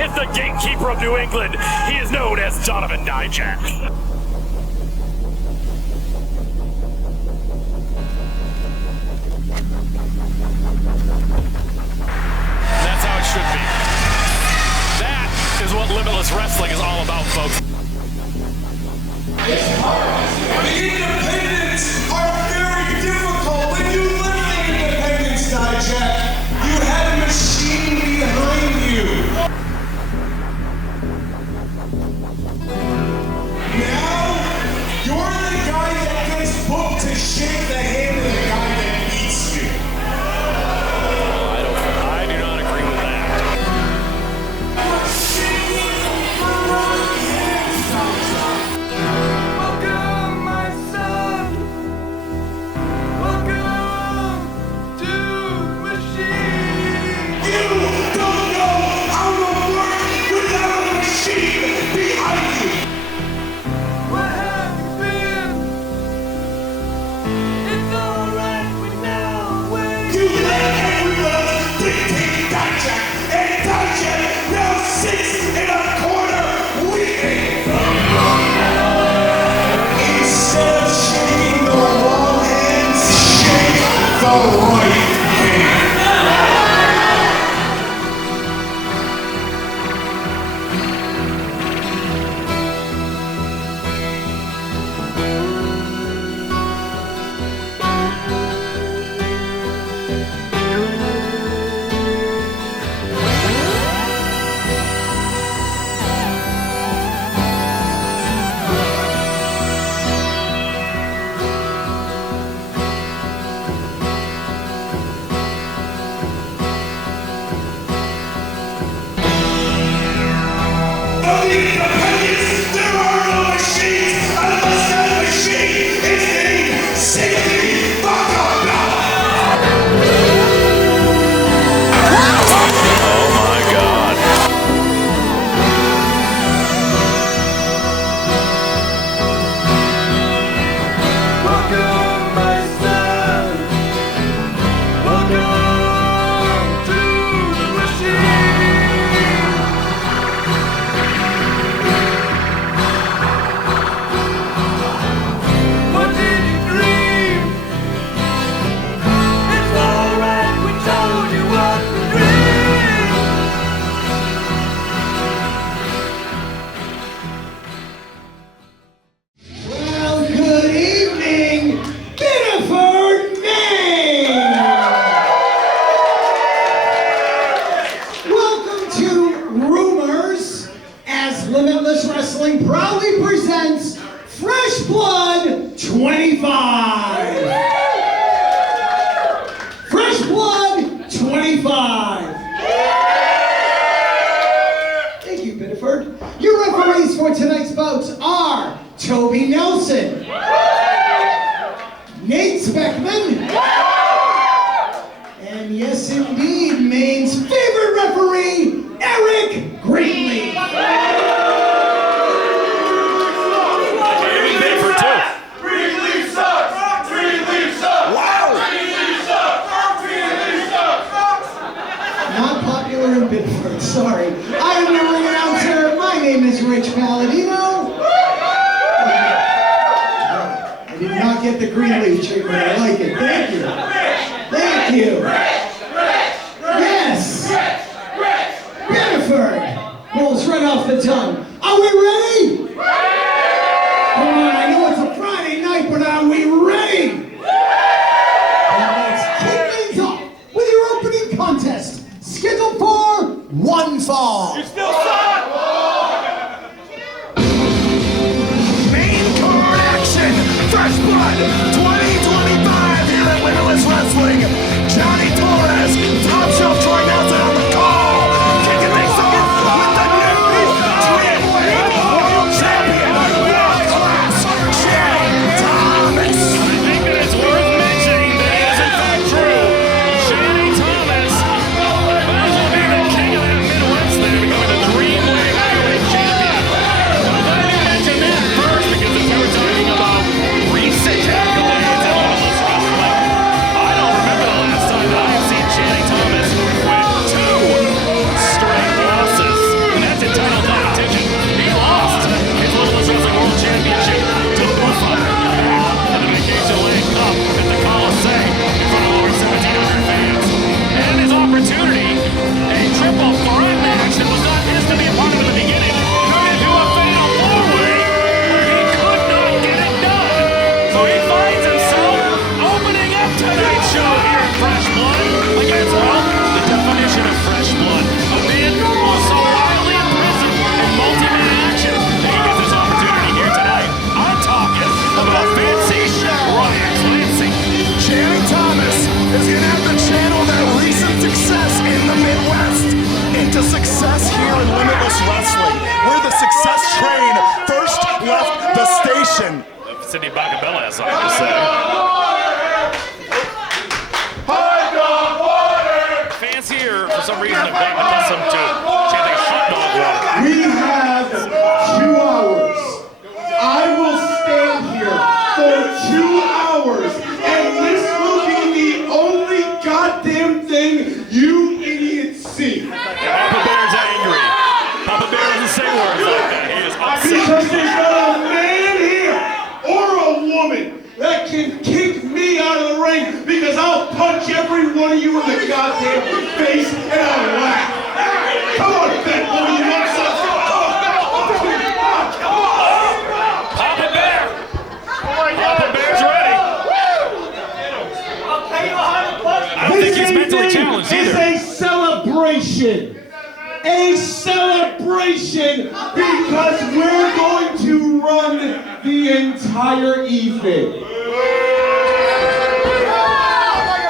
is the gatekeeper of New England. He is known as Donovan Dijak. That's how it should be. That is what Limitless Wrestling is all about, folks. It's hard. The independents are very difficult. When you live in independence, Dijak, you had a machine behind you. Now, you're the guy that gets booked to shake the hand of the guy that beats you. I do not agree with that. Welcome, my son. Welcome to the machine. You don't know how to work without a machine behind you. What have you been? It's all right, we now wait. You let everyone dictate Dijak, and Dijak now sits in a corner weeping. Instead of shaking the wrong hand, shake the right hand. Of the independents, there are no machines unless that machine is named Sidney Bakabella. Oh my God. Welcome, my son. Welcome to the machine. What did you dream? It's all right, we told you what to dream. Well, good evening, Biddeford, Maine. Welcome to Rumors, as Limitless Wrestling proudly presents Fresh Blood 25. Fresh Blood 25. Thank you, Biddeford. Your referees for tonight's bouts are Toby Nelson, Nate Speckman, and yes, indeed, Maine's favorite referee, Eric Greene. Biddeford too. Greenleaf sucks! Greenleaf sucks! Wow! Greenleaf sucks! Greenleaf sucks! Not popular in Biddeford, sorry. I am your ring announcer. My name is Rich Palladino. I did not get the Greenleaf treatment. I like it. Thank you. Thank you. Yes! Biddeford! Rolls right off the tongue. Are we ready? Come on, I know it's a Friday night, but are we ready? And let's kick things off with your opening contest, scheduled for one fall. You still suck! Main card action, Fresh Blood 2025 here at Limitless Wrestling. Johnny Torres, top shelf Troy Nelson on the call. Kicking things off with the new Triple World Champion, World Class tonight's show here in Fresh Blood against, well, the definition of fresh blood. A man who was so wildly impressive in multi-man action that he gets this opportunity here tonight. I'm talking about Fancy Ryan Clancy. Shannon Thomas is going to have to channel that recent success in the Midwest into success here in Limitless Wrestling, where the success train first left the station. Sidney Bakabella has something to say. Fans here, for some reason, have gotten accustomed to chanting hot dog water. We have 2 hours. I will stand here for 2 hours, and this will be the only goddamn thing you idiots see. Papa Bear's angry. Papa Bear doesn't say words like that. He is upset. Because there's not a man here or a woman that can kick me out of the ring, because I'll punch every one of you in the goddamn face and I'll laugh. Come on, fat boy, you want something? Papa Bear! Papa Bear's ready. I don't think he's mentally challenged either. This is a celebration. A celebration, because we're going to run the entire evening.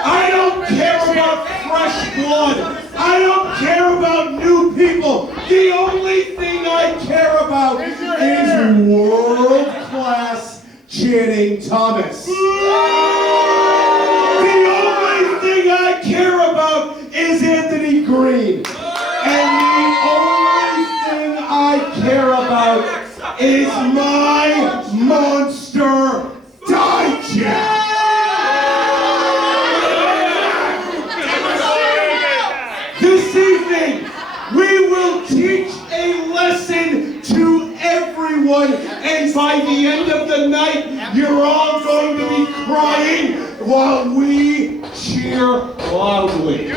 I don't care about fresh blood. I don't care about new people. The only thing I care about is world-class Channing Thomas. The only thing I care about is Anthony Greene. And the only thing I care about is my monster Dijak. This evening, we will teach a lesson to everyone, and by the end of the night, you're all going to be crying while we cheer loudly.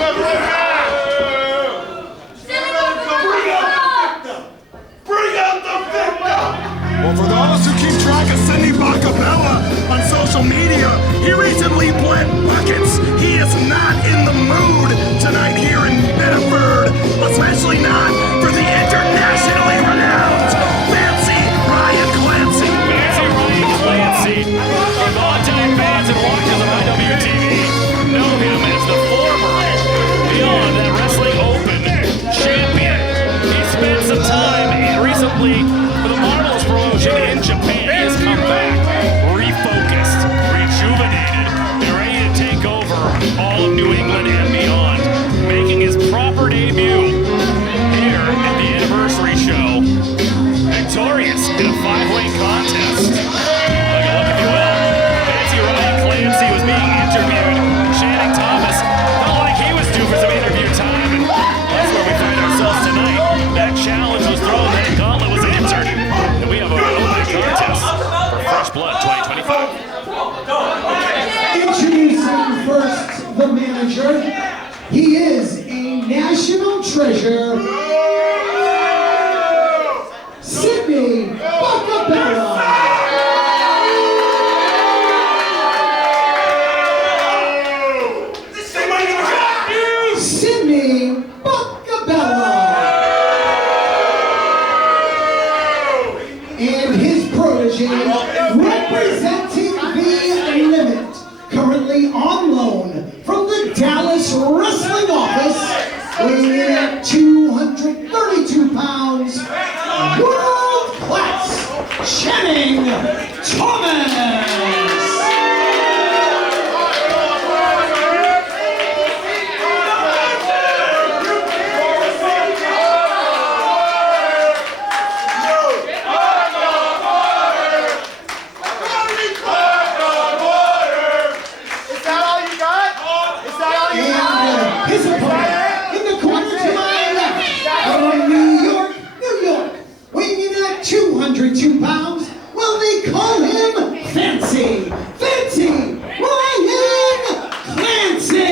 Well, for those who keep track of Sidney Bakabella on social media, he recently bled buckets. He is not in the mood tonight here in Biddeford, especially not for the internationally renowned Fancy Ryan Clancy. Fancy Ryan Clancy. For longtime fans and watchers of IWTV, know him as the former Beyond that Wrestling Open champion. He spent some time recently for the Marvelous promotion in Japan. He has come back refocused, rejuvenated, and ready to take over all of New England and beyond, making his proper debut here at the anniversary show, victorious in a 5-way contest. Look if you will. Fancy Ryan Clancy was being interviewed. Shannon Thomas felt like he was due for some interview time, and that's where we find ourselves tonight. That challenge was thrown, that gauntlet was answered, and we have a open contest for Fresh Blood 2025. Introducing first the manager. He is a national treasure, Sidney Bakabella. Sidney Bakabella. And his protege, representing the Limit, currently on loan from the Dallas Wrestling Office, weighing in at 232 pounds, world class, Channing Thomas. His opponent in the corner to my left, from New York, weighing in at 202 pounds. Well, they call him Fancy Ryan Clancy.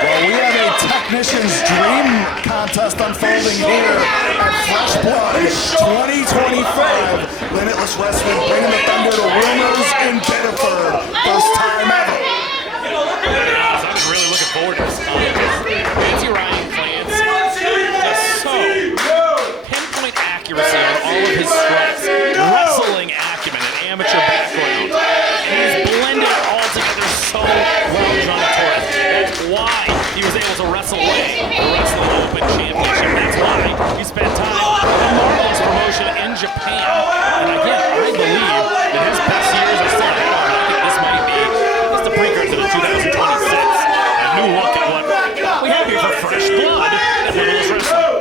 Well, we have a technician's dream contest unfolding here at Fresh Blood 2025. Limitless Wrestling bringing the thunder to Rumors in Biddeford. First time ever. I was really looking forward to this Clancy Ryan Clancy just so pinpoint accuracy on all of his strikes, wrestling acumen, and amateur background. And he's blended it all together so well, Johnny Torres. That's why he was able to wrestle away the Wrestling Open Championship. That's why he spent time in a marvelous promotion in Japan. And again, I believe that his best years are still ahead of him. I think this might be just a precursor to 2026. A new look at what we have here for fresh blood at Limitless Wrestling.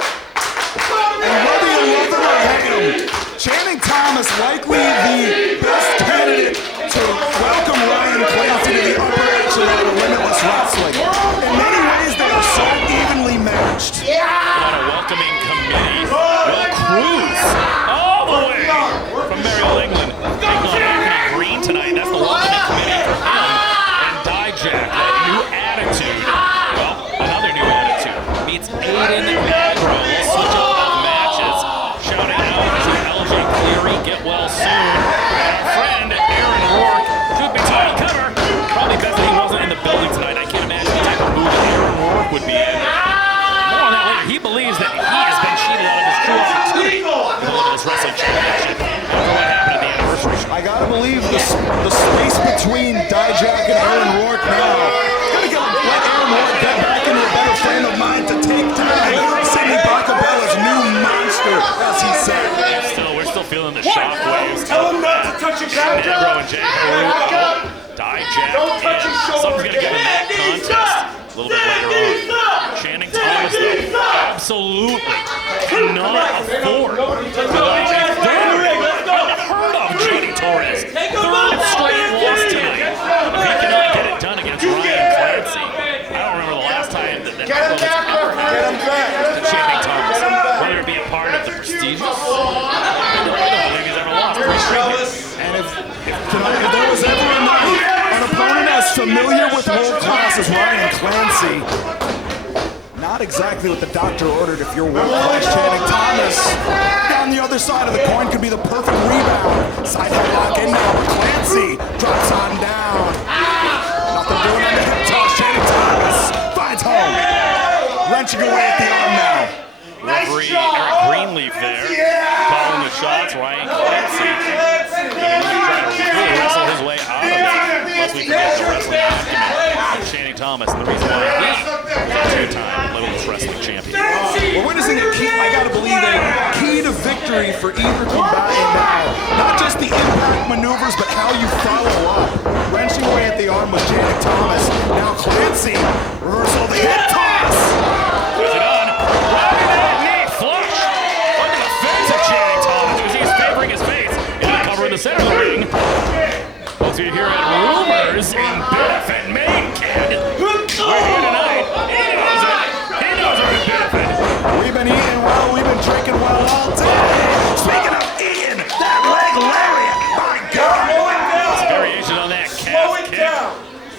And whether you love him or hate him, Channing Thomas likely the best candidate to welcome Ryan Clancy to the upper echelon of Limitless Wrestling. In many ways, they are so evenly matched. What a welcoming committee. Well, Kroos all the way from Maryland, England, taking on Anthony Greene tonight. That's the welcoming committee for him. And Dijak, that new attitude. Well, another new attitude. Meets Aiden and Aggro. We'll switch up of matches. Shouting out to LJ Cleary, get well soon. Friend Aaron Rourke, should be title cover. Probably best that he wasn't in the building tonight. I can't imagine the type of move that Aaron Rourke would be in. More on that later. He believes that he has been cheated out of his true opportunity in the Limitless Wrestling Championship after what happened at the anniversary show. I gotta believe the space between Dijak and Aaron Rourke now. It's gonna let Aaron Rourke get back into a better frame of mind to take down Sidney Bakabella's new monster, as he said. We're still feeling the shockwaves. Tell him not to touch his Aggro and J-Heru. Dijak. Something's gonna get in that contest a little bit later on. Shannon Thomas, though, absolutely cannot afford to unheard of Johnny Torres. Third straight loss tonight. He cannot get it done against Ryan Clancy. I don't remember the last time that ever to Channing Thomas, whether it be a part of the prestigious. I don't believe he's ever lost. And if there was ever an opponent as familiar with world class as Ryan Clancy, not exactly what the doctor ordered if you're world class. Channing Thomas on the other side of the coin could be the perfect rebound. Side headlock in now, but Clancy drops on down. Nothing doing on the hip toss. Channing Thomas finds home. Wrenching away at the arm now. Referee Eric Greenleaf there, calling the shots. Ryan Clancy trying to really wrestle his way out of it. Plus we forget the wrestling acumen of Channing Thomas, and the reason why he is a two-time Limitless Wrestling champion. We're witnessing a key, I gotta believe, a key to victory for either combatant now. Not just the impact maneuvers, but how you follow up. Wrenching away at the arm with Channing Thomas. Now Clancy, reversal of the hip toss. Puts it on. Knee flush under the face of Channing Thomas because he's favoring his face. He'll cover in the center of the ring. Folks, we're here at Rumors in Biddeford, Maine, kid. We're here tonight. He knows it. He knows we're in Biddeford. We've been eating well, we've been drinking well all day. Speaking of eating, that leg lariat, my God. It's a variation on that calf kick.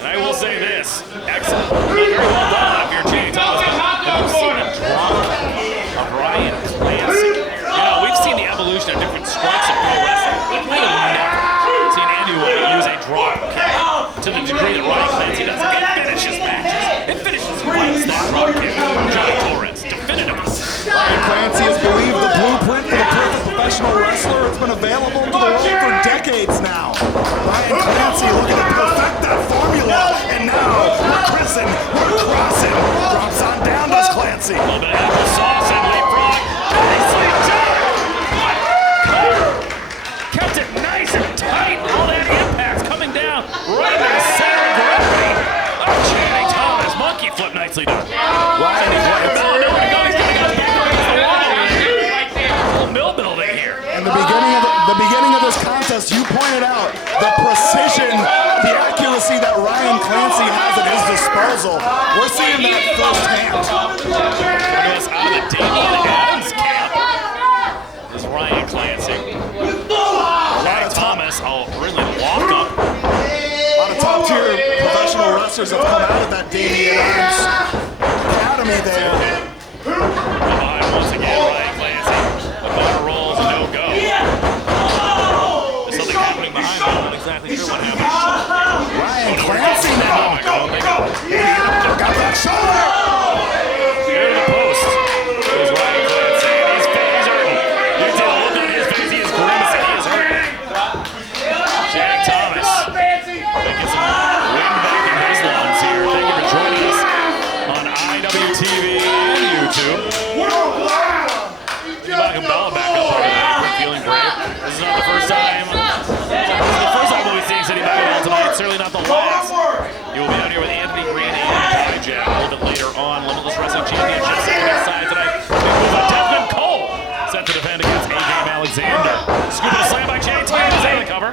And I will say this. Excellent. Very well done if you're Channing Thomas. But we've seen a drop of Ryan Clancy. You know, we've seen the evolution of different strikes of pro wrestling. We have never seen anyone use a drop kick to the degree that Ryan Clancy does. It finishes matches. It finishes fights. That drop kick. Johnny Torres, definitively. Ryan Clancy has believed the blueprint for the perfect professional wrestler. It's been available to the world for decades now. Ryan Clancy looking to perfect that formula. And now, we're Chrisen, we're crossing. Drops on down, does Clancy. A little bit of applesauce and leapfrog. Nicely done. What? Kept it nice and tight. All that impact's coming down right in the center of gravity. Oh, Channing Thomas. Monkey flip nicely done. Ryan Bakabella, nowhere to go. He's going to go back against the wall. Whole mill building here. In the beginning of this contest, you pointed out the precision, the accuracy that Ryan Clancy has at his disposal. We're seeing that firsthand. Joining us out of the Damian Adams camp is Ryan Clancy. Ryan Thomas, really lock up. A lot of top-tier professional wrestlers have come out of that Damian Adams academy there. Behind once again, Ryan Clancy. The bar rolls, no go. There's something happening behind him. shoulder. Into the post. There's Ryan Clancy. He's hurting. You can tell, look at his face. He is grimacing. He is hurting. Jack Thomas. Making some wind back in his lungs here. Thank you for joining us on IWTV and YouTube. Bakabella back up over there. Feeling great. This is not the first time. We'll be seeing Sidney Bakabella tonight. Certainly not the last. You will be out here with Anthony Greene and Dijak a little bit later on. Limitless Wrestling Championship. Second outside tonight. Dezmond set to defend against Alexander. Scoop and slam by J-Heru. Is on the cover.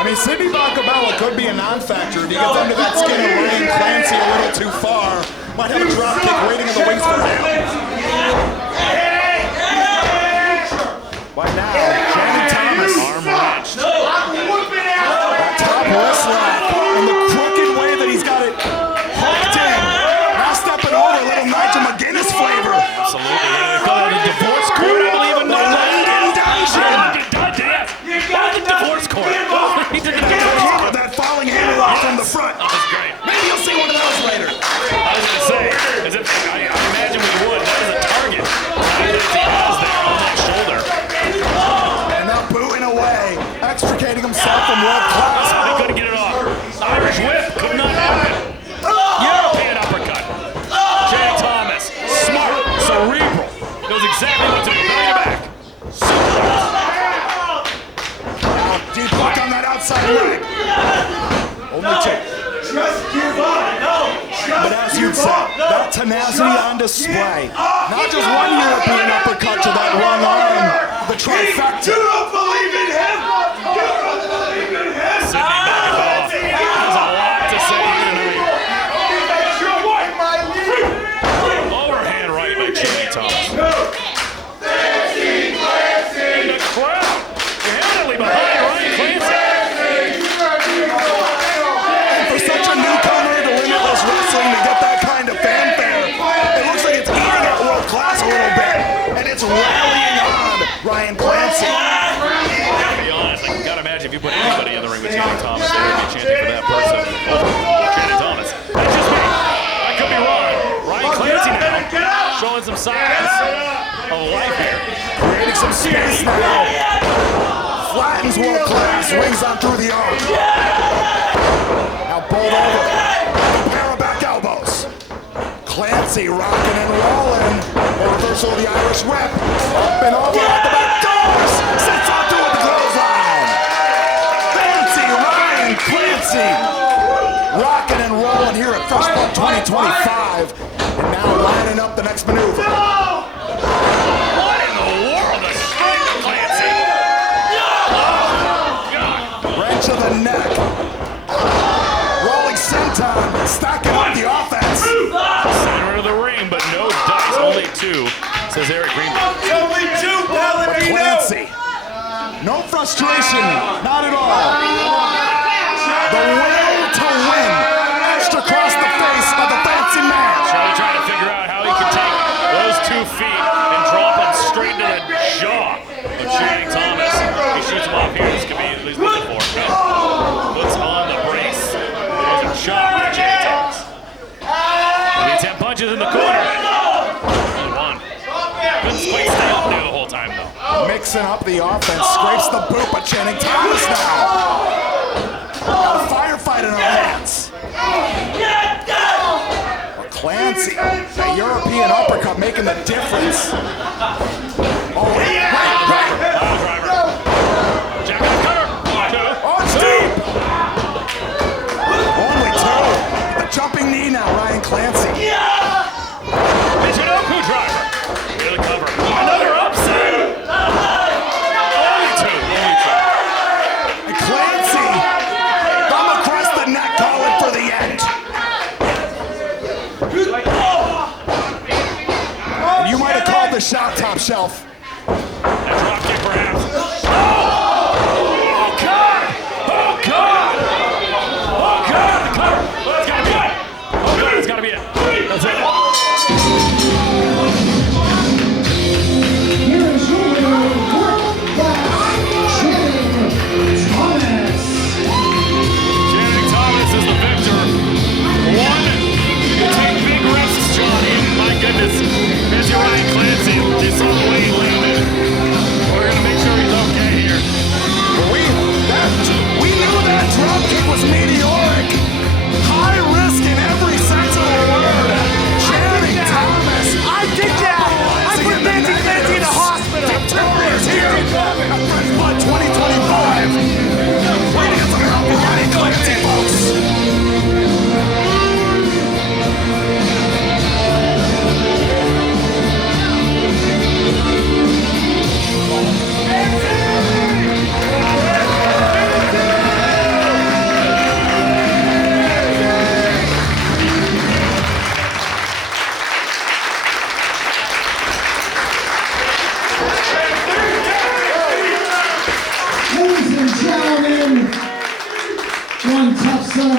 I mean, Sidney Bakabella could be a non-factor if he gets under that skin of Ryan Clancy a little too far. Might have a drop kick waiting in the wings for him. Right now, Shannon Thomas. Arm wrenched. That top wrist lock and the crooked way that he's got it hooked in. Now stepping over a little Nigel McGuinness flavor. Absolutely. They call it a divorce court, I believe, in the divorce court. He did the divorce court. With that falling hammerlock from the front. That was great. Maybe you'll see one of those later. I was going to say, I imagine we would. That is a target. He has there on that shoulder. And now booting away, extricating himself from world class. He couldn't get it off. Irish whip could not happen. European uppercut. Jay Thomas, smart, cerebral, knows exactly what to do. Back to back. Deep hook on that outside leg. Only two. Just give up. But as you said, that tenacity on display. Not just one European uppercut to that wrong arm, the trifecta. You don't believe in him? You don't believe in him? Sidney Bakabella has a lot to say tonight. Overhand right by Jay Thomas. And the crowd handily behind Ryan Clancy. For such a newcomer to Limitless Wrestling to get that kind of fanfare, it looks like it's eating at world class a little bit, and it's rallying on Ryan Clancy. To be honest, I gotta imagine if you put anybody in the ring with Shannon Thomas, they're gonna be chanting for that person over Shannon Thomas. That's just me. I could be wrong. Ryan Clancy now showing some signs of life here. Creating some space now. Flattens world class, rings on through the arm. Now bowled over. A pair of back elbows. Clancy rocking and rolling. Reversal of the Irish whip. Up and over at the back doors. Sits on through with the clothesline. Fancy Ryan Clancy. Rocking and rolling here at Fresh Blood 2025. And now lining up the next maneuver. What in the world? The strength of Clancy. Wrench of the neck. Rolling senton, stacking up the offense. Center of the ring, but no dice, only two, says Eric Greene. Only two, Clancy. No frustration, not at all. The will to win etched across the face of the fancy man. Charlie trying to figure out how he can take those 2 feet and drop them straight into the jaw of Shannon Thomas. He shoots him off here. This could be at least looking for. Puts on the brace. There's a chop by Shannon Thomas. He 10 punches in the corner. One. Couldn't quite stay up there the whole time though. Mixing up the offense, scrapes the boot, but Shannon Thomas now. Got a firefight in our hands. Clancy, a European uppercut making the difference. Oh, right. Driver. Jack on the cover. 2. Oh, it's deep. Only 2. The jumping knee now, Ryan Clancy. Michinoku driver. Near the cover. Another upset. Only 2. And Clancy, thumb across the neck, calling for the end. And you might have called the shot top shelf. A drop kick perhaps. Oh, God! Oh, God! Oh, God! The cover! It's gotta be it! Oh, God, it's gotta be it. That's it. Here is your winner, Shannon Thomas. Shannon Thomas is the victor. 1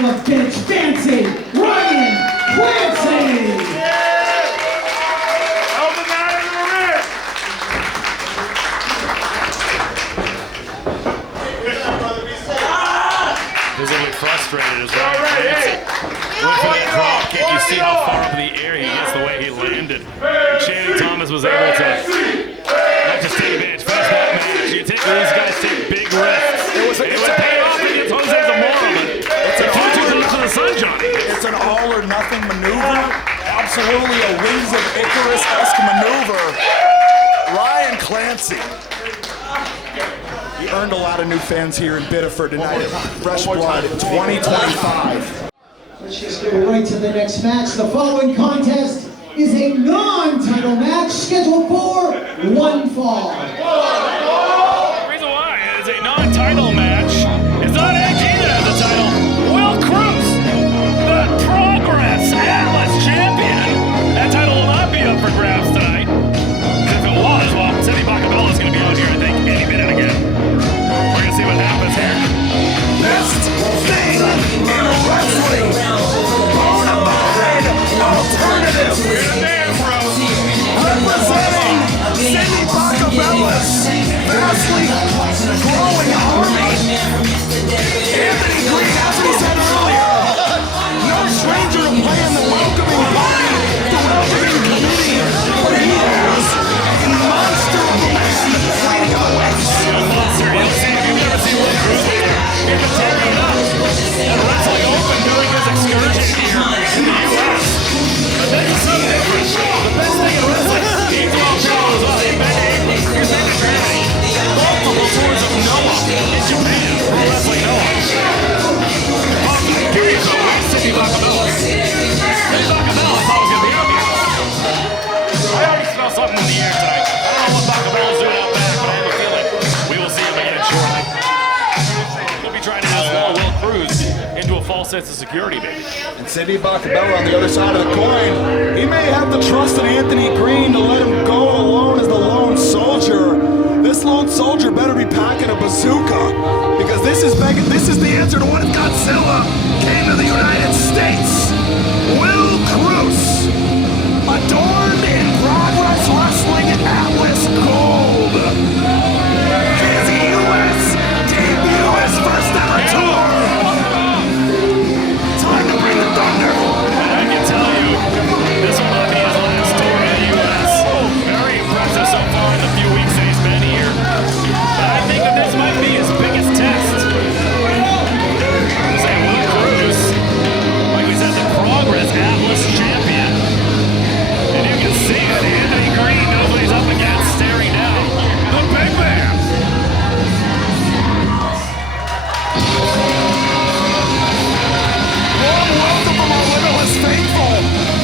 of a bitch, Fancy, Ryan Clancy! Visibly frustrated as well. With that drop kick, you see how far up in the air he gets the way he landed. Shannon Thomas was able to not just take advantage, finish that match. These guys take big risks. It would pay off against Jose Zamora, but it's a too close to the sun, Johnny. It's an all or nothing maneuver. Absolutely a Wings of Icarus-esque maneuver. Ryan Clancy. He earned a lot of new fans here in Biddeford tonight at Fresh Blood 2025. Let's just go right to the next match. The following contest is a non-title match scheduled for one fall. The reason why it is a non-title match is not actually that has the title. Will Kroos, the Progress Atlas champion. That title will not be up for grabs tonight. If it was, well, Sidney Bakabella is going to be on here, I think, any minute again. We're going to see what happens here. Best thing in wrestling. Bonafide alternative. Representing Sidney Bakabella's vastly growing army. Anthony Greene, as we said earlier, no stranger to playing the welcoming party, the welcoming committee, but he is a monster of a man waiting on the west. You'll see, if you've never seen Will Kroos before, he's been taking up and wrestling open during his excursion here in the U.S. But this is so different. The best thing in wrestling, he's well shown as well. He's been able to present a journey. Multiple tours of Noah in Japan, pro wrestling Noah. Here you go, Sidney Bakabella. Sidney Bakabella thought was going to be up here. I already smell something in the air tonight. I don't know what Bakabella's doing out back, but I have a feeling we will see him again shortly. He'll be trying to outlaw Will Kroos into a false sense of security, baby. And Sidney Bakabella on the other side of the coin. He may have the trust of Anthony Greene to let him go alone as the lone soldier. This lone soldier better be packing a bazooka, because this is the answer to what if Godzilla came to the United States. Will Kroos, adorned in Progress Wrestling Atlas Gold. His U.S. debut, his first ever tour. Time to bring the thunder. And I can tell you, this will not be his last tour in the U.S. Very impressive so far in the few weeks that he's been here. But I think that this might be his biggest test. Say Will Kroos, like we said, the Progress Atlas champion. And you can see it. Anthony Greene knows what he's up against, staring down the big man. Warm welcome from our Limitless faithful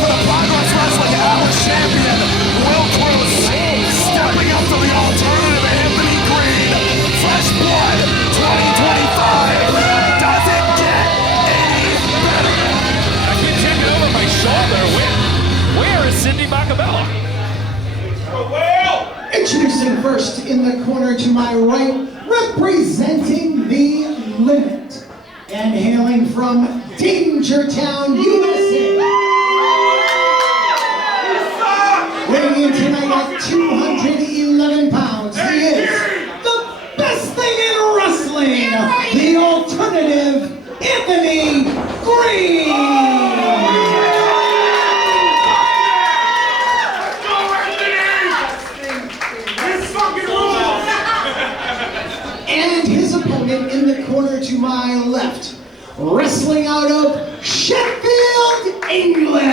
for the Progress Wrestling Atlas champion, Will Kroos, stepping up to the alternative Anthony Greene. Fresh Blood 2025. Does it get any better? I get taken over my shoulder. Where is Sidney Bakabella? Introducing first in the corner to my right, representing the Limit, and hailing from Dangertown, USA. Weighing in tonight at 211 pounds, he is the best thing in wrestling, the alternative Anthony Greene. And his opponent in the corner to my left, wrestling out of Sheffield, England.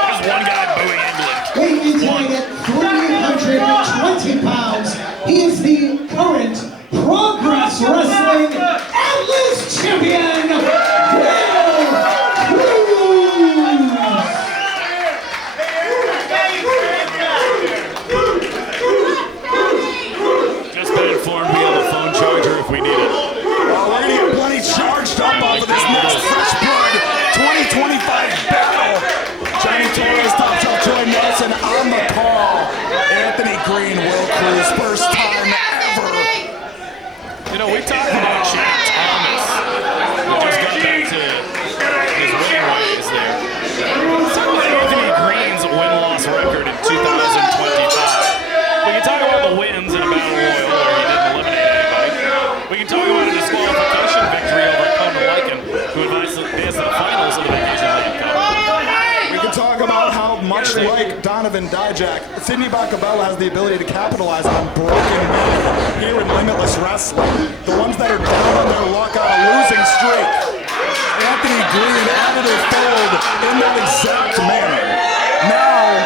There's one guy booing England. Weighing in tonight at 320 pounds, he is the current Progress Wrestling Atlas champion, Will Kroos. Just been informed we have a phone charger if we need it. Well, we're gonna get plenty charged up off of this next Fresh Blood 2025 battle. Johnny Torres, Top Shelf, Troy Nelson on the call. Anthony Greene, Will Kroos, first time ever. You know, Donovan, Dijak, Sidney Bakabella has the ability to capitalize on broken men here in Limitless Wrestling. The ones that are down on their luck on a losing streak. Anthony Greene added a fold in that exact manner. Now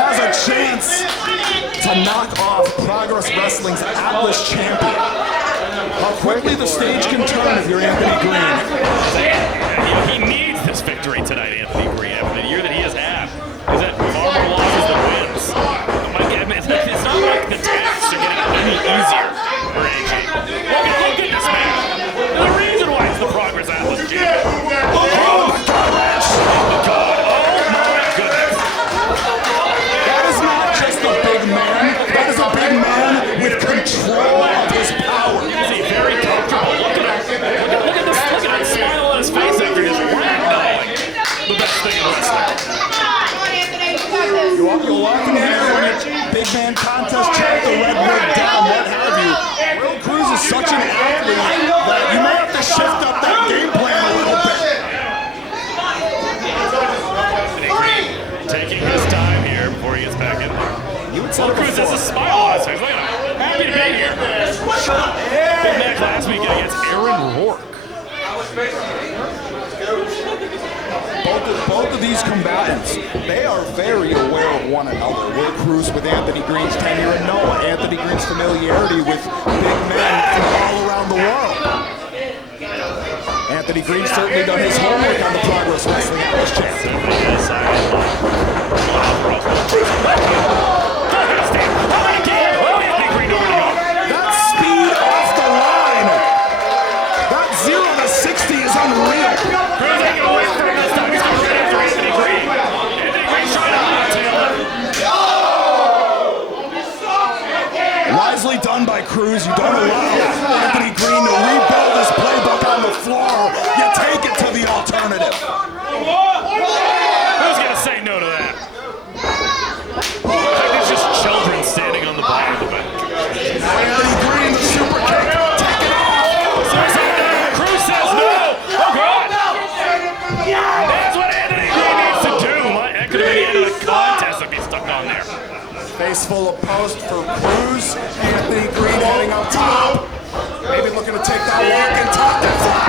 has a chance to knock off Progress Wrestling's Atlas champion. How quickly the stage can turn if you're Anthony Greene. He needs this victory tonight, Anthony Greene, after the year that he has had. Is that far more losses than wins? It's not like the tasks are getting any easier for AJ. Look at this man. There's a reason why it's the Progress Atlas champion. Oh my goodness. That is not just a big man. That is a big man with control of his power. Is he very comfortable? Look at that smile on his face after his ragdolling. The best thing in wrestling. You'll walk in here when it's big man contest, check the red wig down, what have you. Kroos is such an athlete that you may have to shift up that game plan a little bit. Taking his time here before he gets back in there. Kroos has a smile on his face. Look at him. Happy to be here. Big match last weekend against Aaron Rourke. Both of these combatants, they are very aware of one another. Will Kroos with Anthony Greene's tenure and Noah, Anthony Greene's familiarity with big men from all around the world. Anthony Greene certainly done his homework on the Progress Wrestling Atlas champion. That speed off the line, that 0 to 60 is unreal. Wisely done by Kroos. You don't allow Anthony Greene to rebuild his playbook on the floor. You take it to the alternative. Who's going to say no to that? I think it's just children standing on the bottom of the bench. Anthony Greene, the super kick. Take it off. Kroos says no. Oh, God. That's what Anthony Greene needs to do. That could have been the end of the contest if he's stuck on there. Face full of post for Kroos. Anthony Greene heading up top. Maybe looking to take that walk and top that fly.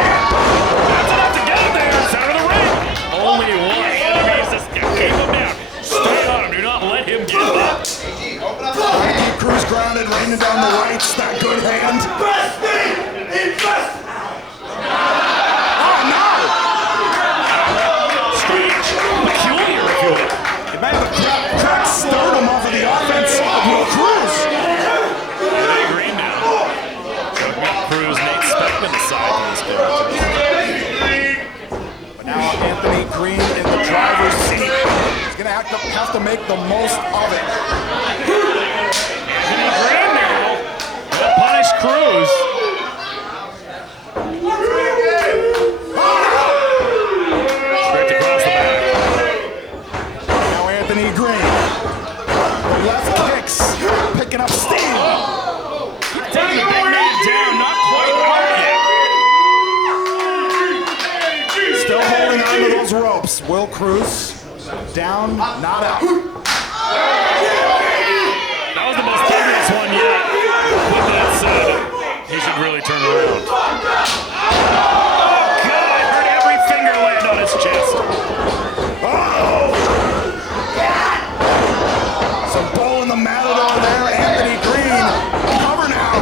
That's enough to get him there. Center of the ring. Only one enemy is just keep him down. Stay on him. Do not let him give up. Trying to keep Kroos grounded, raining down the rights. That good hand. Best thing in best. Oh no! Strange. Peculiar, if you will. It may have cracked sternum off of the offense of Will Kroos. Anthony Greene now. Choking up Kroos, Nate Speckman aside from this character. But now Anthony Greene in the driver's seat. He's going to have to make the most of it. Anthony Greene now will punish Kroos. Straight across the back. Now Anthony Greene. The left kicks, picking up steam. Taking the big man down, not quite out yet. Still holding on to those ropes. Will Kroos down, not out. That was the most dangerous one yet. With that said, he should really turn around. God, I heard every finger land on his chest. Some bull in the matador there. Anthony Greene. Cover now.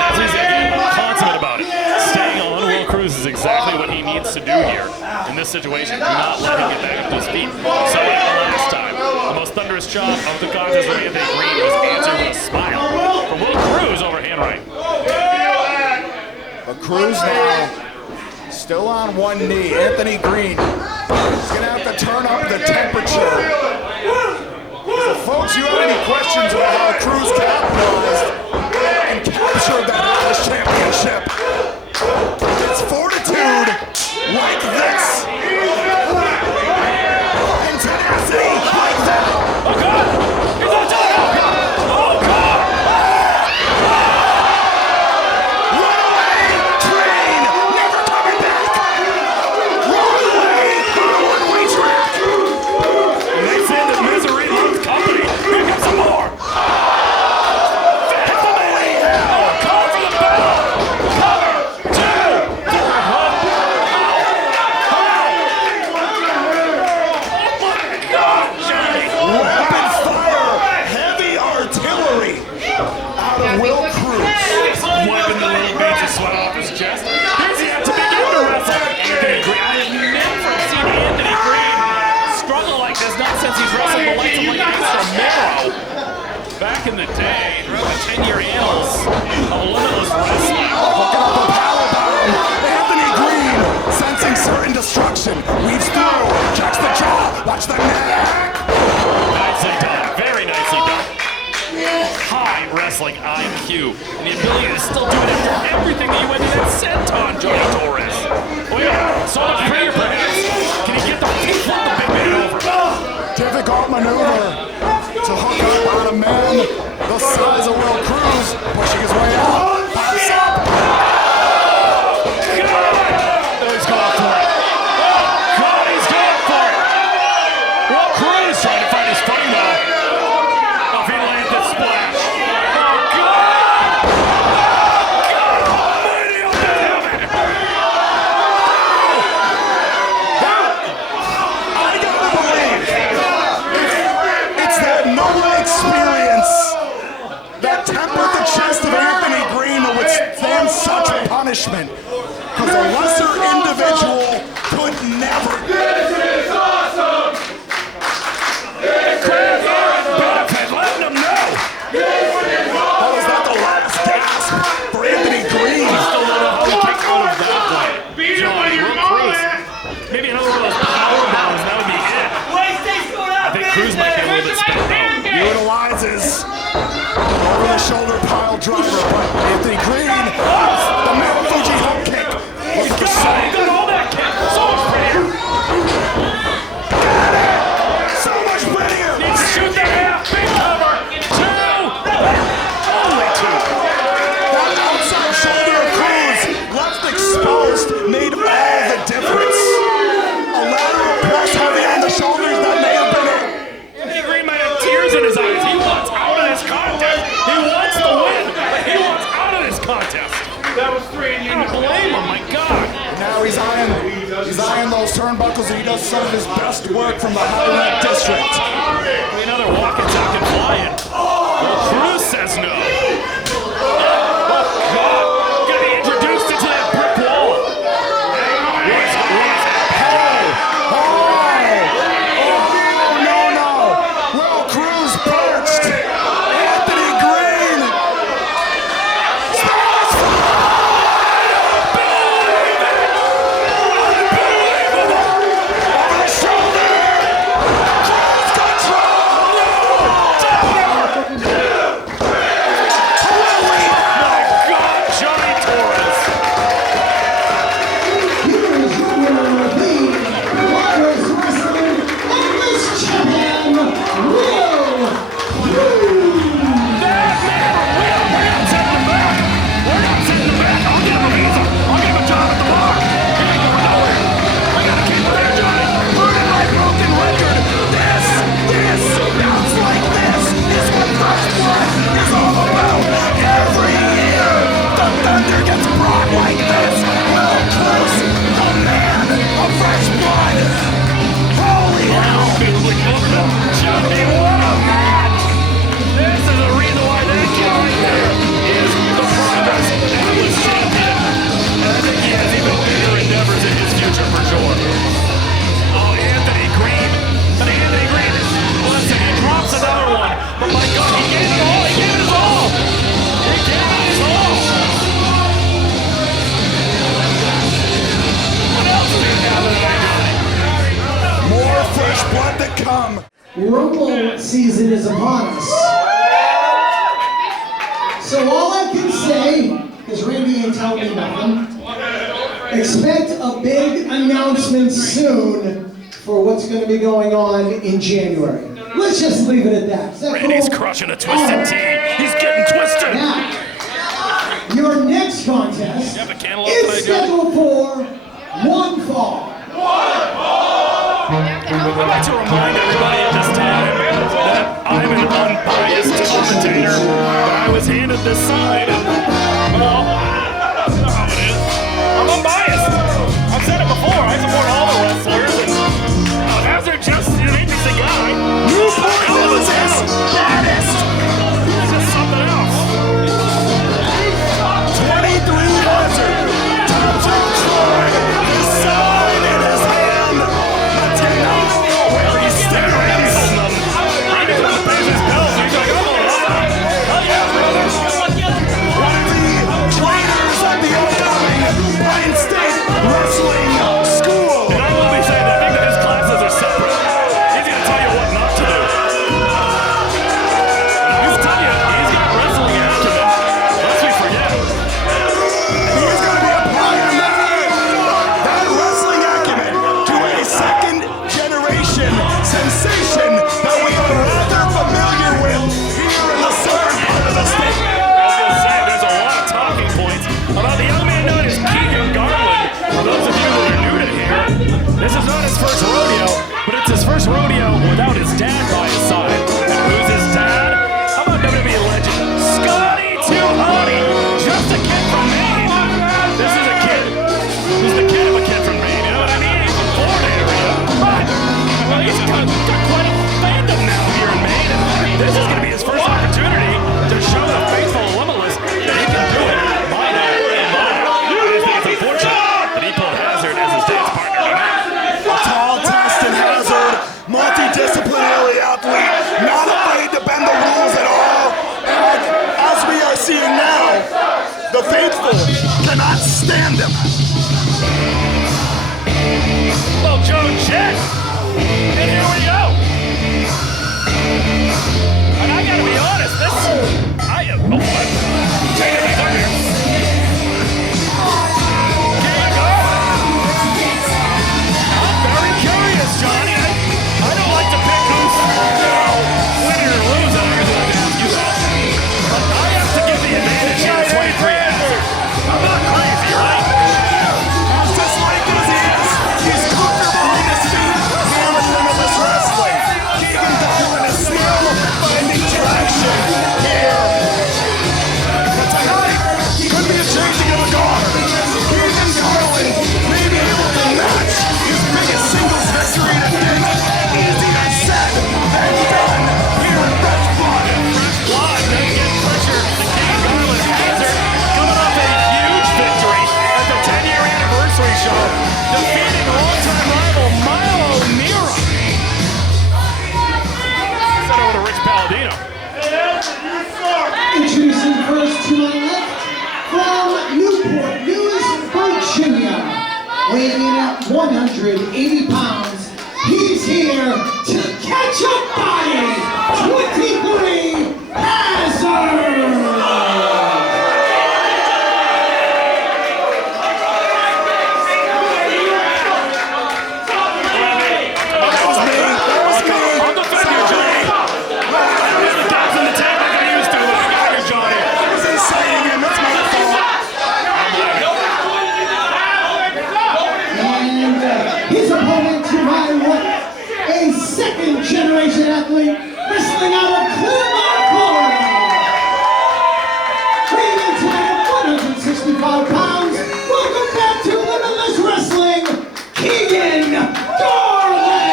That's what he's again consummate about it. Staying on Will Kroos is exactly what he needs to do here in this situation. Do not let him get back up to his feet. So what happened last time? The most thunderous chop of the contest for Anthony Greene was answered with a smile from Will Kroos over hand right. But Kroos now still on one knee. Anthony Greene is going to have to turn up the temperature. So folks, you have any questions about how Kroos capitalized and captured that Atlas championship? It's fortitude like this. And tenacity like that. Oh, God! He's on top! Oh, God! Runaway train, never coming back. Wrong back in the day, throughout the 10-year annals of Limitless Wrestling. Hooking up a powerbomb. Anthony Greene sensing certain destruction. Weaves through. Checks the jaw. Watch the neck. Nicely done. Very nicely done. High wrestling IQ. And the ability to still do it after everything that you went to that senton, Johnny Torres. Oh yeah, so much prayer perhaps. Can he get the flip the big man over? Difficult maneuver to hook up on a man the size of Will Kroos. Pushing his way out. Pops up. He's going for it. Oh, God, he's going for it. Well, Kroos trying to find his footing, though. Oh, if he lands that splash. Oh, God! God almighty, oh, heaven! I gotta believe it's that Noah experience that tempered the chest of Anthony Greene to withstand such punishment. Because a lesser individual could never. This is awesome! Biddeford letting them know! Oh, is that the last gasp for Anthony Greene? Still don't know how to kick out of that way. Johnny, Will Kroos. Maybe another one of those power bombs, that would be it. I think Kroos might get a little bit spent though. Utilizes over the shoulder pile driver, but Anthony Greene, the Mount Fuji hook kick. He's got all that kick. So much prettier. Got it! So much prettier! Needs to shoot the half. Big cover. Two. Only two. That outside shoulder of Kroos, left exposed, made all the difference. A lateral press heavy on the shoulders that may have been it. Anthony Greene might have tears in his eyes. He wants out of this contest. He wants the win, but he wants out of this contest. That was three, and you don't blame him. My God. Now he's eyeing those turnbuckles, and he does some of his best work from the high-rank district. Another walking, talking, flying. Well, Kroos says no. Oh, God. Gonna be introduced into that brick wall. What's happening? No. Will Kroos perched. Anthony Greene. Over the shoulder. Kroos control. My God, Johnny Torres. Here's your winner, the Limitless Wrestling Limitless Champion, Will Kroos. That man, we're not sending him back. We're not sending him back. I'll give him a visa. I'll give him a job at the bar. He ain't going nowhere. I gotta keep him there, Johnny. Burning my broken record. This bounce like this is what First Blood is all about. Every year, the thunder gets brought like this. Will Kroos, a man of First Blood. Holy hell! Johnny, what a match! This is the reason why that kid right there is the Progress Atlas champion. And I think he has even bigger endeavors in his future for sure. Oh, Anthony Greene. But Anthony Greene, listen, he drops another one. But my God, he gave it all. He gave it his all. He gave it his all. What else do you have in that guy? More First Blood to come. Rumble season is upon us. So all I can say, because Randy ain't telling me nothing, expect a big announcement soon for what's going to be going on in January. Let's just leave it at that. Is that Randy's cool? crushing a twisted T. He's getting twisted. Now, your next contest You have a cantaloupe is today, Johnny? scheduled for one fall. I'd like to remind everybody at this time that I'm an unbiased commentator, but I was handed this sign, and, well, that's not how it is. I'm unbiased. I've said it before. I support all the wrestlers, and as they're just an interesting guy. Newport News' baddest. It's just something else. 23 Desert. Top Joe Troy. His sign in his hand. Where he's staring. He doesn't pay his bills. He's like, oh, 180 pounds. He's here to catch a body. 23 Hazard. Generation athlete, wrestling out of Cleveland, Colorado. Weighing in at 165 pounds. Welcome back to Limitless Wrestling, Keagan, Garland.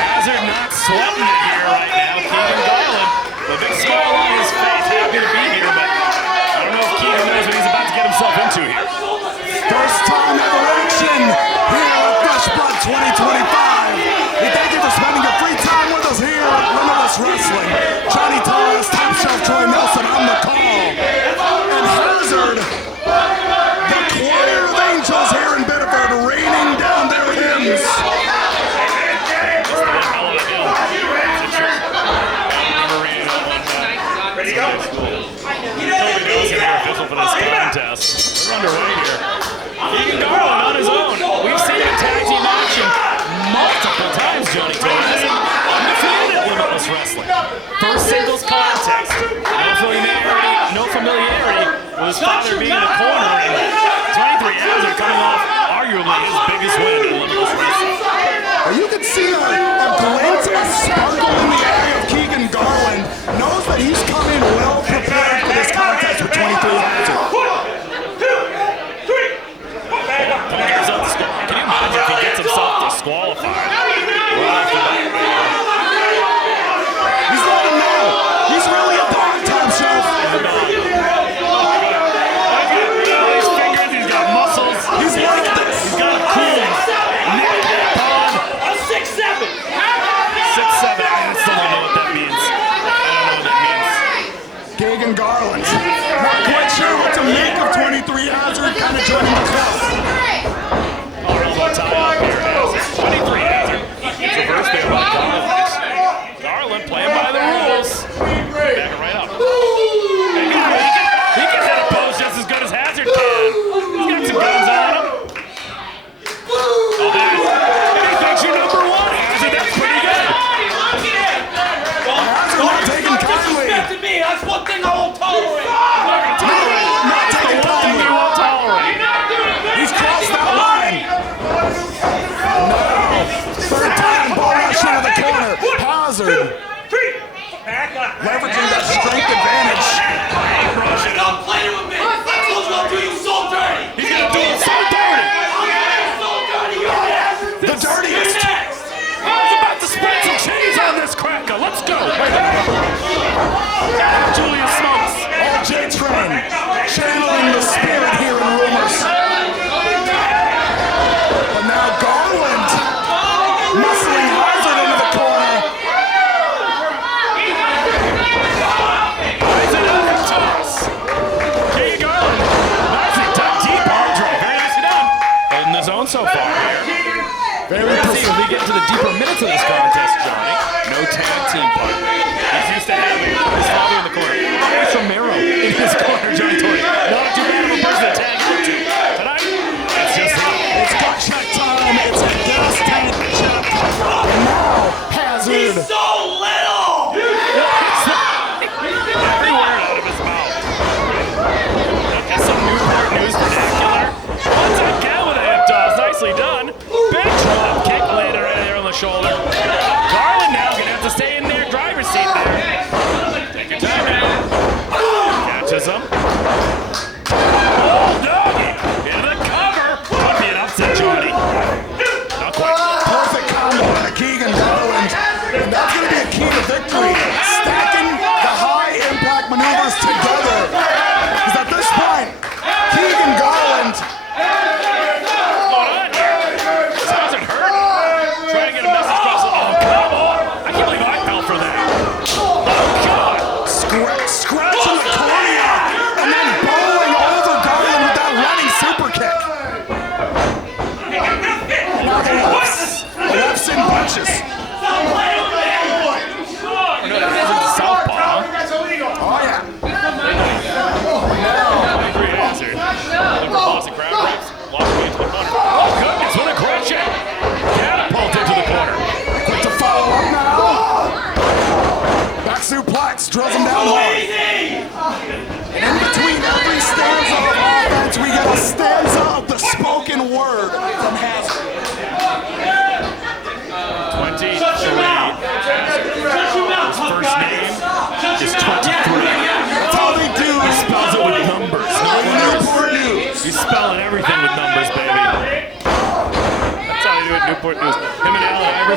Hazard not sweating it here right now. Keagan Garland, the big smile on his face, happy to be here, but I don't know if Keagan knows what he's about to get himself into here. First time ever action here at Fresh Blood 2025. We thank you for spending your free time with us here at Limitless Wrestling. Johnny Torres, Top Shelf Troy Nelson on the call. And Hazard, the choir of angels here in Biddeford, raining down their hymns. Ready to go? For this contest. We're underway here. Keagan Garland on his own. We've seen him tag team action multiple times, Johnny Torres. Undefeated at Limitless Wrestling. First singles contest. No familiarity with his father being in the corner. And 23 Hazard coming off arguably his biggest win in Limitless Wrestling. You can see a glint, a sparkle in the eye of Keagan Garland. Knows that he's come in well prepared for this contest with 23 Hazard. Can you imagine if he gets himself disqualified? Right off the bat. He's letting know. He's really a dog, Top Shelf. His fingers, he's got muscles. He's like this. He's got a cool neck on. A 6'7". 6'7". I still don't know what that means. Keagan Garland. Not quite sure what to make of 23 Hazard, kind of joining the club. Garland playing by the rules. Back it right up. He can hit a pose just as good as Hazard can. He's got some guns on him. Oh, and he thinks you're number one. Hazard, that's pretty good. Hazard not taking kindly. That's one thing I won't tolerate. Not taking kindly. Won't tolerate. He's crossed that line. Third time, ball rush into the corner. Hazard leveraging that strength advantage. Stop playing with me. I told you I'll do you so dirty. He's gonna do it so dirty. So dirty. The dirtiest. He's about to spread some cheese on this cracker. Let's go. Julius Smokes. All J-Train channeling the spirit here in Rumors. But now Garland muscling Hazard into the corner. Keagan Garland. Nicely done. Deep arm drag. Very nicely done. Holding his own so far here. Let's see if we get into the deeper minutes of this contest, Johnny. No tag team partner. He's used to having his father in the corner. Zamora in his corner, Johnny Torres. Not too bad of a person to tag out to. Tonight, it's just him. It's gut check time. It's a gas tank check. And now, Hazard. He's so little. Every word out of his mouth. Look at some Newport News vernacular. Once again with a hip toss. Nicely done. Big drop kick later right there on the shoulder. Garland now gonna have to stay in their driver's seat there. Take your time now. Catches him.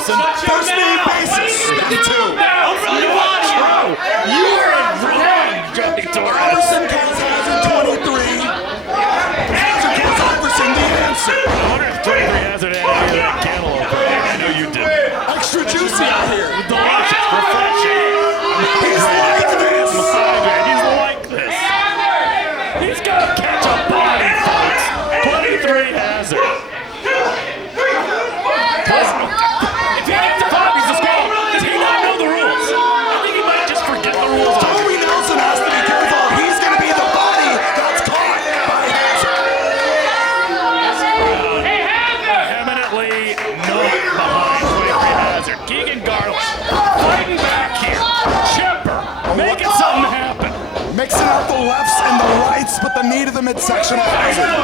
Listen. First name basis. That's 2. I'm really watching. You are wrong, Johnny Torres. Iverson calls Hazard 23. Hazard calls Iverson the answer. I wonder if 23 Hazard had any of that cantaloupe. I know you did. Extra juicy out here. Delicious, refreshing. He's like this. He's like this. He's gonna catch a body, folks. 23 Hazard. If he gets the foul, he's a score. Does he not know the rules? I think he might just forget the rules. Joey Nelson has to be careful. He's going to be the body that's caught by Hazard. Eminently not behind 23 Hazard. Keagan Garland fighting back here. Chipper making something happen. Mixing up the lefts and the rights, but the knee to the midsection of Hazard.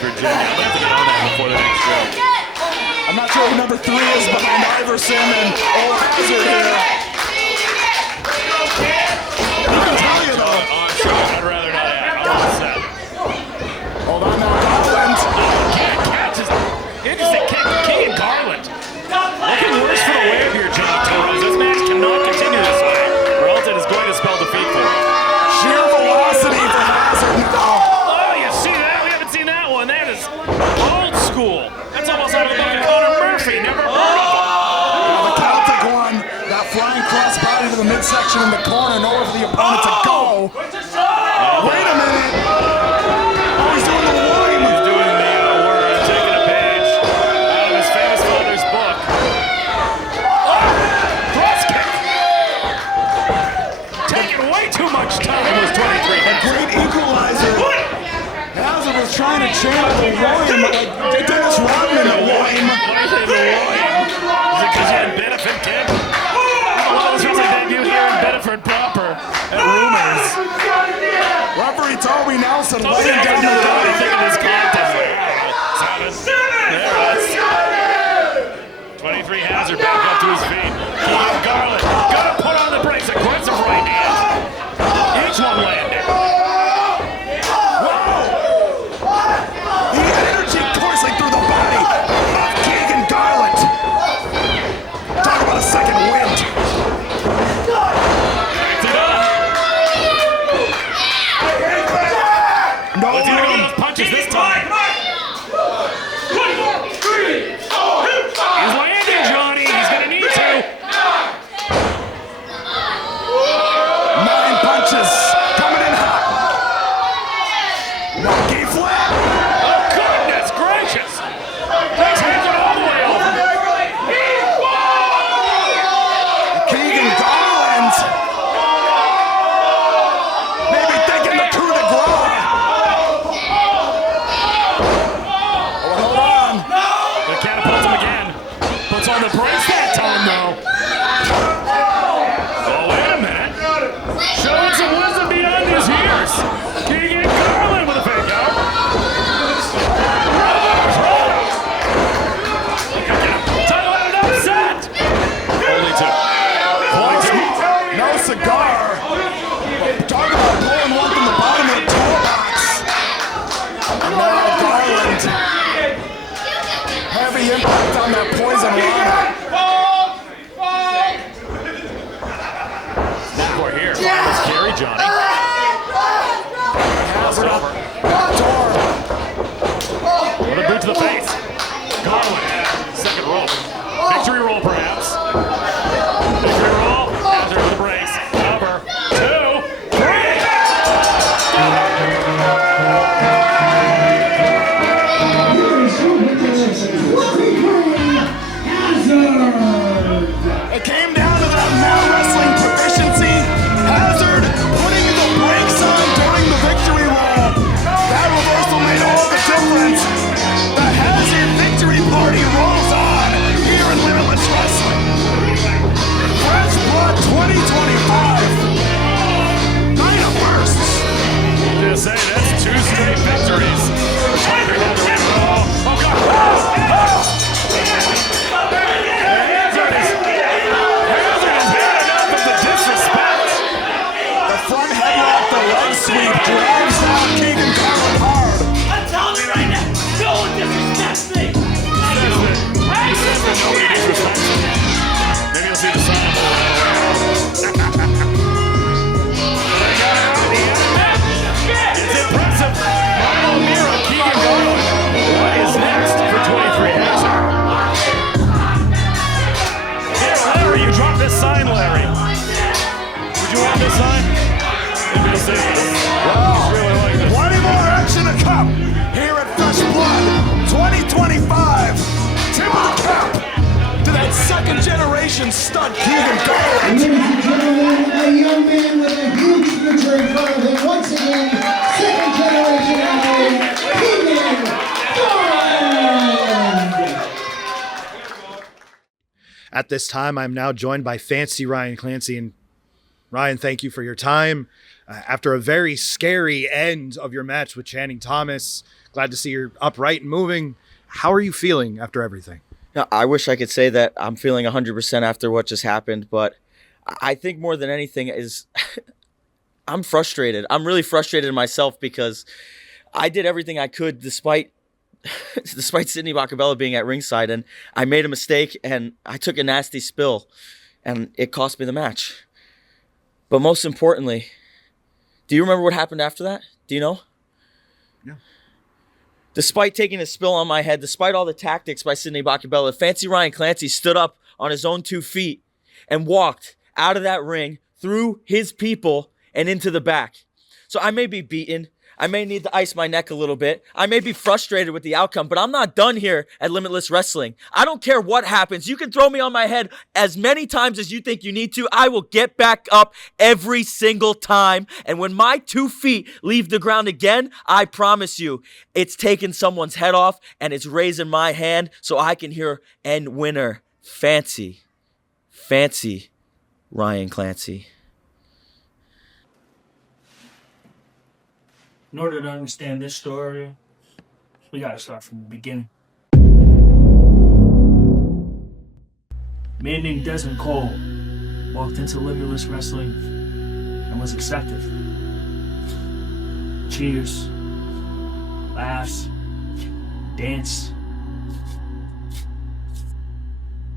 Virginia. I'm going to have to get on that before the next show. I'm not sure who number 3 is behind Iverson and old Hazard here. I can tell you though. I'd rather not have. I'm all set. Hold on now, Garland. Catches. Interesting kick. Keagan Garland. Looking worse for the wave here, Johnny Torres. This match cannot continue this way, or else it is going to spell defeat for him. Sheer velocity for Hazard now. That is old school. That's almost like Connor Murphy. Never heard of him. The Celtic one, that flying cross body to the midsection in the corner, nowhere for the opponent to go. Wait a minute. Oh, he's doing the line. He's doing the word, taking a page out of his famous father's book. Cross kick. Taking way too much time. It was 23. A great equalizer. Hazard was trying to channel the loin, but like Dennis Rodman the loin. Why is it the loin? Is it because you had Biddeford, kid? Well, this was a debut here in Biddeford proper at Rumors. Referee Toby Nelson Toby laying down the Nelson line. thinking this contest. There it is. 23 Hazard back up to his feet. Keagan Garland gonna put on the brakes. Aggressive right hand. Each one landed. Second wind. No room. Punches this time. He's landing, Johnny. He's going to need to. 9 punches coming in hot. Knee flat. Oh, goodness gracious. That's happened all the way over. Keagan Garland. Maybe thinking the coup de grace. Oh, hold on. They catapult him again. Puts on the brakes that time, though. Oh, wait a minute. Showing some wisdom beyond his years. Keagan Garland with a fake out. Title out an upset. Only 2. No cigar. Talk about pulling one from the bottom of the toolbox. And now Garland. Heavy impact on that poison rana. We're here. Let's carry Johnny. Hazard up. Door. With a boot to the face. Garland. Second roll. Victory roll, perhaps. Victory roll. Hazard with the brace. Cover. 2, 3. It came down to that male wrestling proficiency. Hazard putting the brakes on during the victory roll. That reversal made all the difference. The Hazard victory party rolls on here in Limitless Wrestling. sign? We'll see. Wow. Really like this. Plenty more action to come here at Fresh Blood 2025. Tip of the cap to that second generation stud Keagan Garland. Ladies and gentlemen, a young man with a huge future in front of him. Once again, second generation athlete, Keagan Garland. At this time, I'm now joined by Fancy Ryan Clancy. And Ryan, thank you for your time. After a very scary end of your match with Channing Thomas, glad to see you're upright and moving. How are you feeling after everything? Now, I wish I could say that I'm feeling 100% after what just happened, but I think more than anything is I'm frustrated. I'm really frustrated in myself because I did everything I could despite Sidney Bakabella being at ringside, and I made a mistake and I took a nasty spill and it cost me the match. But most importantly, do you remember what happened after that? Do you know? Yeah. Despite taking a spill on my head, despite all the tactics by Sidney Bakabella, Fancy Ryan Clancy stood up on his own 2 feet and walked out of that ring through his people and into the back. So I may be beaten. I may need to ice my neck a little bit. I may be frustrated with the outcome, but I'm not done here at Limitless Wrestling. I don't care what happens. You can throw me on my head as many times as you think you need to. I will get back up every single time. And when my 2 feet leave the ground again, I promise you, it's taking someone's head off and it's raising my hand so I can hear end winner, Fancy Ryan Clancy. In order to understand this story, we gotta start from the beginning. A man named Dezmond Cole walked into Limitless Wrestling and was accepted. Cheers, laughs, dance.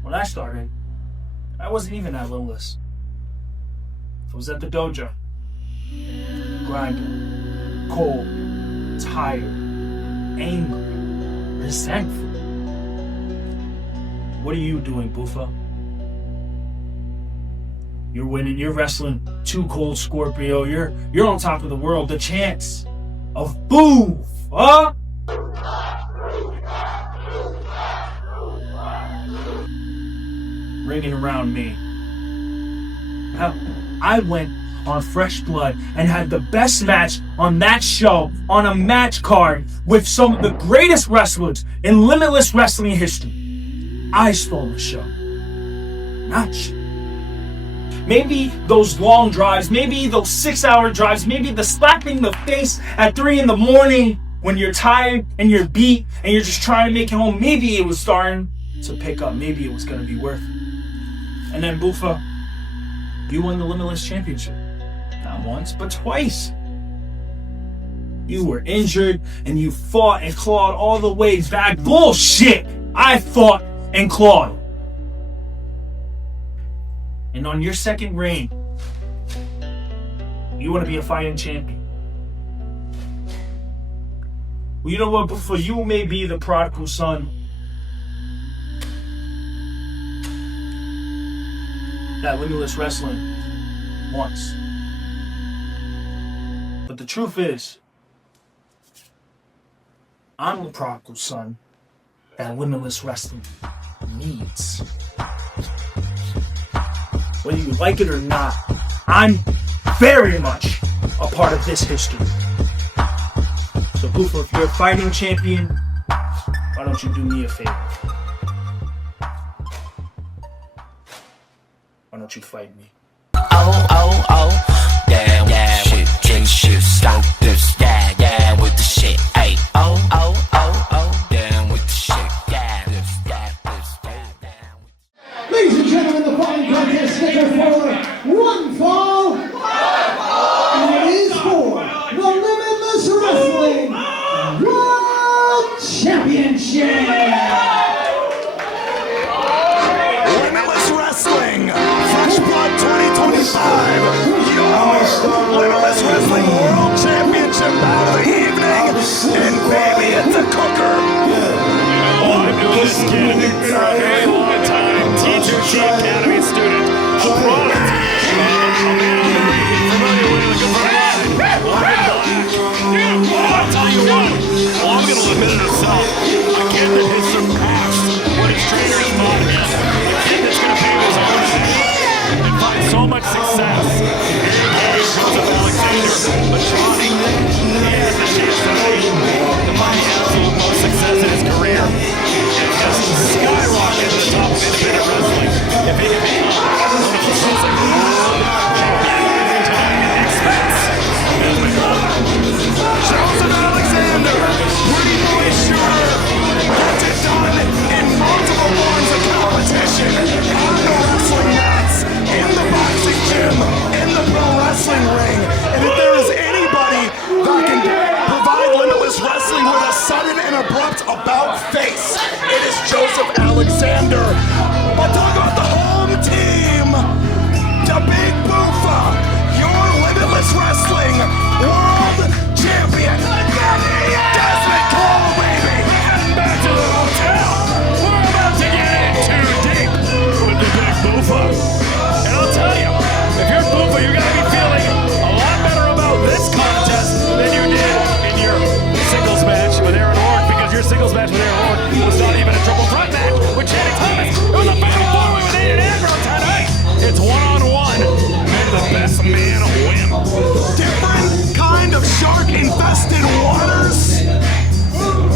When I started, I wasn't even at Limitless. I was at the dojo, grinding. Cold, tired, angry, resentful. What are you doing, BOOFA? You're winning, you're wrestling 2 Cold Scorpio, you're on top of the world, the chance of BOOFA. Ringing around me. Hell, I went on Fresh Blood and had the best match on that show on a match card with some of the greatest wrestlers in Limitless Wrestling history. I stole the show, not you. Maybe those long drives, maybe those 6-hour drives, maybe the slapping the face at 3 in the morning when you're tired and you're beat and you're just trying to make it home. Maybe it was starting to pick up. Maybe it was going to be worth it. And then BOOFA, you won the Limitless Championship. Not once, but twice. You were injured and you fought and clawed all the way back. Bullshit! I fought and clawed. And on your second reign, you want to be a fighting champion. Well, you know what, BOOFA, you may be the prodigal son that Limitless Wrestling wants. But the truth is, I'm the prodigal son that Limitless Wrestling needs. Whether you like it or not, I'm very much a part of this history. So BOOFA, if you're a fighting champion, why don't you do me a favor? Why don't you fight me? Yeah, shit, drink shit, stop this, yeah, with the shit, ayy, down with the shit, yeah, this, Ladies and gentlemen, the fighting contest scheduled for one fall, and it is for the Limitless Wrestling World Championship. Limitless Wrestling, Fresh Blood 2025. Limitless Wrestling World Championship bout of the evening, and baby, it's a cooker. I've known this kid for a very long time. T2T Academy student, a product of a man on the ring for man win. Different kind of shark-infested waters.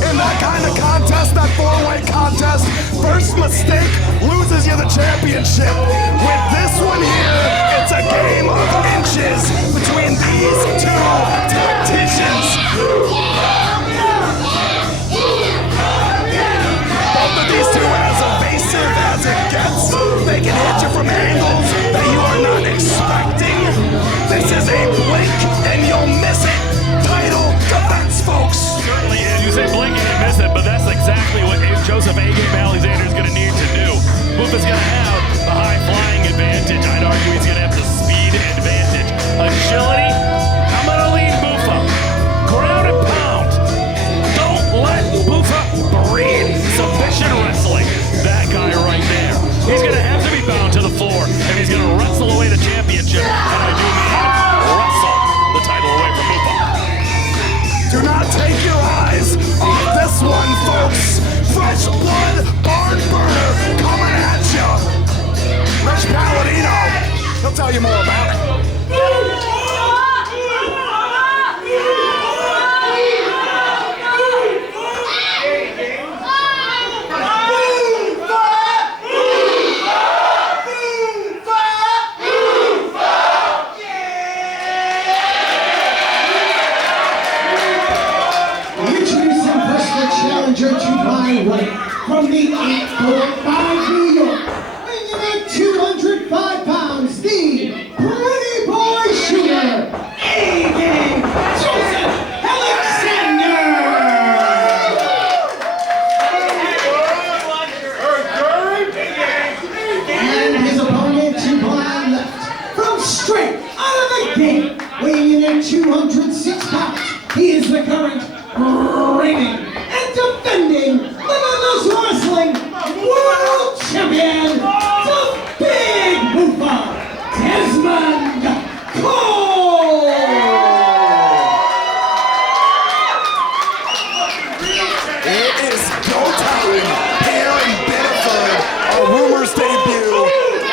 In that kind of contest, that four-way contest, first mistake loses you the championship. With this one here, it's a game of inches between these two tacticians. Both of these two are as evasive as it gets. They can hit you from angles that you are not expecting. This is a blink and you'll miss it. Title defense, folks. Certainly is. You say blink and you miss it, but that's exactly what Joseph A-Game Alexander is going to need to do. BOOFA's going to have the high-flying advantage. I'd argue he's going to have the speed advantage. Agility, I'm going to lean BOOFA. Ground and pound. Don't let BOOFA breed submission wrestling. That guy right there. He's going to have to be bound to the floor, and he's going to wrestle away the championship. And I do mean wrestle the title away from BOOFA. Do not take your eyes off this one, folks. Fresh blood, barn burner coming at you. Rich Palladino, he'll tell you more about it. From the 845 New York, weighing at 205 pounds, the pretty boy shooter, Aiden Joseph Alexander! And his opponent to my left, from straight out of the gate, weighing in at 206 pounds, he is the current reigning and defending Limitless Wrestling World Champion, the Big BOOFA, Dezmond Cole! It is go time here in Biddeford. A rumors debut.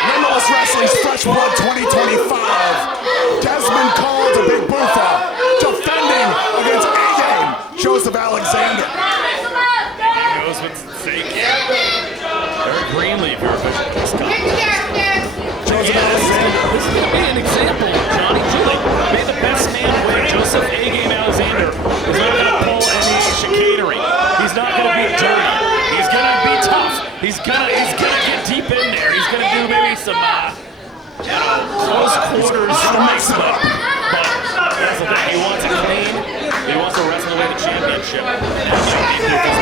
Limitless Wrestling's Fresh Blood 2025. Dezmond Cole to Big BOOFA, defending against A-Game Joseph Alexander. Knows what's at stake. Eric Greene, your official Joseph Alexander. This is going to be an example, Johnny. Julie, may the best man win. Joseph A-Game Alexander is not going to pull any chicanery. He's not going to be dirty. He's going to be tough. He's gonna get deep in there. He's going to do maybe some close quarters wrestling. But that's the thing. He wants it clean. He wants to wrestle away the championship. And that's BOOFA's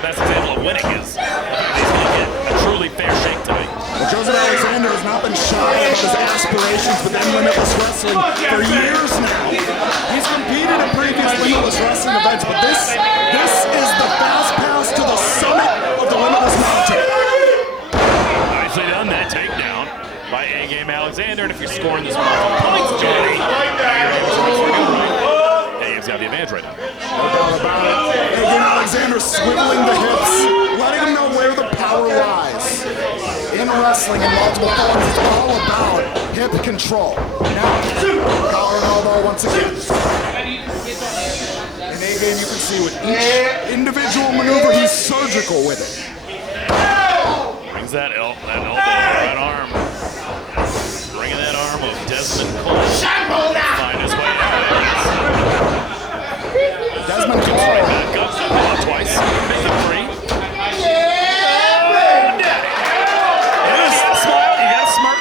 best example of winning is he's going to get a truly fair shake to me. Well, Joseph Alexander has not been shy of his aspirations within Limitless Wrestling for years now. He's competed in previous Limitless Wrestling events, but this is the fast pass to the summit of the Limitless Mountain. Nicely done, that takedown by A-Game Alexander, and if you're scoring this multiple points, Johnny, A-Game's got the advantage right now. No doubt about it. A-Game Alexander swiveling the hips, letting him know where the power lies. In wrestling in multiple forms, it's all about hip control. Now, collar and elbow once again. In A-Game, you can see with each individual maneuver, he's surgical with it. Brings that elbow, that arm. Bringing that arm of Dezmond Cole. Find his way out. Dezmond Cole. Right back up, twice. Make it three. Smile, you gotta smirk.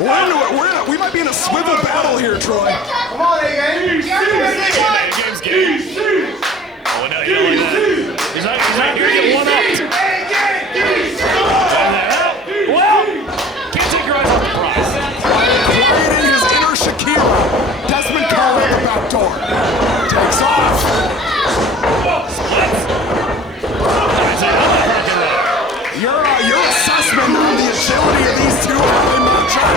We're into it. We might be in a swivel battle here, Troy. Come on, A-Game! A-Game's game. Oh, no, you don't like that. He's not here to get one up. Well, can't take your eyes off the prize. Quieting his inner Shakira. Dezmond Cole at the back door. Takes off. Splits. Your assessment on the agility of these two in matchup.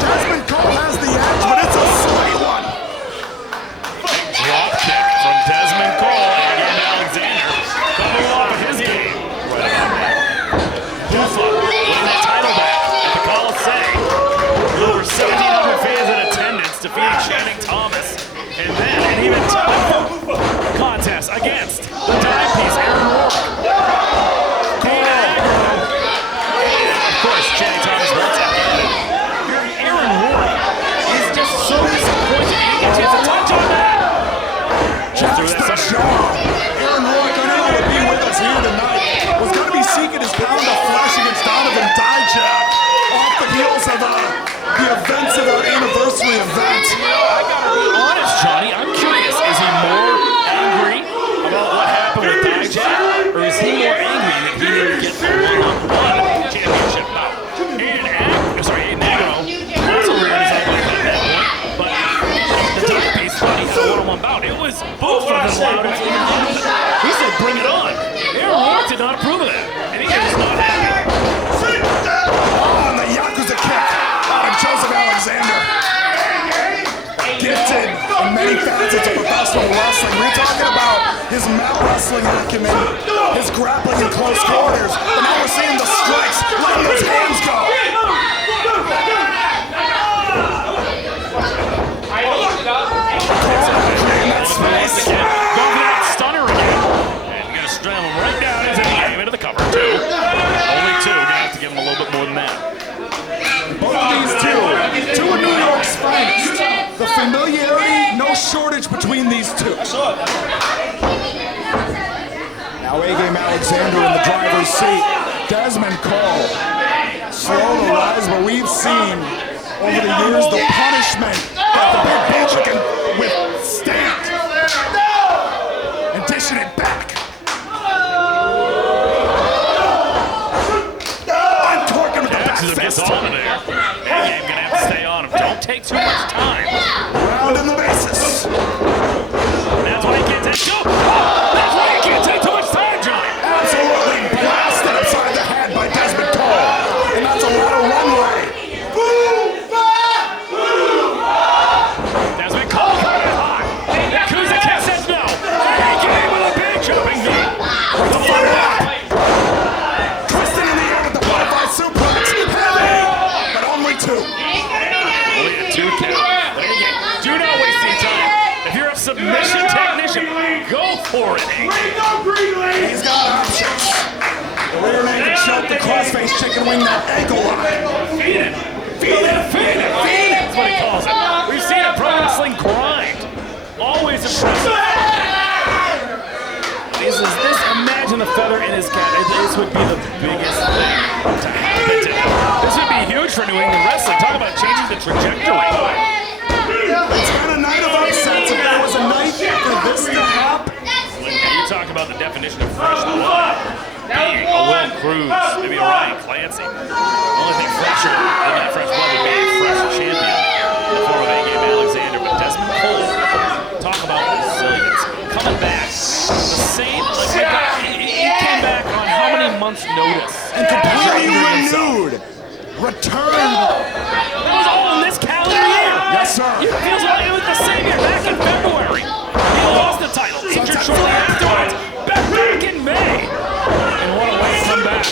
Dezmond Cole has the edge, but it's a slight one. Drop kick from Dezmond Cole. Again, Alexander coming off of his game. wrestling acumen, his grappling in close quarters, but now we're seeing the strikes, letting those hands go. Stunner again. And gonna stram him right down into the game, into the cover. Two. Only two. Gonna have to give him a little bit more than that. Both of these two of New York's finest. The familiarity, no shortage between these two. Now A-Game Alexander in the driver's seat. Dezmond Cole, slow to rise, but we've seen over the years the punishment that the big BOOFA can withstand. And dishing it back. I'm torquing with the back fist. On there. A-Game gonna have to stay on him. Don't take too much time. Round in the bases. That's why you can't take That's why you can't take too much time, Johnny. Absolutely blasted upside the head by Dezmond Cole. And that's a lot of runway. Dezmond Cole coming in hot. Yakuza Kiss says no. A-Game with a big jumping knee. Twisting in the air with the butterfly suplex. Heavy, but only two. Only a 2 count. But A-Game, do not waste any time. If you're a submission technician, go for it, A-Game. He's got options. The rear naked choke, the crossface chicken wing, that ankle lock. Feed it. That's what he calls it. We've seen a pro wrestling grind. Always impressive. Imagine a feather in his cap. This would be the biggest thing to happen to him. This would be huge for New England wrestling. Talk about changing the trajectory. It's been a night of upsets. If there was a night for this to happen. You talk about the definition of fresh blood. Being a Will Cruz, maybe a Ryan Clancy. The only thing fresher than that fresh blood would be a fresh champion in the form of A-Game Alexander. But Dezmond Cole, talk about resilience. Coming back. The same, he came back on how many months' notice? And completely renewed. Returned. That was all in this calendar year. Yes, sir. It feels like it was the same year, back in February. He lost the title, injured shortly afterwards, back in May. And what a way to come back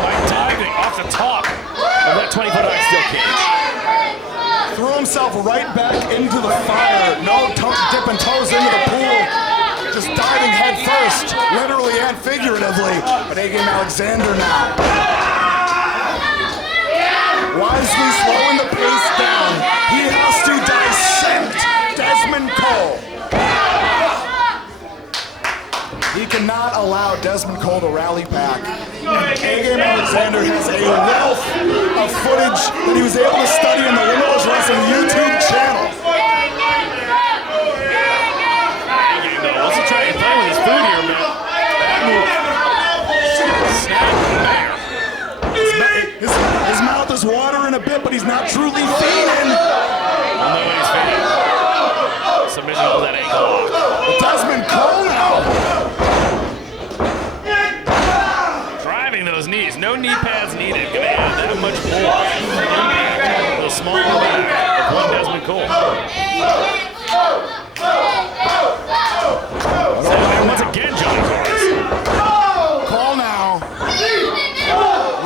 by diving off the top of that 20-foot high steel cage. Threw himself right back into the fire. No dipping toes into the pool. Just diving head first, literally and figuratively. But A-Game Alexander now. Wisely slowing the pace down. He has to dissect Dezmond Cole. He cannot allow Dezmond Cole to rally back. And A-Game Alexander has a wealth of footage that he was able to study on the Limitless Wrestling YouTube channel. A-Game, though, what's he trying to play with his food here, man? Bad move. Snap there. His mouth is watering a bit, but he's not truly feeding. We'll know when he's feeding. Submission of that ankle lock. Dezmond Cole now. Driving those knees. No knee pads needed. Gonna add that much more. The small back of one Dezmond Cole. And once again, Johnny Kroos. Cole now.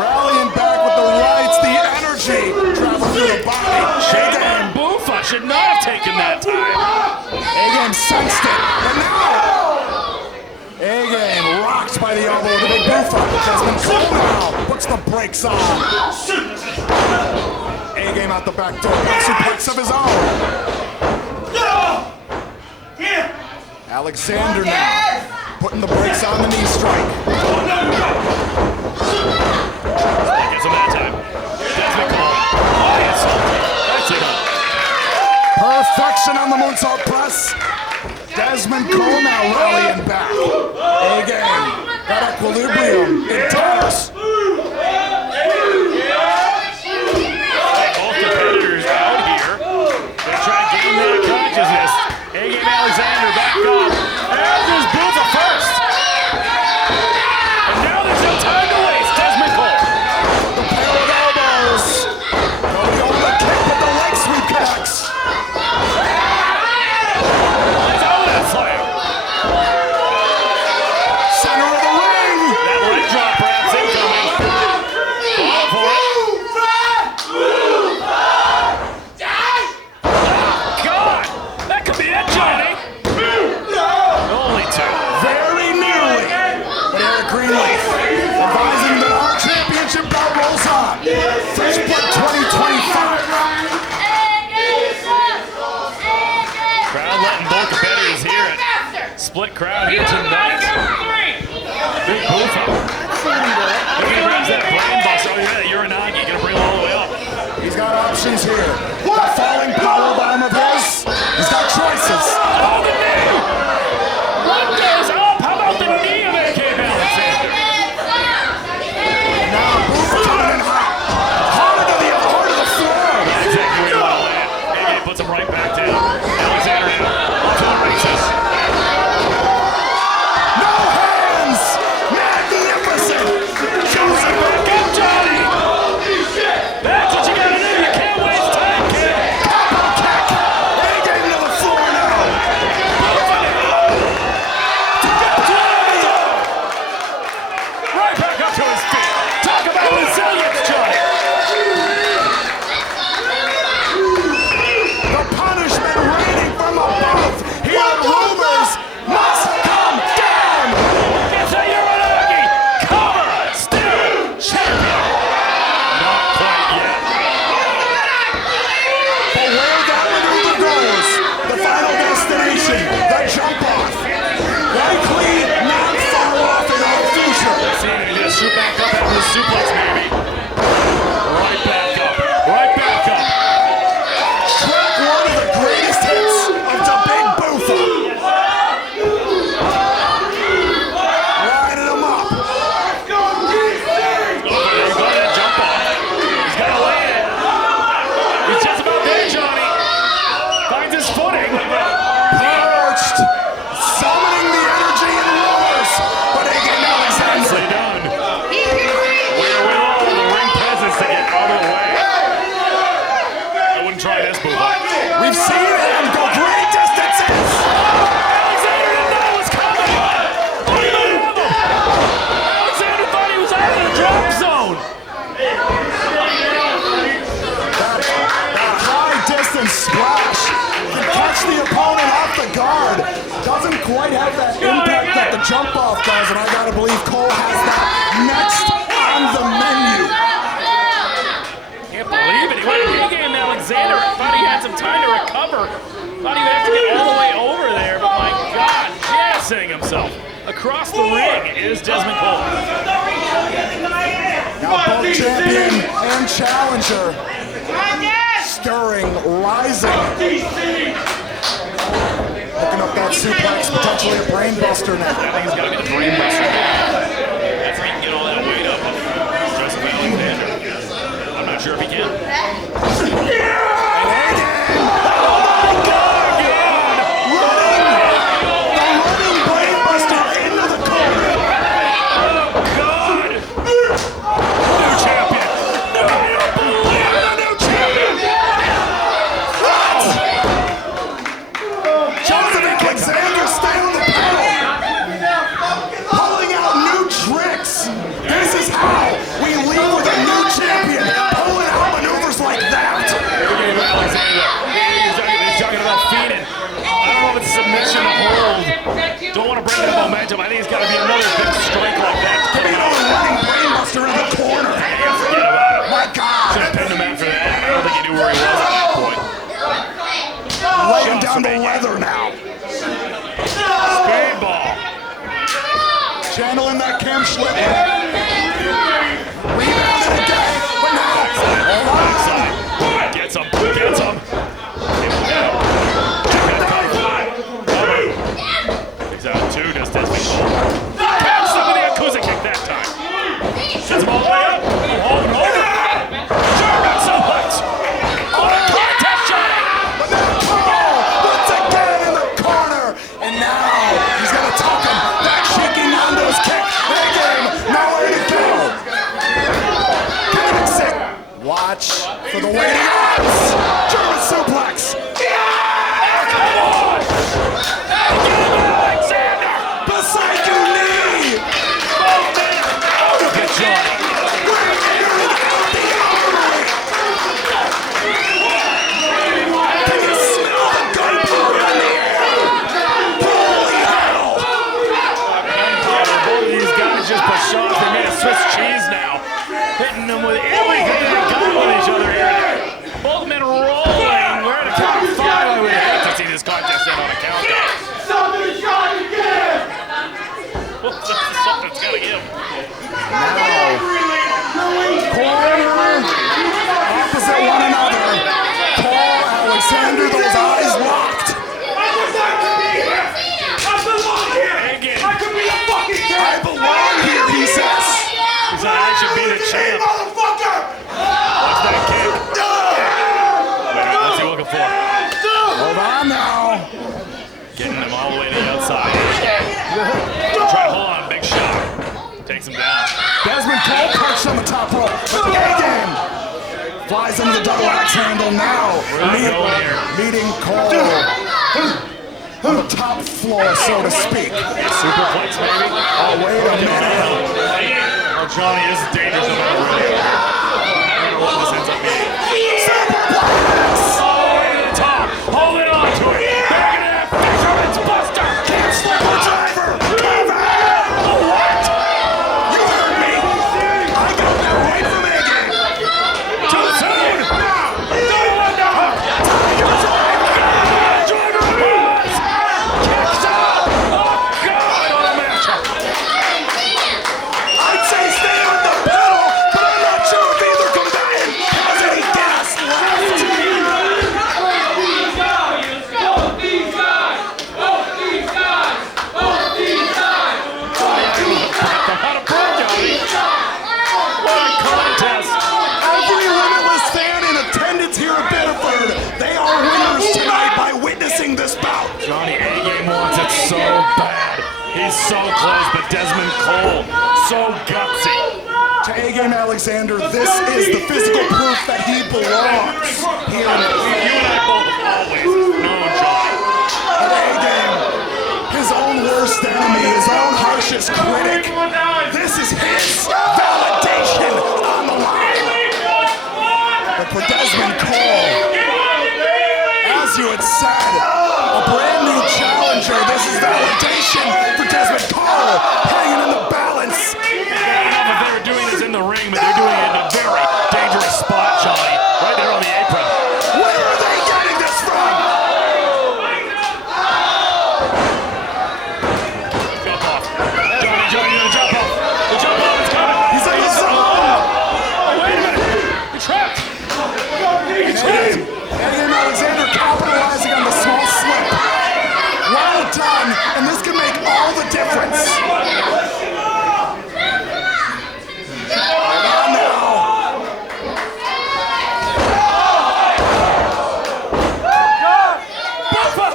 Rallying back with the rights, the energy traveling through the body. Shakedown BOOFA should not have taken that time. A-Game sensed it, but now A-Game rocked by the elbow of the big BOOFA. Dezmond Cole now puts the brakes on. A-Game out the back door, back suplex of his own. Alexander now putting the brakes on the knee strike. Gets him that time. Dezmond Cole. Oh, yes. That's it. Perfection on the moonsault press. Dezmond Cole now rallying back. A-Game got equilibrium intact. Both competitors out here. They're trying to gain that consciousness. A-Game Alexander back up. And there's BOOFA first. And now there's no time to waste. Dezmond Cole. The pair of elbows. No, the overhead kick, but the leg sweep connects. He's over that slam. crowd here tonight. Big BOOFA. He grabs that brain buster. Oh, yeah, Uranagi gonna bring him all the way up. He's got options here. That falling powerbomb of his. He's got choices. Oh, the knee! What goes up? How about the knee of AK Alexander? Now BOOFA coming in hot. Heart of the floor. That's exactly where you want to land. AK puts him right back down. Alexander in. To the races. No hands. Magnificent. Shows it back up, Johnny. That's what you gotta do. You can't waste time, kid. Double kick. They gave him to the floor now. Right back up to his feet. Talk about resilience, Johnny. The punishment raining from above. Here rumors must come down. It's a Uranagi. Cover. Still champion. Not quite yet. But where that maneuver goes, the final destination, the jump off. Likely not far off in our future. Seeing him just shoot back up after the suplex, maybe. Right back up. Right back up. Track one of the greatest hits of the big BOOFA. Lining him up. Oh, there you go, that jump off. He's got to land. He's just about there, Johnny. Finds his footing. Perched. Summoning the energy and roars. But Aiden Alexander. Nicely done. We're with all the ring presence to get out of the way. I wouldn't try this, BOOFA. We've seen him go great distances. Alexander didn't know it was coming. Oh, he might have him. Alexander thought he was out of the drop zone. That high distance splash can catch the opponent off the guard. Doesn't quite have that impact that the jump off does, and I gotta believe Cole has that next on the menu. Can't believe it. He went Keagan Alexander. Thought he had some time to recover. Thought he would have to get all the way over there, but my God, jettisoning himself. Across the ring is Dezmond Cole. Now both champion and challenger stirring, rising. Looking up that suplex, potentially a brain buster now. I think he's got to be the brain buster. That's how he can get all that weight up of Dezmond Alexander. I'm not sure if he can. Running brain buster into the corner. Oh, God! New champion! No, I don't believe it! A new champion! Jonathan Alexander stay on the pedal. Pulling out new tricks. This is how we leave with a new champion. Pulling out maneuvers like that. Alexander. He's talking about feeding. I don't know if it's submission or hold. Don't want to break the momentum. I think it's got to be another big strike like that. Coming out and running brainbuster in the corner. Forget about it. My God. Should have pinned him after that. I don't think he knew where he was at that point. Laying down the leather now. Speedball. Channeling that cam slip. Rebounded again. But now. Inside. Gets him. Gets him. He's out two. Does Dezmond Cole. Catch somebody a Kuza kick that time. Sends him all the way up. Oh, no. German suplex. Oh, a contest shot. But then Cole once again in the corner. And now he's going to tuck him. Back shaking onto his kick. Again, nowhere to go. Connects it. Watch for the waiting arms. German suplex. Come on. Alexander. Beside your knee. Look at Johnny. Can you smell the gunpowder in the air? Holy hell. Both of these guys just push off. They made a Swiss cheese now. Hitting them with everything they got on each other here. Both men roll flies into the double axe handle now. Meeting Cole on the top floor, so to speak. Superplex, baby. Oh, wait a minute. Oh, Johnny, this is dangerous. I don't know what this ends up being. Top, holding on to it. Back it up. Fisherman's Buster. Can't slip the driver. Oh, what? You heard me. I got that right from Aggro. Too soon. Tiger driver. Kicks out. Oh, God. What a matchup. I'd say stay on the pedal, but I'm not sure if either combatant has any gas left. How to prove, Johnny. What a contest. Every Limitless fan in attendance here at Biddeford, they are winners tonight by witnessing this bout. Johnny A-Game wants it so bad. He's so close, but Dezmond Cole, so gutsy. To A-Game Alexander, this is the physical proof that he belongs here in You and I both have always known Johnny. at A-Game. His own worst enemy, his own harshest critic. This is his validation on the line. But for Dezmond Cole, as you had said, a brand new challenger. This is validation for Dezmond Cole, hanging in the balance. I don't know if they were doing this in the ring, but they're doing it in a very dangerous spot, Johnny. Right there on the apron. Where are they getting this from? Jump off. Johnny, gonna jump off. The jump off is coming. He's in the zone. Oh, wait a minute. You're trapped. You're trapped. A-Game Alexander capitalizing on the small slip. Well done, and this can make all the difference. Hold on now. BOOFA!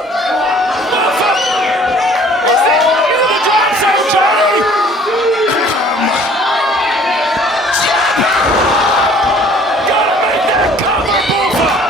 BOOFA! He's in the drop zone, Johnny. Gotta make that cover, BOOFA! Unbelievable!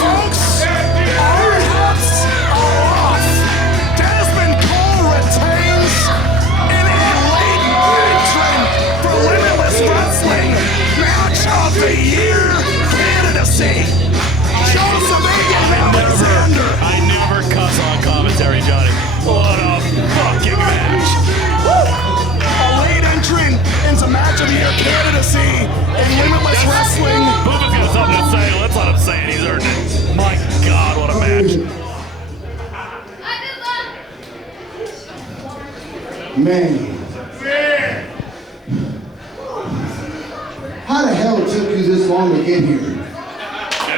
Folks, our hats are off. Dezmond Cole retains in a late entrant for Limitless Wrestling Match of the Year candidacy. Joseph Alexander. I never cuss on commentary, Johnny. What a fucking match. A late entrant into Match of the Year candidacy in Limitless Wrestling. BOOFA's got something to say. Let's let him say it. He's earned it. My God, what a match. Man. How the hell it took you this long to get here?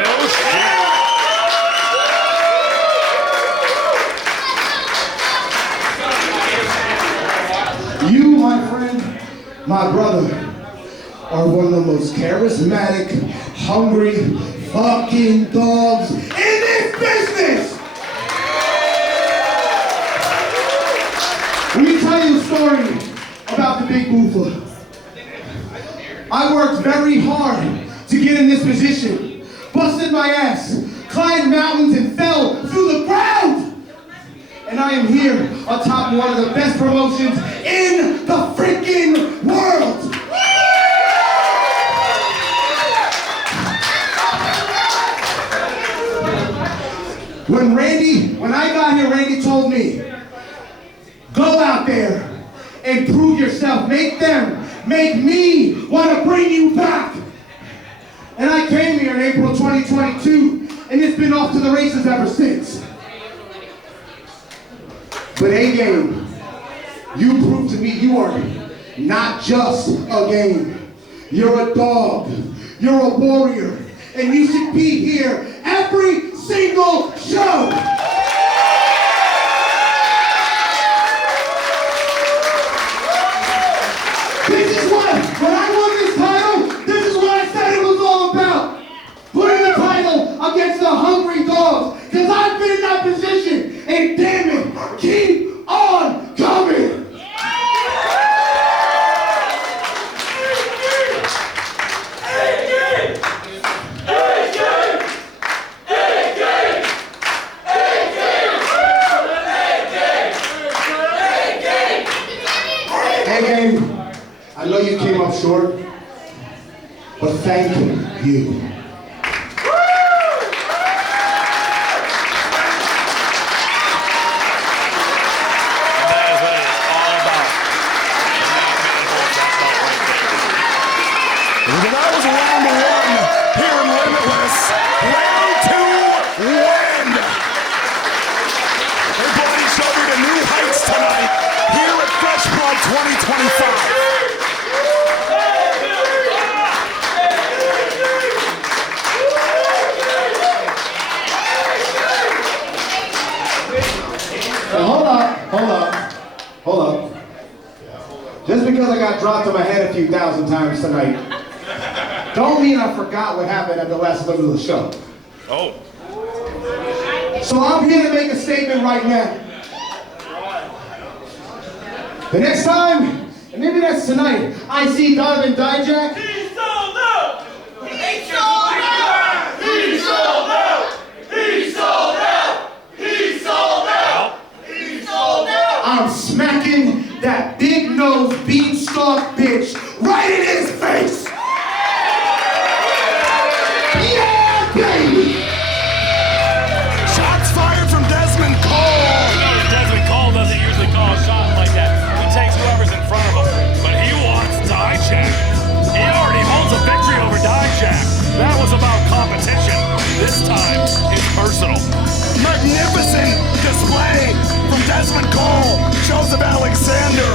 Oh, shit. You, my friend, my brother, are one of the most charismatic, hungry, fucking dogs in this business! Let me tell you a story about the big BOOFA. I worked very hard to get in this position, busted my ass, climbed mountains and fell through the ground! And I am here atop one of the best promotions in the freaking world! When I got here, Randy told me, go out there and prove yourself. Make me want to bring you back. And I came here in April 2022, and it's been off to the races ever since. But A-Game, you proved to me you are not just a game. You're a dog. You're a warrior. And you should be here every single show. keep on coming. I know you came up short, but thank you. That was round one here in Limitless. Round two, win. Everybody showed me to new heights tonight here at Fresh Blood 2025. Hold up. Just because I got dropped on my head a few thousand times tonight, don't mean I forgot what happened at the last minute of the show. Oh. So I'm here to make a statement right now. The next time, and maybe that's tonight, I see Donovan Dijak. He's sold out! He's sold out! He's sold out! He's sold out! He's sold out! He's sold out! I'm smacking that big-nosed beanstalk bitch right in his face! Yeah, baby! Shots fired from Dezmond Cole. Dezmond Cole doesn't usually call a shot like that. He takes whoever's in front of him. But he wants Dijak. He already holds a victory over Dijak. That was about competition. This time, it's personal. Magnificent display from Dezmond Cole. Joseph Alexander.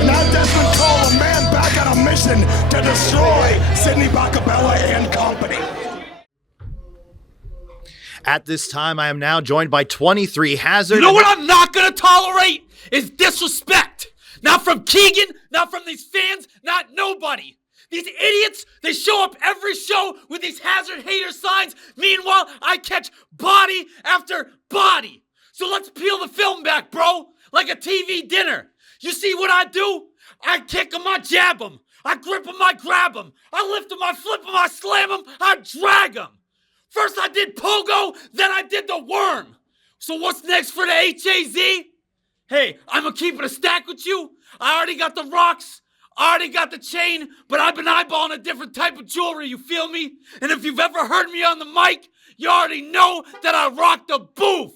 And now Dezmond Cole, a man back on a mission to destroy Sidney Bakabella and company. At this time, I am now joined by 23 Hazard. You know what I'm not gonna tolerate is disrespect. Not from Keagan, not from these fans, not nobody. These idiots, they show up every show with these Hazard hater signs. Meanwhile, I catch body after body. So let's peel the film back, bro. Like a TV dinner. You see what I do? I kick them, I jab them. I grip them, I grab them. I lift them, I flip them, I slam them, I drag them. First I did pogo, then I did the worm. So what's next for the HAZ? Hey, I'm gonna keep it a stack with you. I already got the rocks, I already got the chain, but I've been eyeballing a different type of jewelry, you feel me? And if you've ever heard me on the mic, you already know that I rock the boof.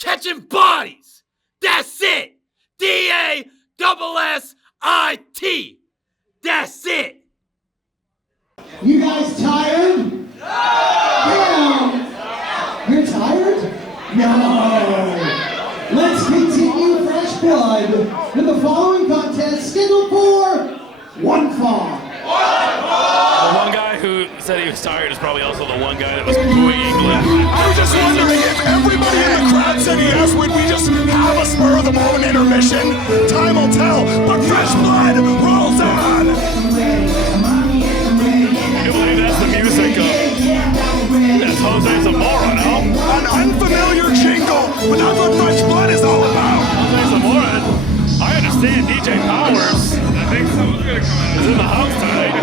Catching bodies, that's it. D-A-S-S-I-T, that's it. You guys tired? Yeah. You're tired? No. Let's continue Fresh Blood with the following contest scheduled for one fall. The one guy who said he was tired is probably also the one guy that was booing England. I was just wondering if everybody in the crowd said yes, would we just have a spur of the moment intermission? Time will tell, but Fresh Blood rolls on. You believe that's the music of that's Jose Zamora, no? An unfamiliar jingle, but that's what Fresh Blood is all about. Jose Zamora, I understand DJ Powers, I think is in the house tonight.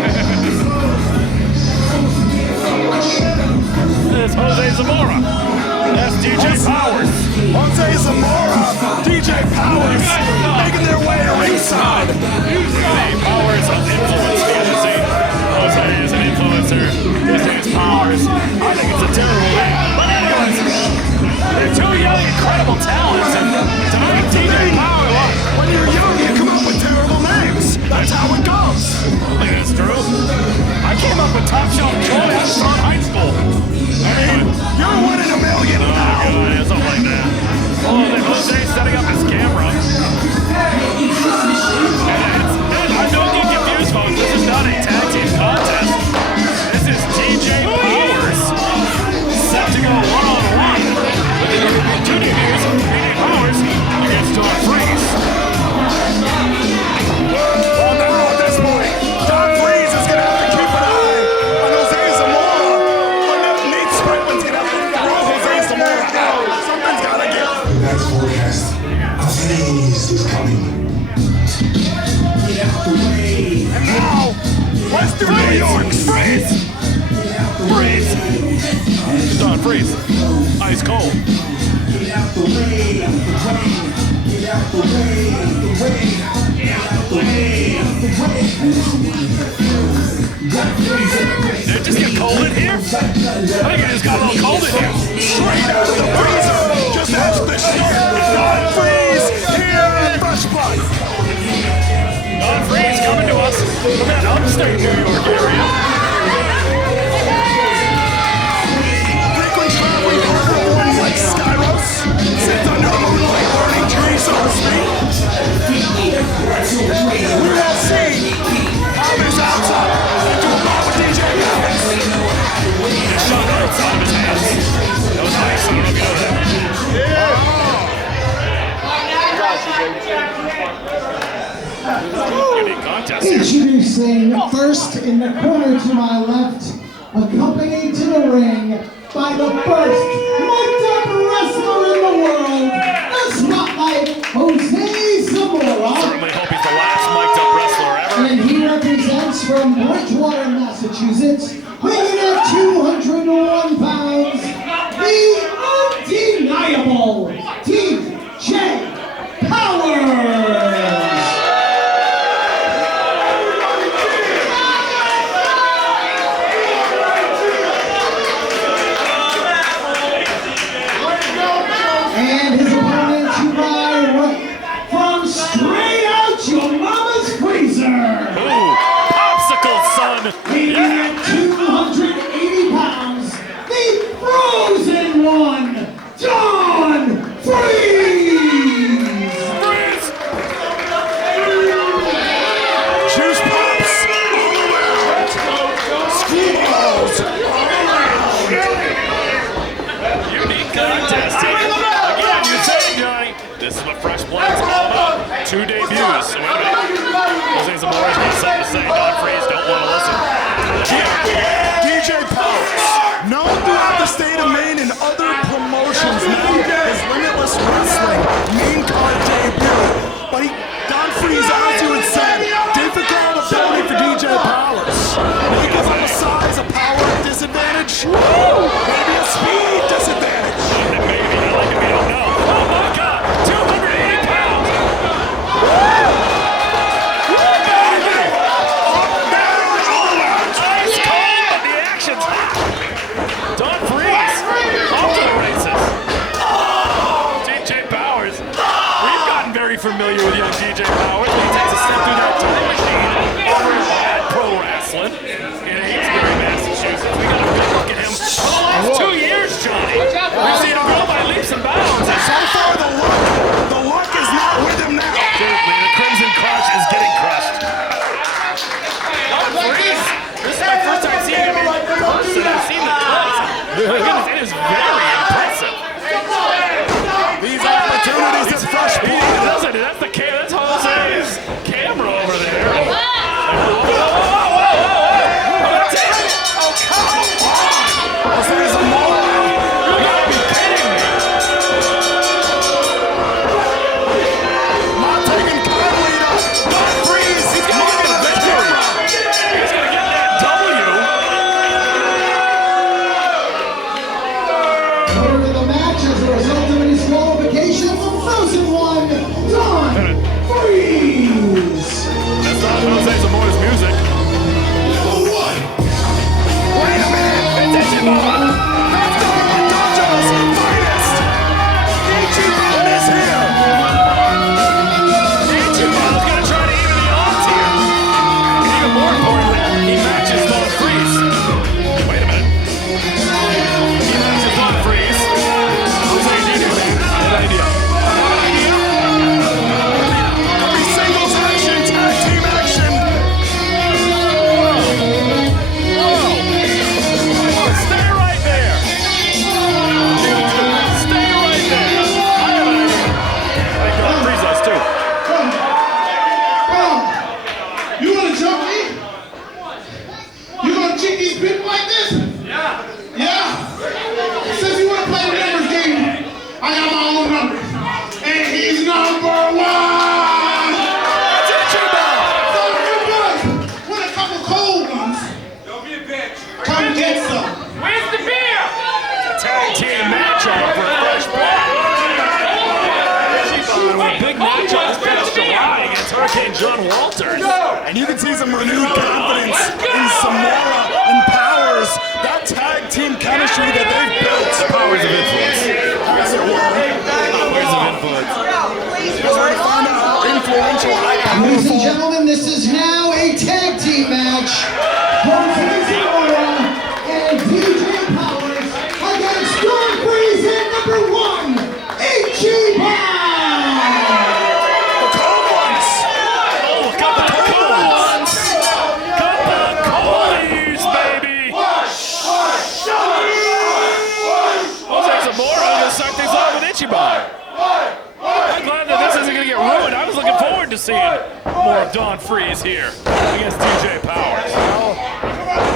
It's Jose Zamora. That's DJ Powers. Jose Zamora, DJ Powers, making their way to ringside. The Powers of influence. You can see Jose is an influencer. His name is Powers. I think it's a terrible name. But anyways, they're two young, incredible talents. And tonight, DJ Powers. When you're young, you come up with terrible names. That's how it goes. I think that's true. I came up with Top Shelf Joy at Start High School. I mean, you're one in a million Oh, now. God, yeah, something like that. Oh, then Jose Freeze is coming. Get out the way. And now, Western New York, freeze! Freeze! Don, freeze. Ice cold. Get out the way, out the way. Get out the way, out the way. Get out the way, out the way. Did it just get cold in here? I think it just got a little cold in here. Straight out of the freezer! Just as the start of Don Freeze here in Fresh Blood. Don Freeze coming to us from that upstate New York area. Frequent traveling partner boys like Skyros sits under the moonlight burning trees, so to speak. We will see Thomas outside into a ball with DJ Powers. Shot outside of his hands. That was nice. I don't know if you know that. Unique contest here. Introducing first in the corner to my left, accompanied to the ring by the first mic'd up wrestler in the world, the Spotlight, Jose Zamora. Certainly hope he's the last mic'd up wrestler ever. And he represents from Bridgewater, Massachusetts, weighing at 201 pounds, the undeniable DJ Powers. And his opponent to my right, from straight out your mama's freezer. Ooh, popsicle, son. Weighing at 280 pounds, the frozen one, Don Freeze. Freeze! Juice pops all around. Screwballs all around. Unique contest here. Again, you say, Johnny, this is what Fresh Blood's all about. 2 debuts. So wait a minute. Jose Zamora's got something to say. Don Freeze don't want to listen. DJ Powers, known throughout the state of Maine and other promotions now as Limitless Wrestling main card debut. But Don Freeze, as you had said, difficult ability for DJ Powers. Because of the size, a power disadvantage, maybe a speed disadvantage. Maybe. I like it. We don't know. Oh my God. 280 pounds. Ice cold, but the action's hot. Don Freeze off to the races. DJ Powers. We've gotten very familiar with young DJ Powers. He takes a step through that time machine over at Pro Wrestling in Amesbury, Massachusetts. We got a good look at him for the last 2 years, Johnny. We've seen him grow by leaps and bounds. And So far, the luck is not with him now. certainly, the Crimson Crush is getting crushed. Don Freeze, this is my first time seeing him in person. I've seen the clips. My goodness, it is very impressive. These opportunities at Fresh Blood. That's Jose's camera He's number one! So you boys, with a couple cold ones, Don't be a bitch. come get some. Where's the beer? Tag team matchup for Fresh Blood. Big matchup this July against Hurricane John Walters. And you can see some renewed confidence in Zamora and Powers. That tag team chemistry that they've built. Powers of influence. As it were. Powers of influence. As we find out how influential and Ladies and powerful. gentlemen, this is now a tag team match. Zamora and DJ Powers against Storm Breeze and number one, Ichiban! I'm glad that this isn't going to get ruined. I was looking forward to seeing more of Don Freeze here against DJ Powers.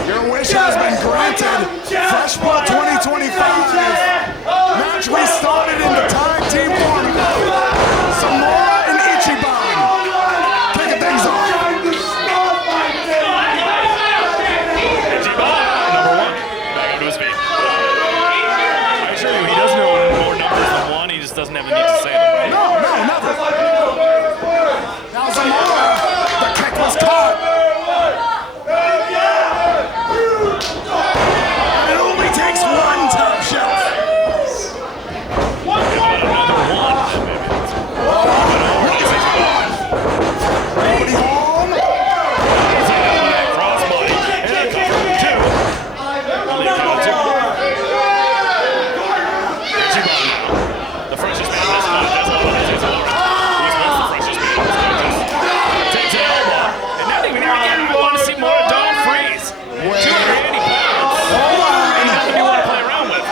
Your wish has been granted. Fresh Blood 2025. Match restarted in the tag team format. Zamora and Ichiban kicking things off. Ichiban, number one, back onto his feet. I assure you, he does know more numbers than one. He just doesn't have the need to say them. No, nothing. Now Zamora, the kick was caught. And it only takes one top shelf. Nobody home. Crossbody. And a cover for two. Only a count of two. Ichiban now. The freshest man in this one. That's all it is. He's once the freshest man. Takes an elbow. And not even here again. I want to see more of Don Freeze. 280 pounds. And nothing you want to play around with.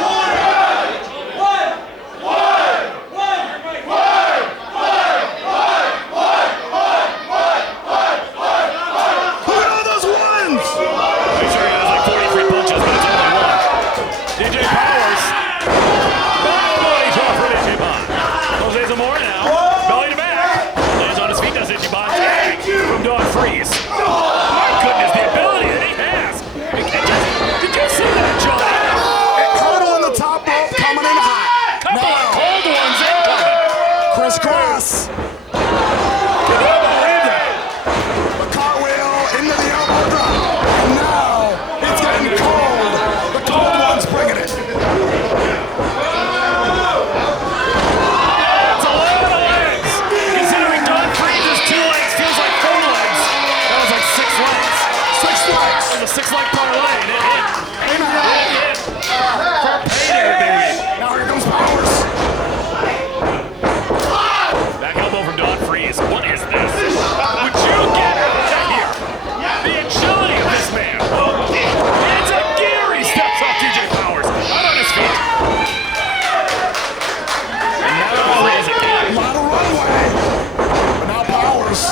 Look at all those ones. Make sure he has like 43 punches, but it's only one. DJ Powers. Body drop from Ichiban. Jose Zamora now. Belly to back. Lands on his feet, does Ichiban. Tag from Don Freeze. My goodness, the ability that he has. Did you see that, John? Hurdle in the top rope coming in hot. Couple of cold ones incoming. Crisscross. Can you believe that? The cartwheel into the elbow drop. And now it's getting cold. The cold one's bringing it. That's a lot of legs. Considering Don Freeze's 2 legs feels like 4 legs. That was like 6 legs. 6 legs. It was a 6-leg parlay, and it hit. It hit. For payday, baby. Now here comes Powers. Back elbow from Don Freeze. What is this? Would you get out of here? The agility of this man. It's a gear. He steps off DJ Powers. Out on his feet. And now Freeze again. A lot of runway. But now Powers.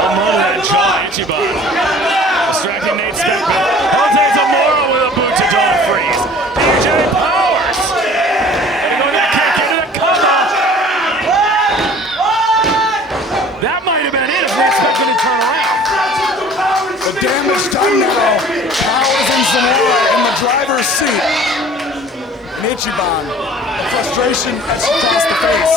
One more than John Ichiban. Distracting Nate Speckman. Jose Zamora with a boot to Don Freeze. DJ Powers. And going to the kick into the cover. That might have been it if Nate Speckman had turned around. The damage done now. Powers and Zamora in the driver's seat. And Ichiban. The frustration etched across the face.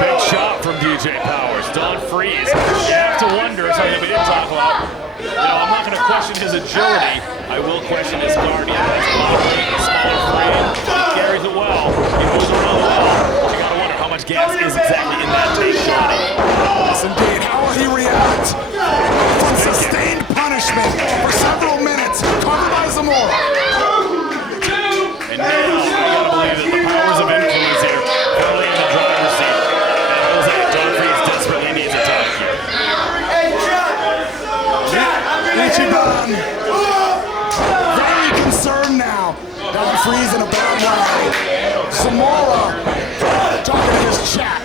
Big shot from DJ Powers. Don Freeze. You have to wonder, something we didn't talk about. You know, I'm not going to question his agility. I will question his guard. He has a lot of weight, a smaller frame. He carries it well. He moves around well. But you got to wonder how much gas is exactly in that big shot. Yes, indeed. How will he react? From sustained punishment for several minutes. Covered by Zamora. And now, I got to believe that the powers of influence here early in the driver's seat. And Jose, Don Freeze desperately needs a tag here. Ichiban. Very concerned now. Don Freeze in a bad way. Zamora talking to his chat.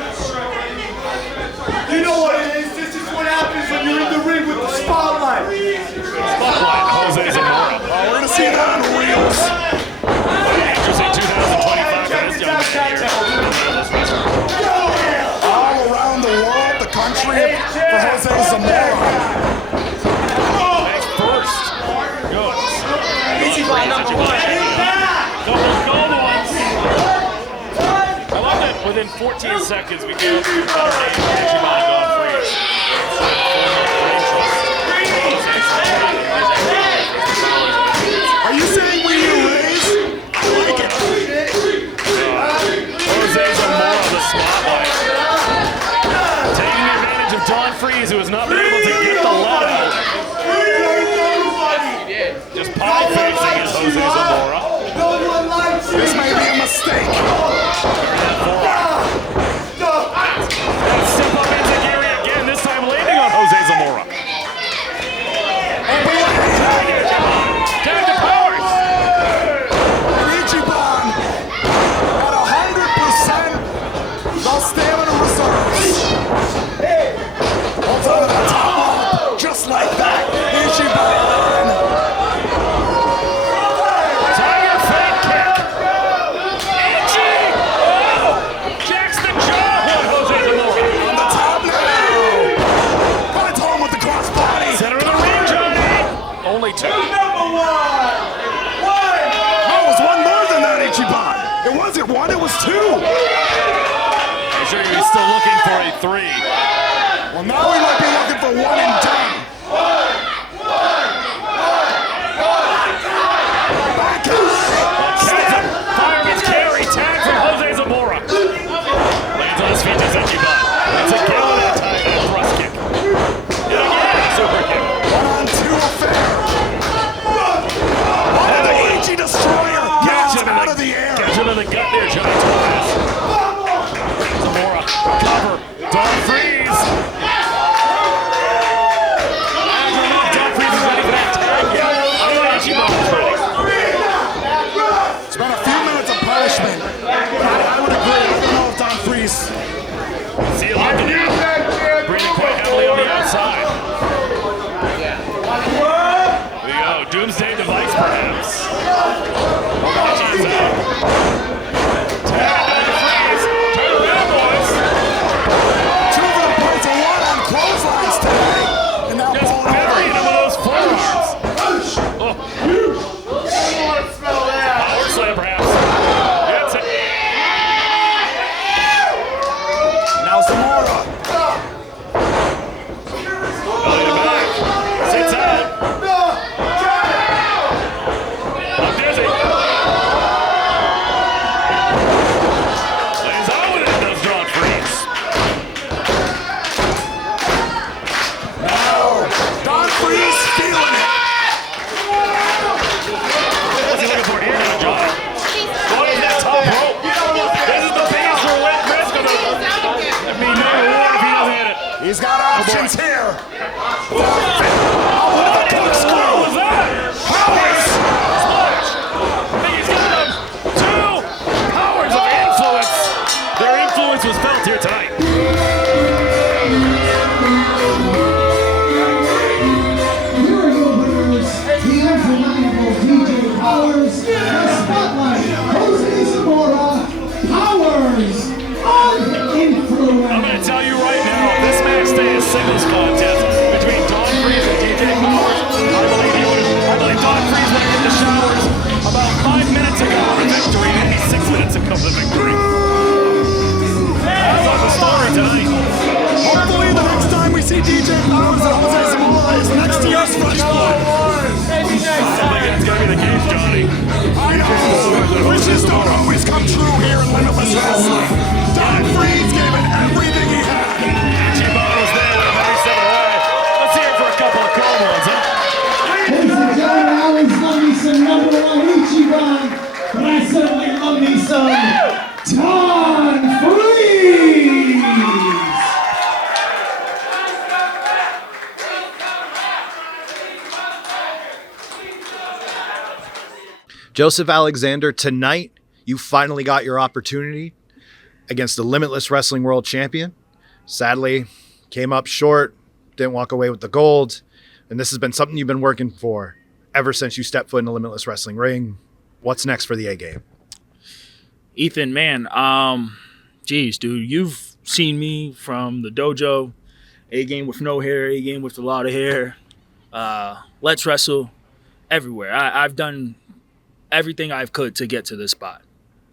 You know what it is. This is what happens when you're in the ring with the spotlight. Spotlight, Jose Zamora. We're going to see that on the wheels. Interesting 2025 for this young man. within 14 seconds, we go to Ichiban and Don Freeze. Are you saying we need a raise? I like it. Jose Zamora on the spotlight. Taking advantage of Don Freeze, who has not been able to get the lead out. Just pie facing is Jose Zamora. This may be a mistake. Step up into Gary again, this time landing on Jose Zamora. Tag to Powers. Ichiban at 100%. Those stamina reserves. Holds on to the top rope, just like that. Ichiban. Tiger fake kick. Ichi! Oh! Jacks the jaw on Jose Zamora. On the top now. Finds home with the crossbody. Center of the ring, Johnny. Only two. Oh, it was one more than that, Ichiban. It wasn't one, it was two. I'm sure he was still looking for a three. Well, now we might be looking for one and done. Fireman's carry, tag from Jose Zamora. Lands on his feet to Ichiban. It's again with that time, that thrust kick. And again, super kick. 1-on-2 affair. Oh, the Ichi Destroyer. Catch Now him out of the air. Catch him in the gut there, Johnny Torres. Zamora, cover. Don Freeze. Don Freeze is ready for that tag. I don't know if Ichiban is ready. It's been a few minutes of punishment. I would agree. I don't know if Don Freeze. See it looking now. Breathing quite heavily on the outside. There we go. Doomsday device, perhaps. Ichi's out. Tag Don Freeze. Turn around, boys. Two of them points a lot on clotheslines today. And now Just ball burying him with those forearms. Oh. Power slam, perhaps. That's it. Now Zamora. Belly to back. Sits out. Up dizzy. Lays out with it, does Don Freeze. Now Don Freeze feeling it. What's he looking for here now, John? Going to that top rope. This is the biggest risk of it. That'd be no reward if he doesn't hit it. He's got options here. What was that? Powers. Splash. I think he's got them. Two powers of influence. Their influence was felt here tonight. Here are your winners, the undeniable DJ Powers, the Spotlight, Jose Zamora, Powers of Influence. I'm going to tell you right now, if this match stays a singles contest between Don Freeze and DJ Powers, I believe Don Freeze would have hit the showers about 5 minutes ago of the victory, maybe 6 minutes ago of the victory. That's on the story tonight. Hopefully the next time we see DJ Powers and Jose Zamora is next year's Fresh Blood. I don't think that's going to be the case, Johnny. I know. Wishes don't always come true here in Limitless Wrestling. Don Freeze gave it everything he had. Ichiban was there with a very 7 away. Let's hear it for a couple of cold ones, huh? Ladies and gentlemen, I always love me some number one Ichiban, but I certainly love me some Don Freeze. Joseph Alexander, tonight you finally got your opportunity against the Limitless Wrestling World Champion. Sadly, came up short, didn't walk away with the gold, and this has been something you've been working for ever since you stepped foot in the Limitless Wrestling ring. What's next for the A-game? Ethan, man, geez, dude, you've seen me from the dojo, A-game with no hair, A-game with a lot of hair, Let's Wrestle, everywhere. I've done everything I could to get to this spot.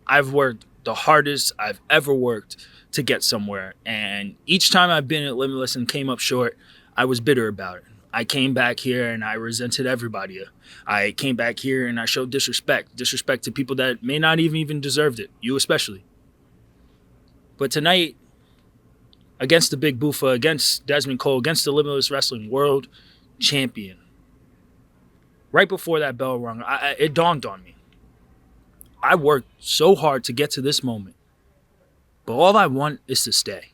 I've worked the hardest I've ever worked to get somewhere. And each time I've been at Limitless and came up short, I was bitter about it. I came back here and I resented everybody. I came back here and I showed disrespect to people that may not even deserved it, you especially. But tonight, against the big BOOFA, against Dezmond Cole, against the Limitless Wrestling World Champion, right before that bell rung, it dawned on me. I worked so hard to get to this moment, but all I want is to stay.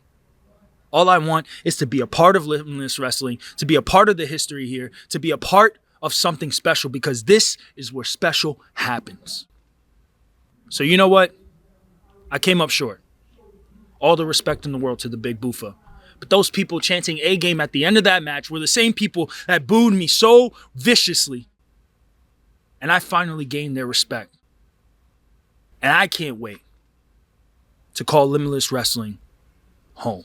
All I want is to be a part of Limitless Wrestling, to be a part of the history here, to be a part of something special, because this is where special happens. So you know what? I came up short. All the respect in the world to the big BOOFA. But those people chanting A-game at the end of that match were the same people that booed me so viciously. And I finally gained their respect. And I can't wait to call Limitless Wrestling home.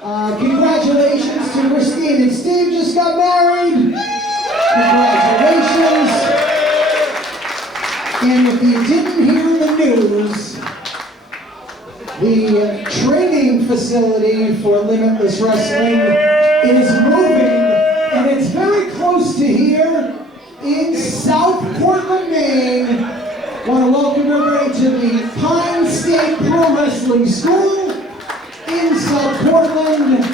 Congratulations to Christine and Steve just got married. Congratulations. And if you didn't hear the news, the training facility for Limitless Wrestling is moving, and it's very close to here in South Portland, Maine. I want to welcome everybody to the Pine State Pro Wrestling School in South Portland.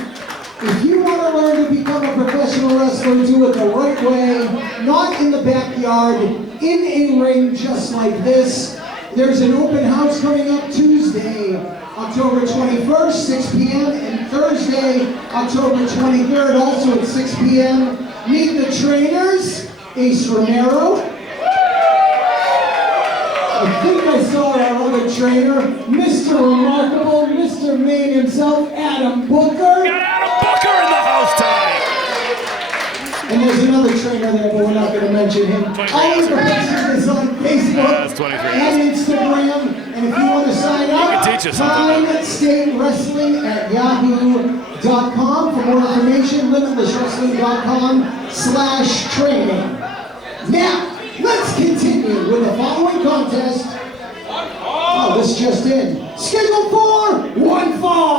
If you want to learn to become a professional wrestler, do it the right way, not in the backyard, in a ring just like this. There's an open house coming up Tuesday, October 21st, 6 p.m., and Thursday, October 23rd, also at 6 p.m. Meet the trainers, Ace Romero. I think I saw our other trainer, Mr. Remarkable, Mr. Maine himself, Adam Booker. Got Adam Booker in the house tonight. And there's another trainer there, but we're not going to mention him. All information is on Facebook and Instagram. And if you want to sign up, Pine State Wrestling at yahoo.com. For more information, limitlesswrestling.com/training. Now, let's continue with the following contest. Oh, this just in. Scheduled for one fall.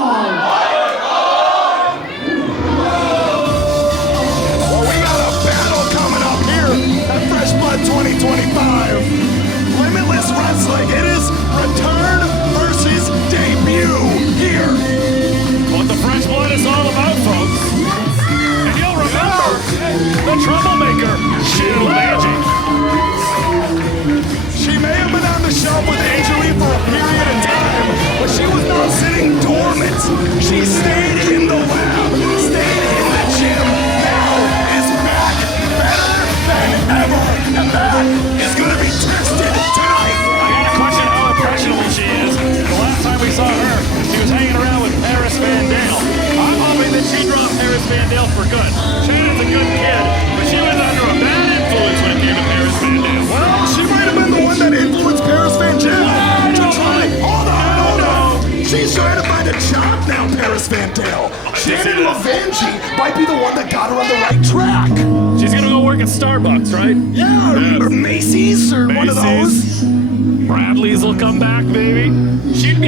Well, we got a battle coming up here at Fresh Blood 2025. Limitless Wrestling. It is return versus debut here. What the Fresh Blood is all about, folks. And you'll remember the troublemaker, LeVangie. She may have been on the shelf with injury for a period of time, but she was not sitting dormant. She stayed in the lab, stayed in the gym, now is back better than ever. And that is going to be tested tonight. I can't question how impressionable she is. The last time we saw her, she was hanging around with Paris Van Dale. I'm hoping that she dropped Paris Van Dale for good. Shannon's a good kid, but she was under a bad influence when it came to Paris Van Dale. Well, she might have been the one that influenced Paris Van Dale to try. Hold on. She's trying to find a job now, Paris Van Dale. Shannon LeVangie might be the one that got her on the right track. She's gonna go work at Starbucks, right? Yeah, or Macy's or one of those. Bradley's will come back, baby.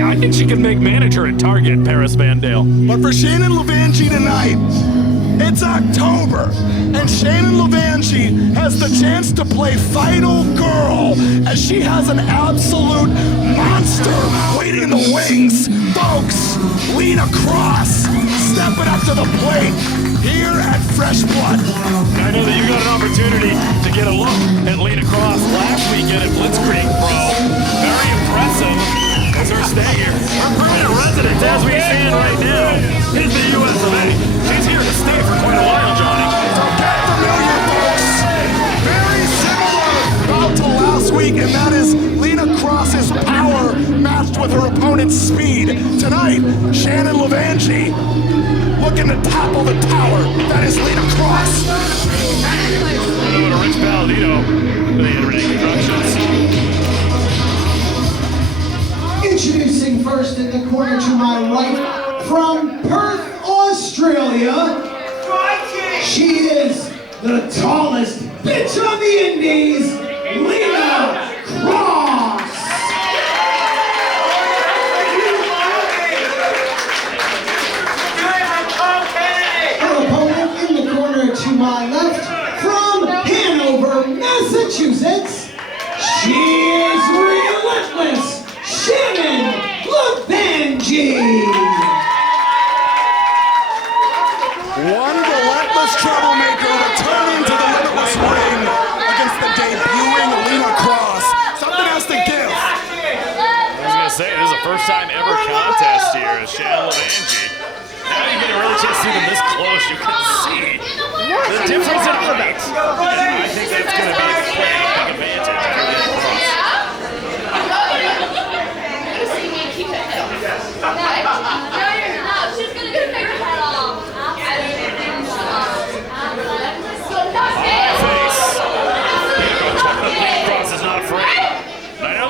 I think she could make manager at Target, Paris Van Dale. But for Shannon LeVangie tonight, it's October, and Shannon LeVangie has the chance to play Final Girl, as she has an absolute monster waiting in the wings. Folks, Lena Kross stepping up to the plate here at Fresh Blood. I know that you got an opportunity to get a look at Lena Kross last weekend at Blitzkrieg, bro. Very impressive as her stay here. Her permanent residence, as we stand right now, is the US of A. She's here to stay for quite a while, Johnny. Don't get familiar, folks. Very similar to last week, and that is Lena Kross's power matched with her opponent's speed. Tonight, Shannon LeVangie looking to topple the tower. That is Lena Kross. Over to Rich Palladino for the in-ring instructions. Introducing first in the corner to my right, from Perth, Australia, she is the tallest bitch on the indies, Lena Kross. say, this is a first time ever contest here. Shannon, LeVangie. Now you get a really chance to see them this close. You can see the difference in height. And I think that's going to be a big advantage for Lena Kross.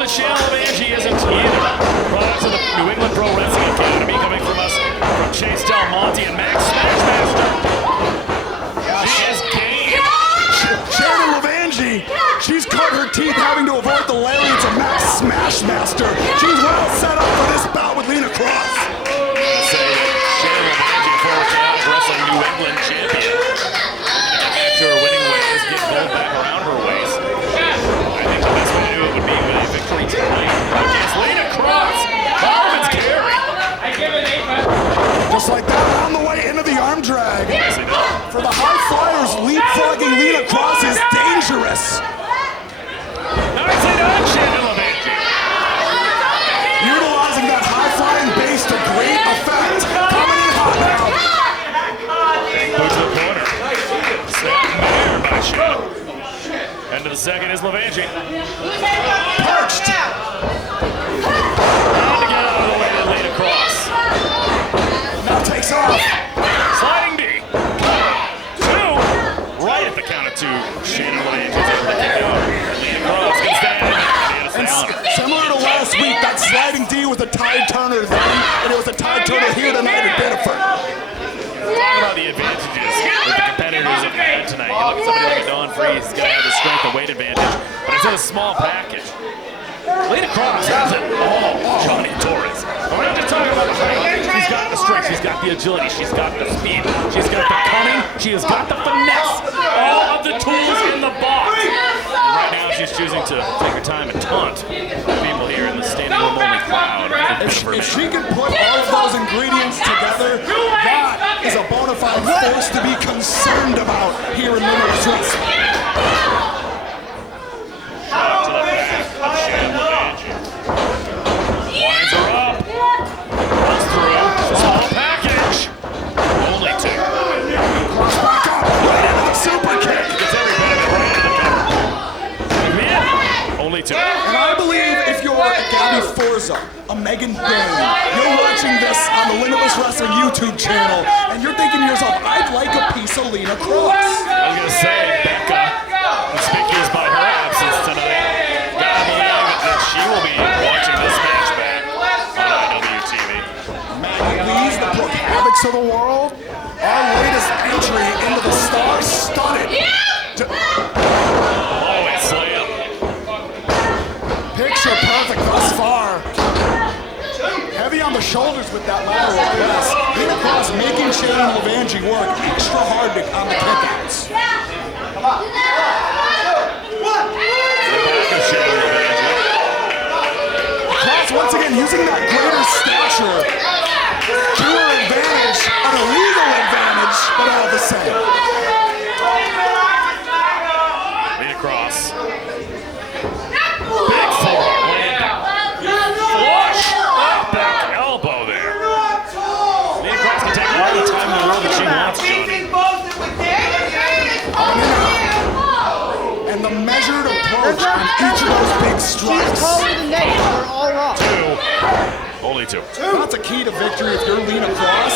Shannon LeVangie isn't either. Products of the New England Pro Wrestling Academy coming from us from Chase Del Monte and Max Smashmaster. She is game. Shannon LeVangie, she's cut her teeth having to avoid the lariats of Max Smashmaster. She's well set up for this bout with Lena Kross. Shannon LeVangie, former Chaos Wrestling New England champion. After her winning ways, get gold back around her waist. I think the best way to do it would be with a victory tonight against Lena Kross. Garland's carry. Just like that, on the way into the arm drag. For the high flyers, leapfrogging Lena Kross is dangerous. Nicely done, Shannon LeVangie. Utilizing that high flying base to great effect. Coming in hot now. Boot to the corner. Snap there by Shannon. End of the second is LeVangie. Perched. Trying to get out of the way of Lena Kross. Now takes off. Sliding knee. 2. Right at the count of 2. Shannon LeVangie is able to kick out. Lena Kross can stand in. Similar to last week, that sliding D was a tide turner then, and it was a tide turner here tonight at Biddeford. Talk about the advantages that the competitors have had tonight. You look at somebody like a Don Freeze, he's got to have the strength and weight advantage, but it's in a small package. Lena Kross has it all. Johnny Torres. We're not just talking about the height. She's got the strength, she's got the agility, she's got the speed, she's got the cunning, she has got the finesse. All of the tools in the box. And right now she's choosing to take her time and taunt people here in the standing room only crowd. If she can put all of those ingredients together, that is a bona fide force to be concerned about here in Limitless Wrestling. Shot to the back of Shannon LeVangie. Winds her up. Runs through. Small package. Only 2. Cross back up. Right into the super kick. Gets every bit of it right into the cover. Yeah. Only 2. And I believe if you're a Gabby Forza, a Megan Bain, you're watching this on the Limitless Wrestling YouTube channel, and you're thinking to yourself, I'd like a piece of Lena Kross. I was going to say, Becca, conspicuous by her absence tonight. Gotta believe that she will be watching this match back on IWTV. Maggie Lee's the Brooke Havocs of the world. Our latest entry into the star-studded. Always slam. Picture perfect thus far. Heavy on the shoulders with that lateral press. Lena Kross making Shannon LeVangie work extra hard on the kickouts. Kross once again using that greater stature to her advantage, an illegal advantage, but all the same. Lena Kross. Big forearm landing. Flush. Back elbow there. Lena Kross can take all the time in the world that she wants, Johnny. And the measured approach on each of those big strikes. She's taller than Nate. They're all wrong. 2. Only 2. That's a key to victory if you're Lena Kross.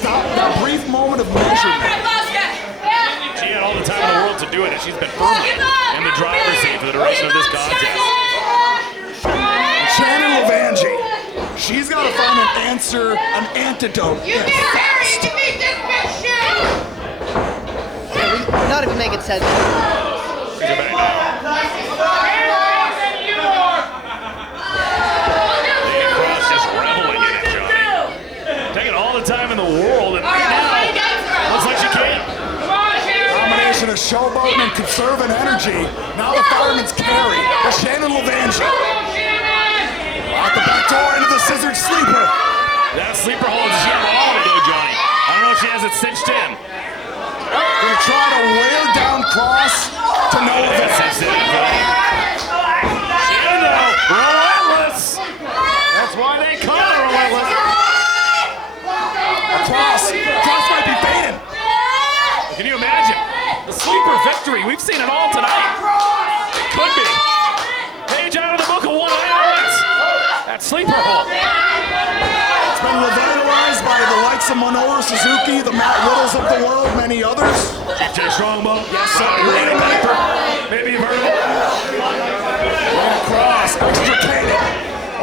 That brief moment of measurement. She had all the time in the world to do it, and she's been firmly in the driver's seat for the duration of this contest. Shannon LeVangie, she's got to find an answer, an antidote. Yeah, not even make it sense. She's a bang now. Lena Kross just reveling in it, Johnny. Taking all the time in the world, and right now, looks like she can. Combination of showboating and conserving energy. Now the fireman's carry. The Shannon LeVangie. Out the back door into the scissored sleeper. That sleeper hold, she has all to do, Johnny. I don't know if she has it cinched in. Gonna try to wear down Kross to no avail. Shannon, though, relentless. sleeper hold. It's been revitalized by the likes of Minoru Suzuki, the Matt Littles of the world, many others. Jay Strongbow, yes, sir. Lena Piper, maybe you've heard of it. Lena Kross, extricated.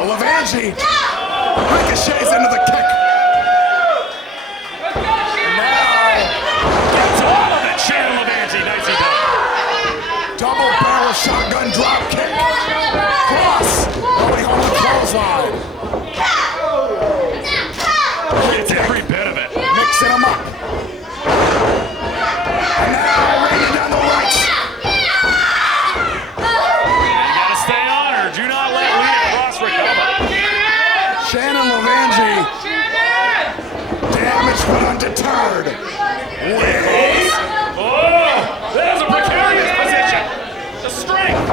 LeVangie ricochets into the kick. Gets all of it. Shannon LeVangie, nicely done. Double barrel shotgun drop kick. Kross, nobody on the clothesline. Gets every bit of it. Mixing them up. And now raining down the lights. You gotta stay on her. Do not let Lena Kross recover. Shannon LeVangie. Damaged but undeterred. Wait. Oh, that is a precarious position. The strength.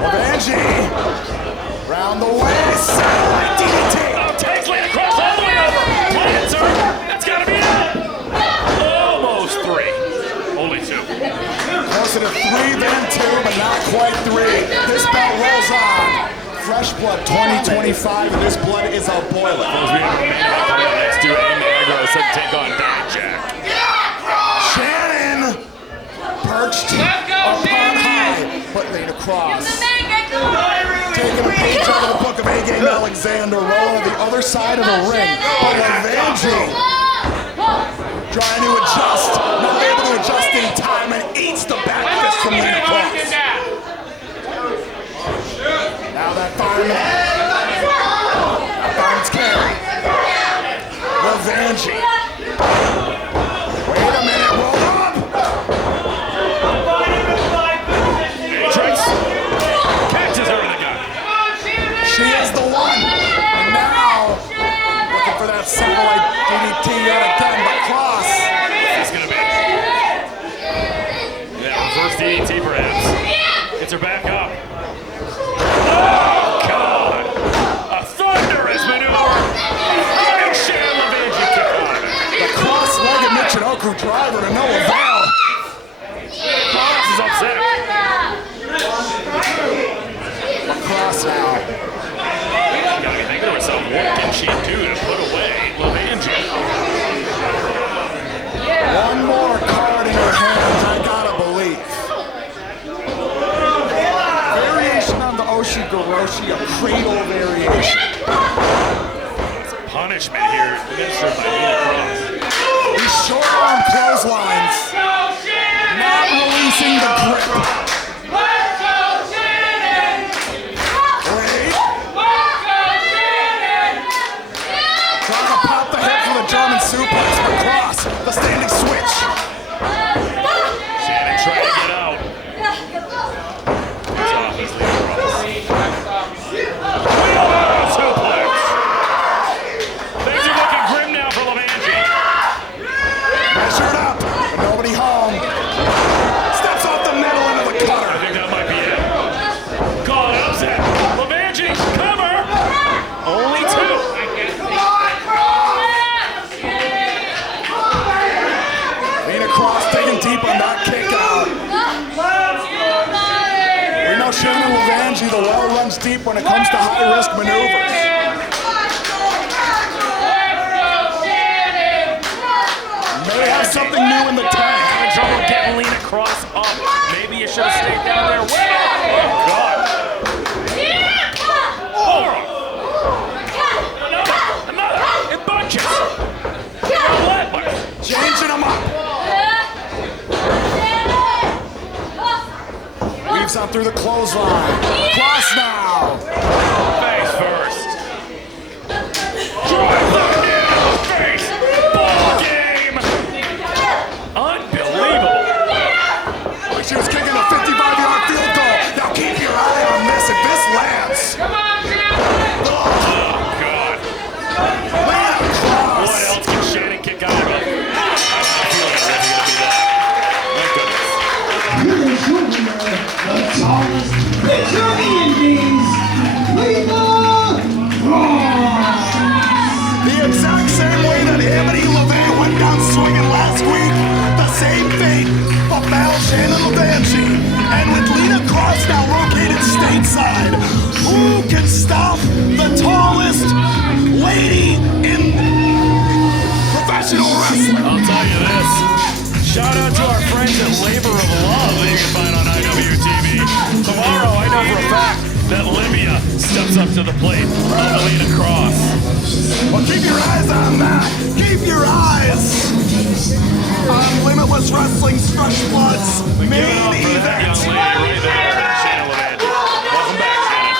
LeVangie. Round the way. Satellite DDT. Oh, takes Lena Kross all the way over. Plants her. That's gotta be it. Almost 3. Only 2. Closer to 3 than 2, but not quite 3. This belt rolls on. Fresh blood 2025, and this blood is a boiler. As we have a man coming up next to Aiden Aggro, set to take on Dijak. Shannon perched upon high, but Lena Kross taking a page out of the book of A-Game Alexander, rolling to the other side of the ring. But LeVangie trying to adjust, not able to adjust in time, and eats the back fist from Lena Kross. Now that fireman's carry. LeVangie. Wait a minute, roll up. Matrix catches her in the gut. She is the one. And now, looking for that satellite DDT yet again, but Kross. It's gonna be. Yeah, reverse DDT perhaps. Gets her back up. Oh, God! A thunderous maneuver. Big Shannon LeVangie kick out of it. The cross-legged Michinoku driver to no avail. Kross is upset. Kross now. Gotta be thinking to herself, what can she do to put away LeVangie? One more card in her hands, I gotta believe. Variation on the Oshigoroshi, a cradle variation. Punishment here administered by Lena Kross. These short-arm clotheslines, not releasing the grip. Wait. Trying to pop the head for the German suplex, but Kross, the standing switch. Shannon trying to get out. It's off as Lena Kross. Suplex. Things are looking grim now for LeVangie. Measured up, but nobody home. Steps off the middle into the I cutter. think that might be it. Call it upset. LeVangie, cover. Only 2. Lena Kross digging deep on that kick out. We know Shannon LeVangie, the well runs deep when it comes to high-risk maneuvers. May have something new in the tank. Having trouble getting Lena Kross up. Maybe you should have stayed down there. Oh, God. Another. In bunches. Relentless. Changing them up. Weaves out through the clothesline. Kross now. Face first. Drive the heel. Face. Ball game. Unbelievable. She was kicking a 55-yard field goal. Now keep your eye on this. If this lands. Oh, God. Lena Kross. What else can Shannon kick out of it? I have a feeling it's going to be that. Thank goodness. Here's your winner, the tallest pitcher in the Indies, Lena Kross. The exact same way that Ebony LeVangie went down swinging last week. The same fate befell Shannon LeVangie. And with Lena Kross now located stateside. off the tallest lady in professional wrestling. I'll tell you this. Shout out to our friends at Labor of Love that you can find on IWTV. Tomorrow, I know for a fact that Libya steps up to the plate of Lena Kross. Well, keep your eyes on that. Keep your eyes on Limitless Wrestling's Fresh Blood's main event. Young lady right there, Shannon LeVangie. Welcome back, Shannon.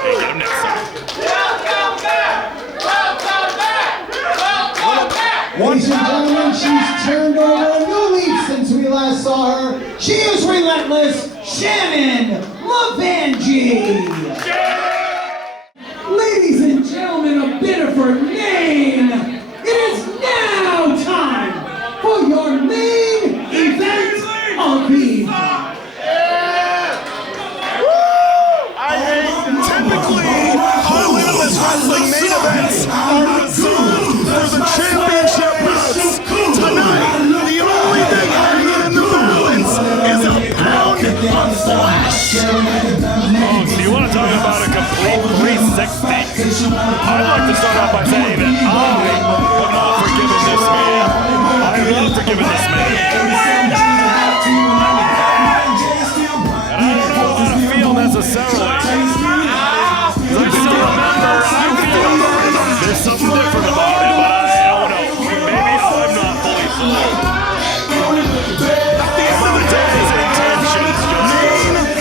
Hey, get him next time. Welcome back! Welcome back! Welcome back! Ladies and gentlemen, she's turned over a new leaf since we last saw her. She is Relentless, Shannon LeVangie. Ladies and gentlemen of Biddeford, Maine, it is now time for your main event of the evening. Typically, our Limitless Wrestling main events are reserved for the championship bouts. Tonight, the only thing hanging in the balance is a pound of flesh. Folks, do you want to talk about a complete 360? I'd like to start off by saying that I have not forgiven this man. I have not forgiven this man. And I don't know how to feel necessarily. Because I still remember, I feel there's something different about it, but I don't know. Maybe I'm not fully sold. At the end of the day, his intentions just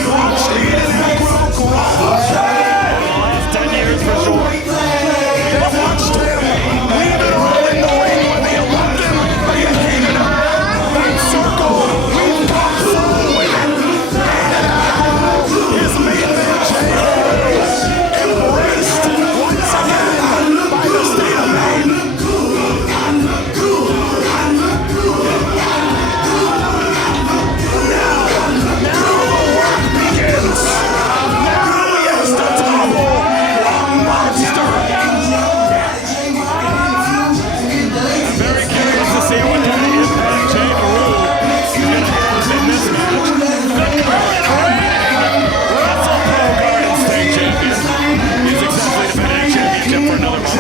Watched Aiden and Aggro garage. the last 10 years for sure. Watched him leave it all in the ring when they elect him. Are you kidding me? That circle, we've got forward. His main man, J-Heru, embraced once again by the state of Maine. Now the work begins. Now he has to topple a monster. I'm very curious to see what kind of impact J-Heru is going to have in this match. Wrestle Pro Garden State Champion. He's successfully defending championship for another month.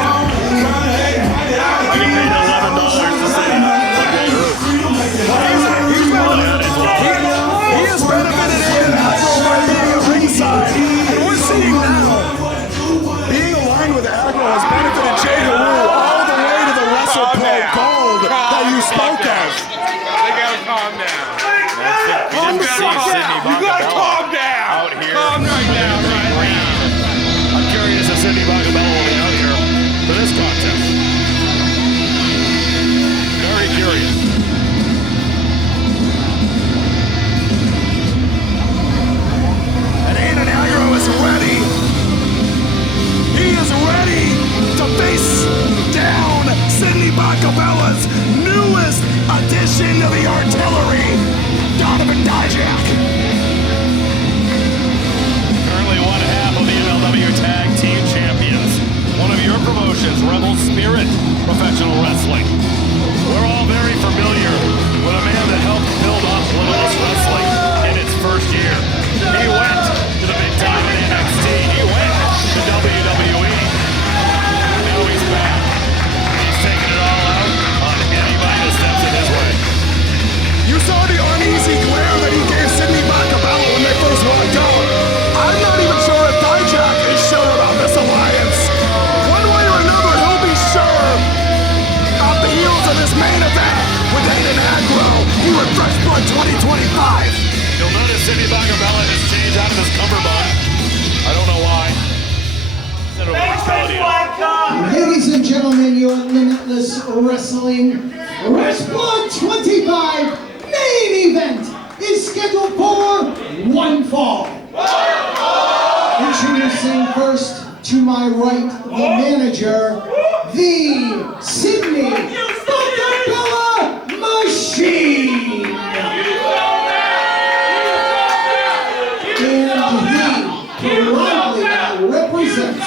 I get paid $11 to say J-Heru. He has benefited in Aggro by being at ringside. And we're seeing now, being aligned with Aggro has benefited J-Heru all the way to the Wrestle Pro Gold that you spoke of. They gotta calm down. You gotta calm down. out here. Calm right down, right now. I'm curious if Sidney Bakabella will be out here for this contest. Very curious. And Aiden Aggro is ready. He is ready to face down Sidney Bakabella's newest addition to the artillery, Donovan Dijak. Currently one half of the MLW Tag Team Champions. One of your promotions, Rebel Spirit Professional Wrestling. We're all very familiar with a man that helped build up Limitless Wrestling in its first year. He went to the big time in NXT. He went to WWE. Now he's back. He's taking it all out on anybody that steps in his way. You saw the uneasy glare that he gave Sidney Bakabella when they first walked out. I'm not even sure if Dijak is sure about this alliance. One way or another, he'll be sure off the heels of this main event with Aiden Aggro here at Fresh Blood 2025. You'll notice Sidney Bakabella has changed out of his cummerbund. I don't know why. Ladies and gentlemen, your Limitless Wrestling Fresh Blood 25 main event is scheduled for one fall. Introducing first to my right, the manager, the Sidney Bakabella Machine. And he proudly represents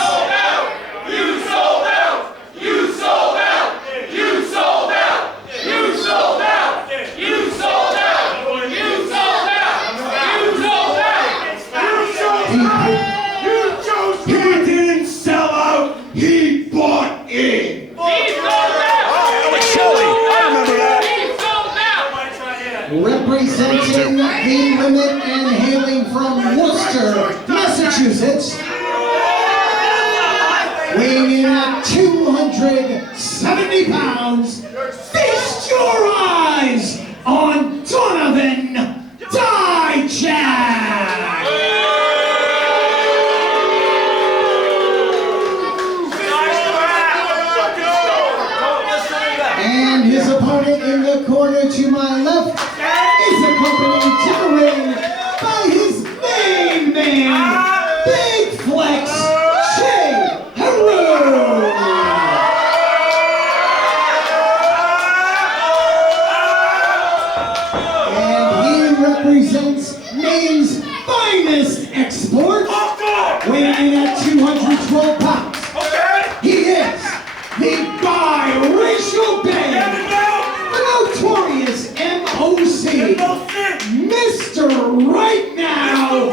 represents, weighing in at 270 pounds, feast your eyes on Donovan Dijak! And his opponent in the corner to my left is accompanied to the ring by his main man, Big Flex J-Heru. And he represents Maine's finest export, weighing in at 212 pounds. He is the biracial band, the notorious MOC, Mr. Right Now,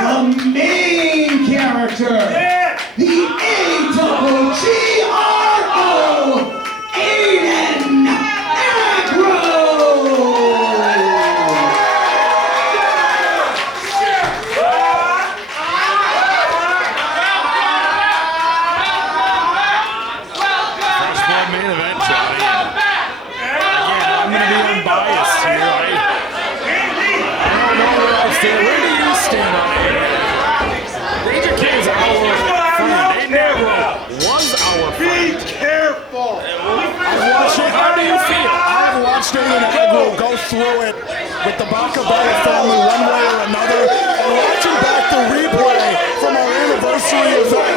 the main character, the AWGRO, Aiden Aggro! Main event, Johnny. Again, I'm going to be unbiased here. I don't know where I stand. Where do you stand on it? Major King is our friend. Aiden Aggro was our friend. Be careful. How do you feel? I've watched Aiden Aggro go through it with the Bakabella family one way or another, and watching back the replay from our anniversary event,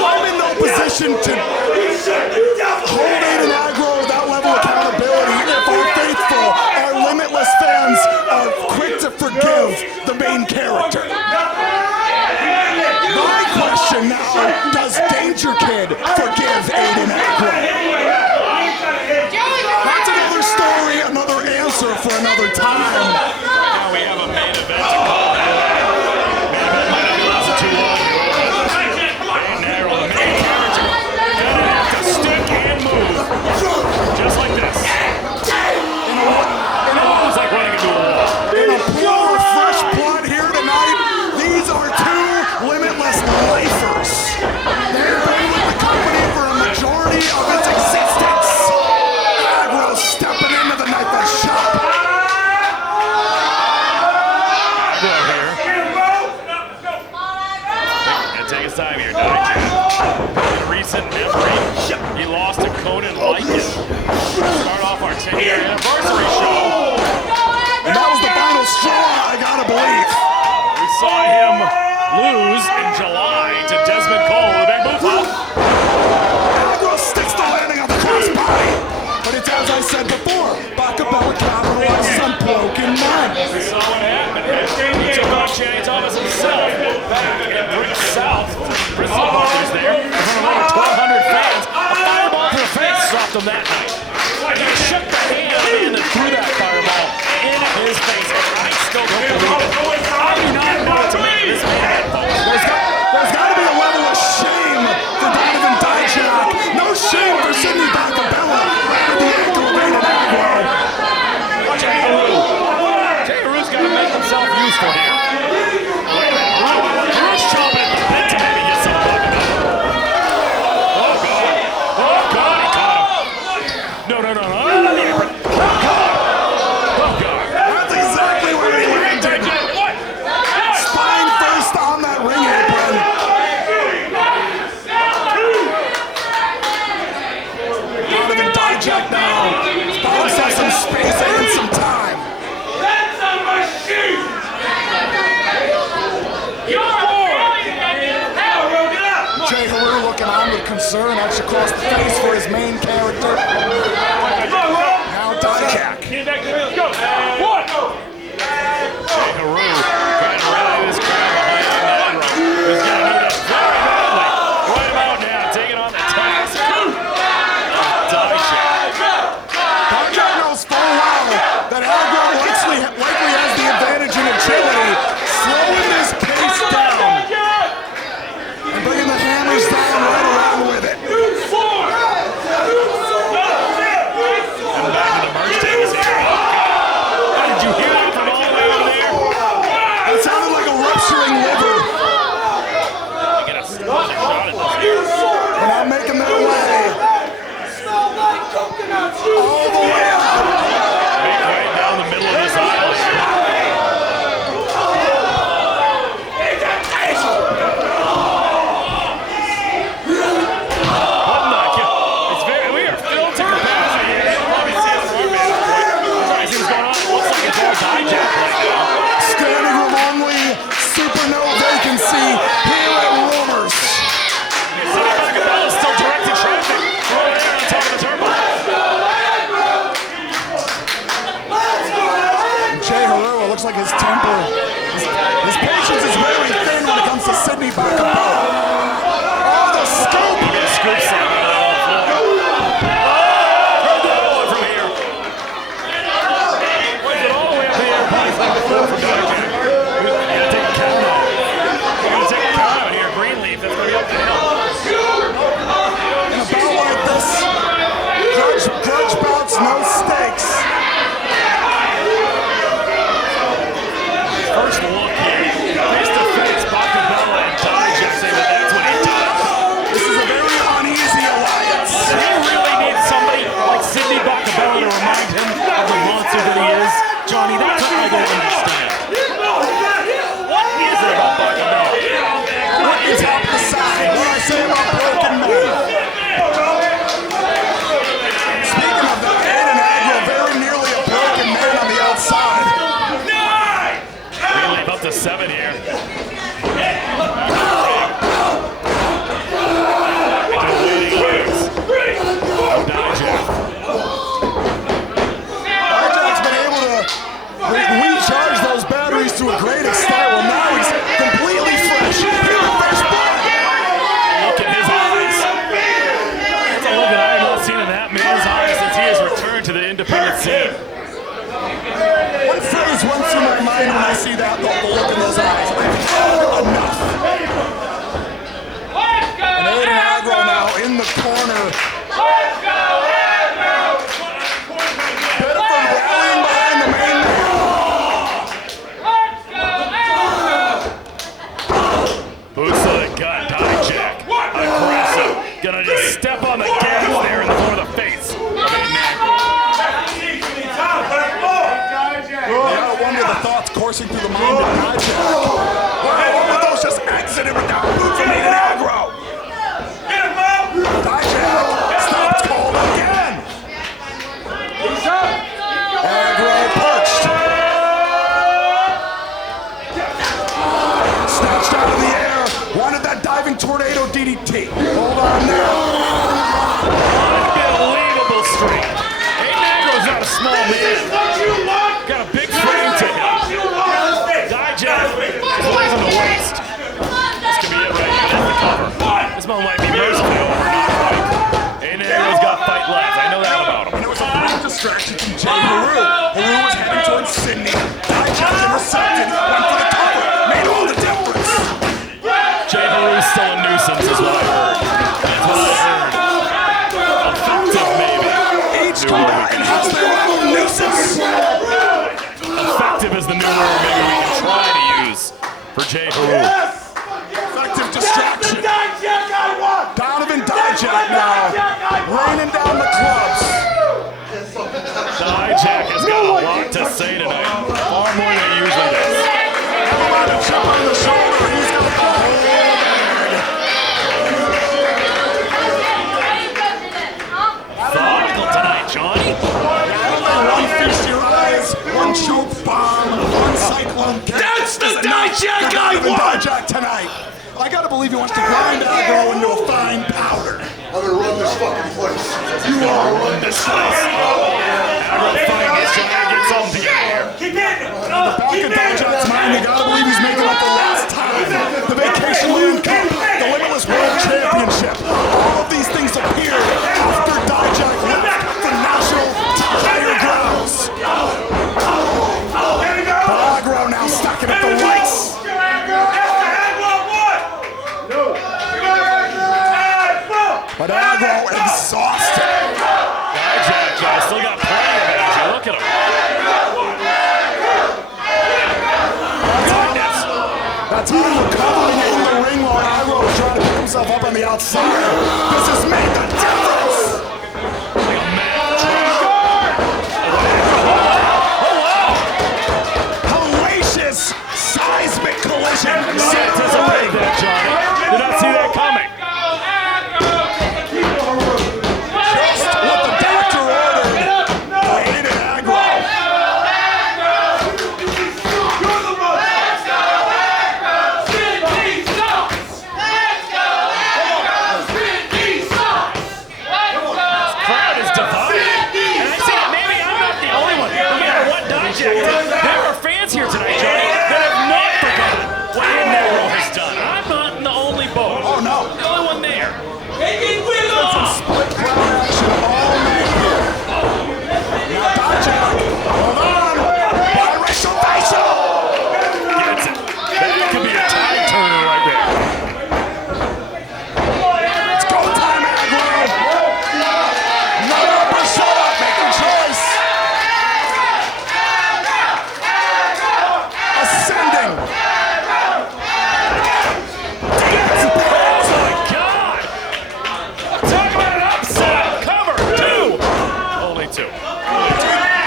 I'm in no position to hold Aiden Aggro with that level of accountability if our faithful, our Limitless fans are quick to forgive the main character. My question now, does Danger Kid forgive Aiden Aggro? That's another story, another answer for another time. Now we have a main event to call. Main event might have lasted too long. Aiden Aggro, the main character, gonna have to stick and move. Just like this. It almost like running into a wall. In a pool of fresh blood here tonight, these are two Limitless lifers. They've been with the company for a majority of its existence. Aggro stepping into the knife and shop. Aggro here. And take his time here, Dijak. In recent memory, he lost to Conan Lycan. Start off our 10-year anniversary show. And that was the final straw, I gotta believe. We saw him lose in July to Dezmond with a big BOOFA. Aggro sticks the landing on the crossbody. But it's as I said before, Bakabella capitalizes on broken men. We saw what happened. He took on Shannon Thomas himself back in Brick South. Bristol was there in front of over 1,200 fans. A fireball to the face dropped him that night. And he shook the hand and threw that fireball in his face. I still don't believe it. I do not know what to make of this man, folks. There's got to be a level of shame for Donovan Dijak. No shame for Sidney Bakabella with the act of Aiden Aggro. Watch J-Heru. J-Heru's got to make himself useful here. Wait a minute. Kroos chopping at the bit to maybe get some Bakabella. Oh, God. Oh, God, he caught him. No. Oh, God. That's exactly where he landed. Spine first on that ring apron. Donovan Dijak now. Bounce has some space and some time. That's a machine! J-Heru looking on with concern, edge across the face for his main character. Now Dijak. J-Heru trying to rally this crowd behind Aggro. He's going to need it very badly. Right about now, taking on the task. Dijak knows full well that Aggro likely has the advantage in agility, slowing his pace down and bringing the hammers down right around with it. Boots to the gut, Dijak. Aggressive. Gonna just step on the gas there in the front of the face of Aiden Aggro. You gotta wonder the thoughts coursing through the mind of Dijak. All of those just exited without boot from Aiden Aggro. Dijak stops cold again. Aggro perched. Snatched out of the air. Wanted that diving tornado DDT. Hold on now. Unbelievable strength. Aiden Aggro's not a small man. Got a big frame to him. Dijak plays on the waist. This could be it right here. That's the cover. This one might be mercifully over, not right. Aiden Aggro's got fight left. I know that about him. And it was a brief distraction from J-Heru. Heru was heading towards Sidney. Dijak intercepted, went for the cover, made all the difference. J-Heru's still a nuisance is what I heard. That's what I heard. Effective maybe. Each combatant has their own nuisance. Effective is the new word maybe we can try to use for J-Heru. Effective distraction. Donovan Dijak now, raining down the clubs. Dijak has got a lot to say tonight. Far more than he usually does. Everybody jump on the shoulder. He's got the whole Thoughtful tonight, Johnny. One feast your eyes, one choke bomb, one cyclone kick. That's the Dijak I Donovan want! Dijak tonight. I gotta believe he wants to grind Aggro into a fine powder. I'm gonna run this fucking place. You are run this place. Aggro fighting this trying to get something here. Back of Dijak's mind, you gotta believe he's making up the last time. The Vacation Land Cup, the Limitless World Championship. All of these things appeared after Dijak left the national higher grounds. Aggro now stacking up the lights. But Aggro exhausted. Dijak still got plenty of energy. Look at him. That's how recovering in the ring while Aggro was trying to pick himself up on the outside. This has made the difference. Like a mad truck. Oh, wow. Hellacious seismic collision. Anticipate that, Johnny. Did not see that coming. Just what the doctor ordered. Aiden Aggro. Crowd is divided. And I see maybe I'm not the only one. No matter what Dijak did, there are fans here tonight, Johnny, that have not forgotten what Aiden Aggro has done. I'm not in the only boat. Oh, no. The only one there. Split crowd action all night here. Now Dijak, hold on. Biracial facial. Gets it. That could be a tide turner right there. It's go time, Aggro. Run up or shut up, make your choice. Ascending. Oh my God! Talk about an upset! Cover two! Only two.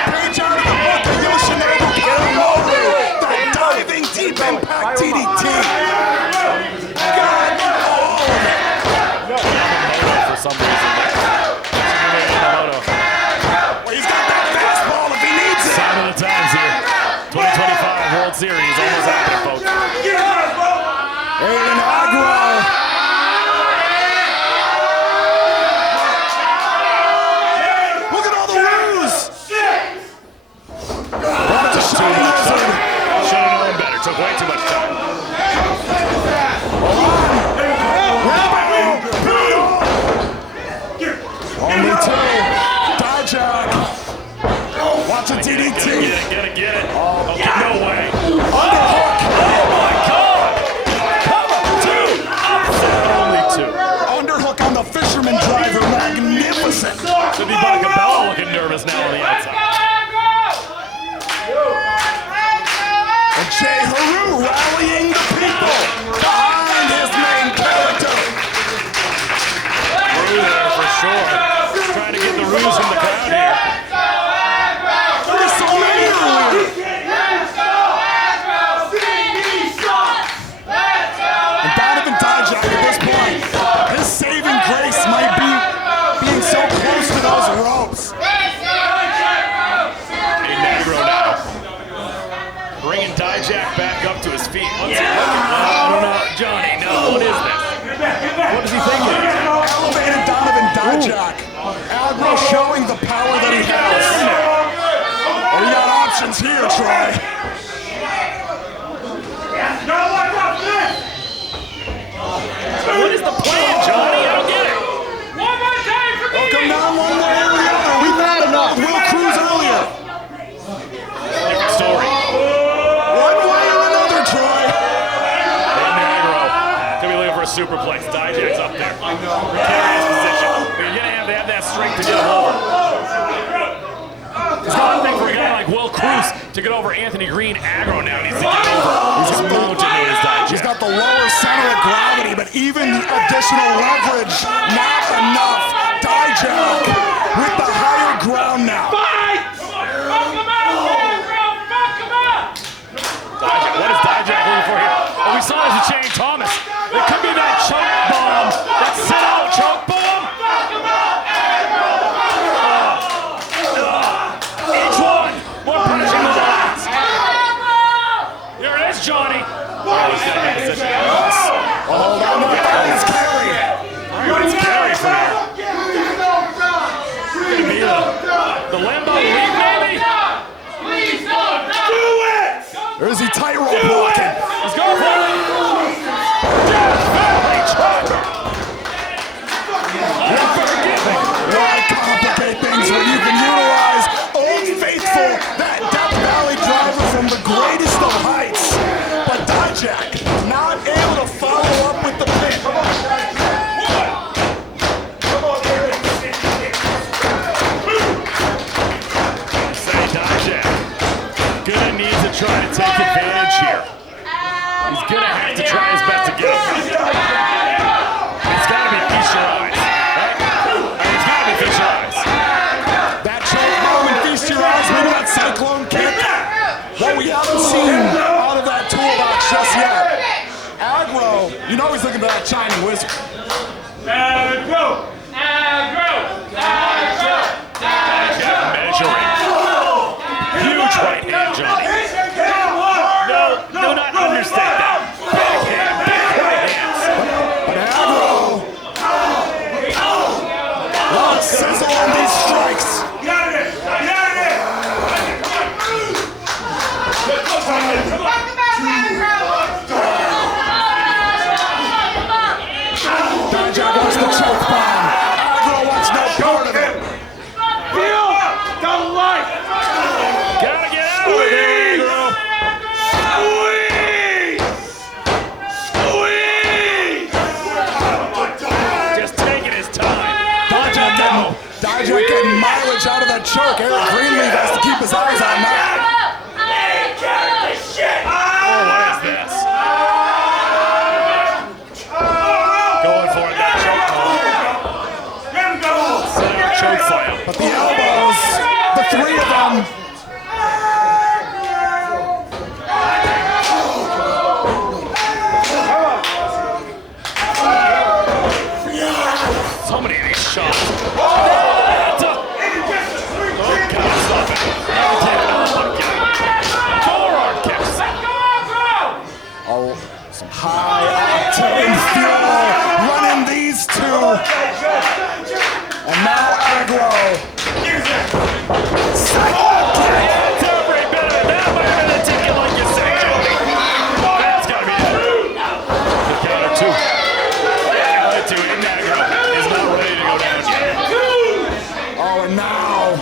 Page out of the book of Yoshinobu Karamoru. That diving deep impact DDT. God, all of it. For some reason. Well, he's got that fastball if he needs it. Sign of the times here. 2025 World Series almost happening, folks. Aiden Aggro. Look at all the woos. That's a shining lizard. Should have known better. Took way too much time. Only two. Dijak. Watch a DDT. Get it. Okay, no way. Oh my God. Cover two. Dijak. Aggro showing the power that he has. Oh, we got options here, Troy. What is the plan, Johnny? I don't get it. One more time for me! Come down one way or the other. We've had enough. Will Kroos earlier. Different story. One way or another, Troy. Aggro. Could be looking for a superplex. Dijak's up there. Precarious position. But you're going to have that strength to get him over. It's one thing for a guy like Will Kroos to get over Anthony Greene. Aggro now needs to get over. He's a mountain known as Dijak. He's got the lower center of gravity, but even additional leverage, not enough. Dijak with the higher ground now. Fight! Fuck him out! Fuck him out! Dijak, what is Dijak looking for here? Oh, we saw this with Channing Thomas. It could be that choke bomb. That sit-out choke bomb. Each one more punishing than the last. Here it is, Johnny. Oh, he's got a position. Hold on, it's carry. It's carry from here. It's going to be the Lambo lead, maybe? Please don't do it! Or is he tightrope walking? He's going for it. Why complicate things when you can utilize Old Faithful, that Death Valley driver from the greatest of heights? But Dijak not able to follow up with the pin. Say Dijak gonna need to try to take advantage here. He's gonna have to try his best to get him. It's gotta be feast your eyes, right? It's gotta be feast your eyes. That choke bomb and feast your eyes, maybe that cyclone kick. What we haven't seen out of that toolbox just yet. Aggro, you know he's looking for that Chinese wizard. Aggro! Aggro! Aggro! Dijak measuring. Huge right hand, Johnny. No, not understand that. Backhand, big right hands. But Aggro, a lot of sizzle on these strikes. Dijak wants the choke bomb. Aggro wants no part of it. Feel the light! Gotta get out of here, Aggro. Just taking his time. Dijak getting mileage out of that choke. Greene has to keep his eyes on that. Oh, what is this? Going for it, that choke bomb. Set up choke slam. But the elbows, the three of them. So many of these shots. Oh, God, stop it. Forearm kicks. Oh, some high-octane fuel running these two. And now Aggro. It's every bit of it. That might have been a ticket like you said, Johnny. That's got to be it. The counter two. Counter two. And Aggro is not ready to go down yet. Oh, and now.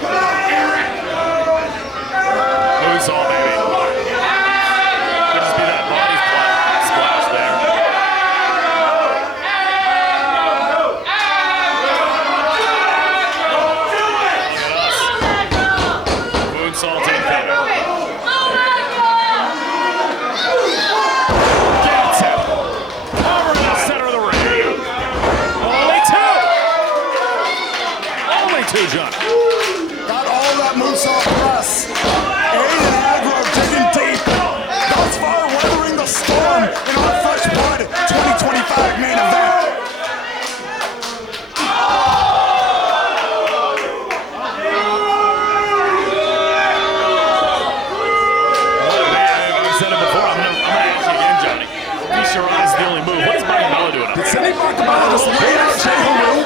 Moonsault, baby. Could just be that body splash there. Moonsault incoming. Gets him. Over in the center of the ring. Only two, John. Got all that moonsault press. Aiden and Aggro digging deep. Thus far, weathering the storm in our Fresh Blood 2025 main event. I said it before. I'm gonna ask you again, Johnny. Feast your eyes is the only move. What is Bakabella doing up Did there? Sidney Bakabella just lay out J-Heru?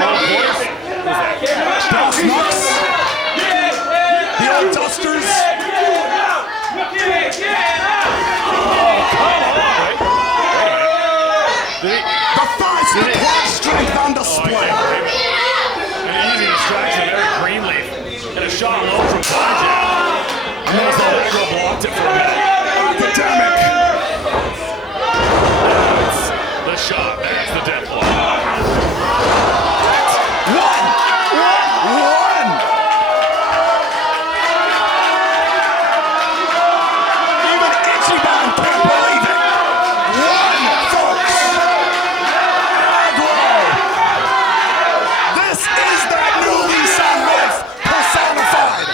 Wrong voice. Nuts. The old Dusters. The thighs, the quad strength on display. An easy distraction there at Greenleaf. And a shot low from Dijak. And then the Aggro blocked it for a minute. Epidemic. That's the shot. That's the death blow. One. Even Ichiban can't believe it. One, folks. Aggro. This is that new lease on life personified.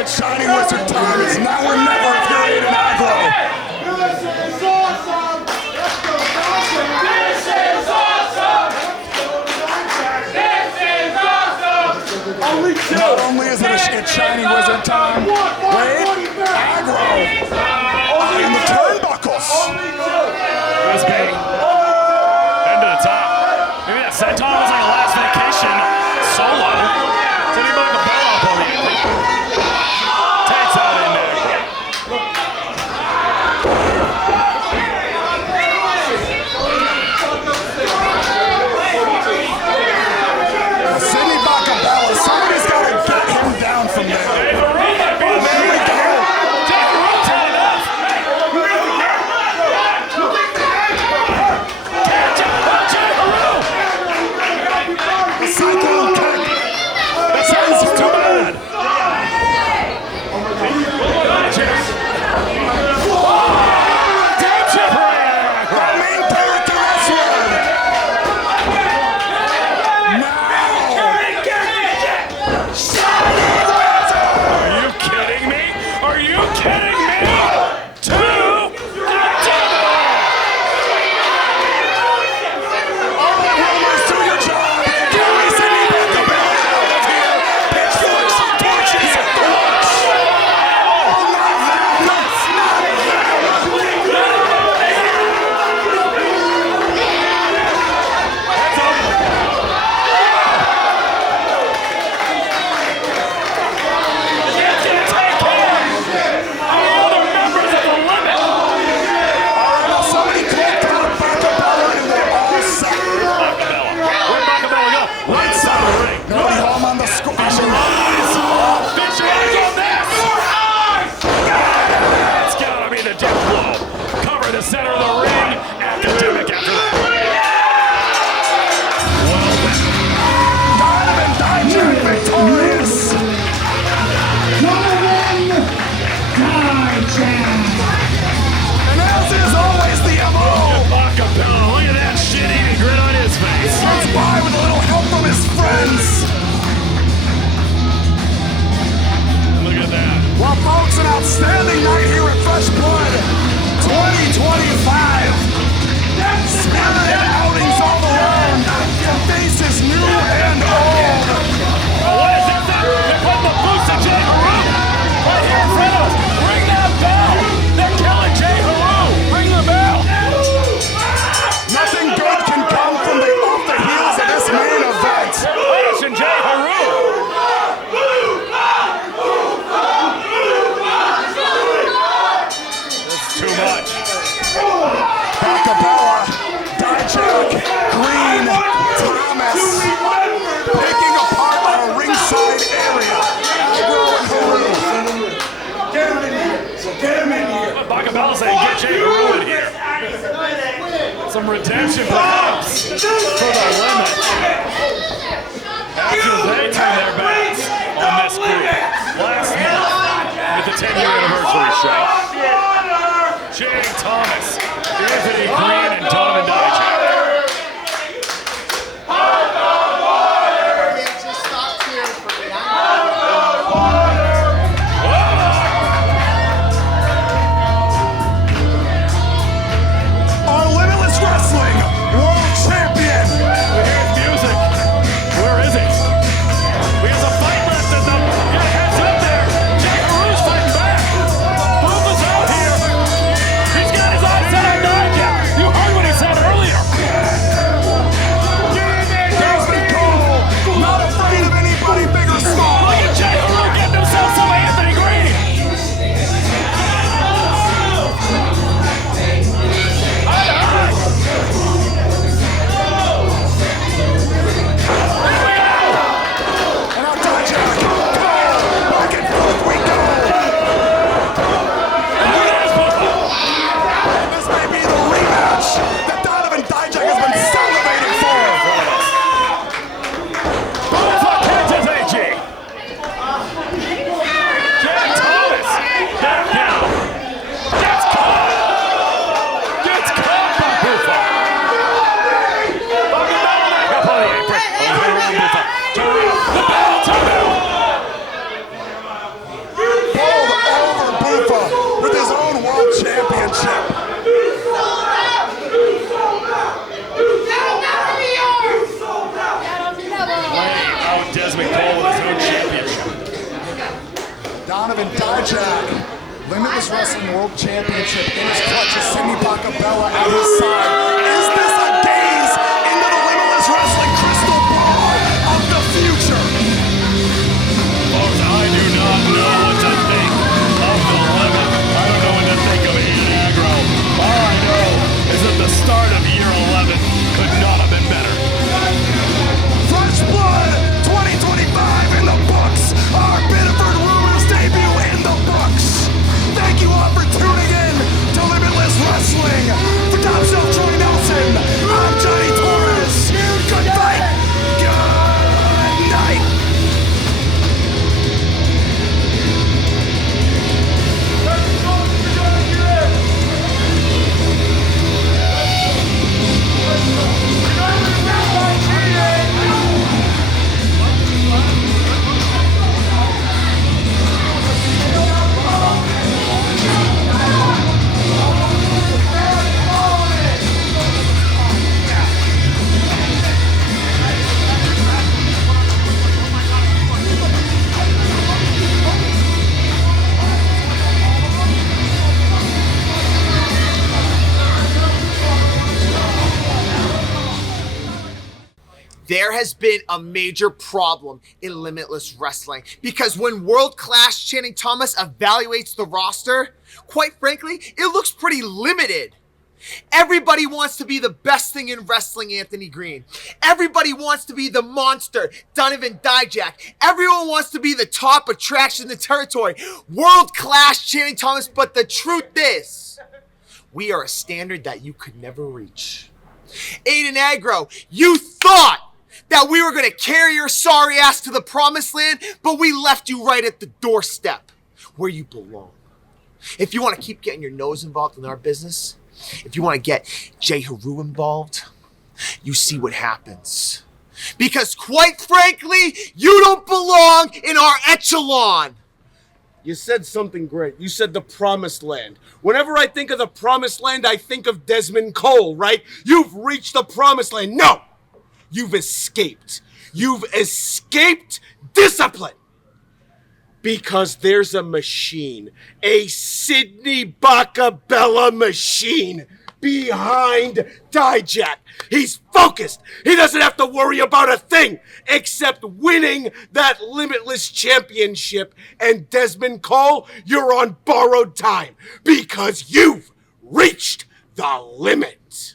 It's Shining Wizard time. It's now or never if you're Aiden Aggro. This is awesome! This is awesome! This is awesome! Not only is it it's Shining Wizard time, wait, Aggro eyeing the turnbuckles. It was big. End to the top. Maybe that senton was like a last vacation solo. Sidney Bakabella up on the end. Takes out in there. Sidney Bakabella, somebody's got to get him down from there. J-Heru might be the man. Here we go. J-Heru turned up. J-Heru. The cyclone kick. That sounds too bad. The main character wrestler. Are you kidding me? Are you kidding me? All right, Romans, do your job. Carry Sidney Bakabella out of here. Pitchforks, torches, the works. Oh, not that. Somebody called out Bakabella and we're all set. Where'd Bakabella go? Right side of the ring. Nobody home on the score. Feature eyes on this. It's gotta be the death blow. Cover the center of the ring. Academic after that. Well Donovan Dijak victorious. Donovan Dijak. And as is always the MO, Bakabella, look at that shit-eating grin on his face. gets by with a little help from his friends. Look at that. Well, folks, an outstanding night here at Fresh Blood 2025. Spirited outings all around from faces new and old. What is this? They're putting the boots to J-Heru. Right here in front of us. Ring that bell. They're killing J-Heru. Ring the bell. Nothing good can come from the off the heels of this main event. Listen, J-Heru. That's too much. Bakabella, Dijak, Greene, Thomas, picking apart our ringside area. Aggro and Heru. Get him in here! Get him in here! Bakabella saying get J-Heru in here. Some redemption perhaps for the limit. After they turn their backs on this group last month at the 10-year anniversary show. Jay Thomas, Anthony Greene, and Donovan Dijak. Can't just stop cheering for me. Our Limitless Wrestling World Champion, break. Over on BOOFA. Turn around. The battle timeout. Pulled over BOOFA with his own world championship. Laying out Dezmond with his own championship. Donovan Dijak, Limitless Wrestling World Championship in his clutches. Sidney Bakabella at his side. Is this a gaze into the Limitless Wrestling crystal ball of the future? Folks, I do not know what to think of the limit. I don't know what to think of Aiden Aggro. All I know is that the start of year 11 could not have been better. Fresh Blood 2025 in the books. Our Biddeford Rumors debut in the books. Thank you all for tuning in to Limitless Wrestling. For Top Shelf Troy Nelson, I'm Johnny Torres. Good fight. Good night. There has been a major problem in Limitless Wrestling because when world-class Channing Thomas evaluates the roster, quite frankly, it looks pretty limited. Everybody wants to be the best thing in wrestling, Anthony Greene. Everybody wants to be the monster, Donovan Dijak. Everyone wants to be the top attraction in the territory, world-class Channing Thomas, but the truth is, we are a standard that you could never reach. Aiden Aggro, you thought that we were going to carry your sorry ass to the promised land, but we left you right at the doorstep where you belong. If you want to keep getting your nose involved in our business, if you want to get J-Heru involved, you see what happens. Because quite frankly, you don't belong in our echelon. You said something great. You said the promised land. Whenever I think of the promised land, I think of Dezmond Cole, right? You've reached the promised land. No! You've escaped. You've escaped discipline. Because there's a machine. A Sidney Bakabella machine behind Dijak. He's focused. He doesn't have to worry about a thing except winning that Limitless championship. And Dezmond Cole, you're on borrowed time because you've reached the limit.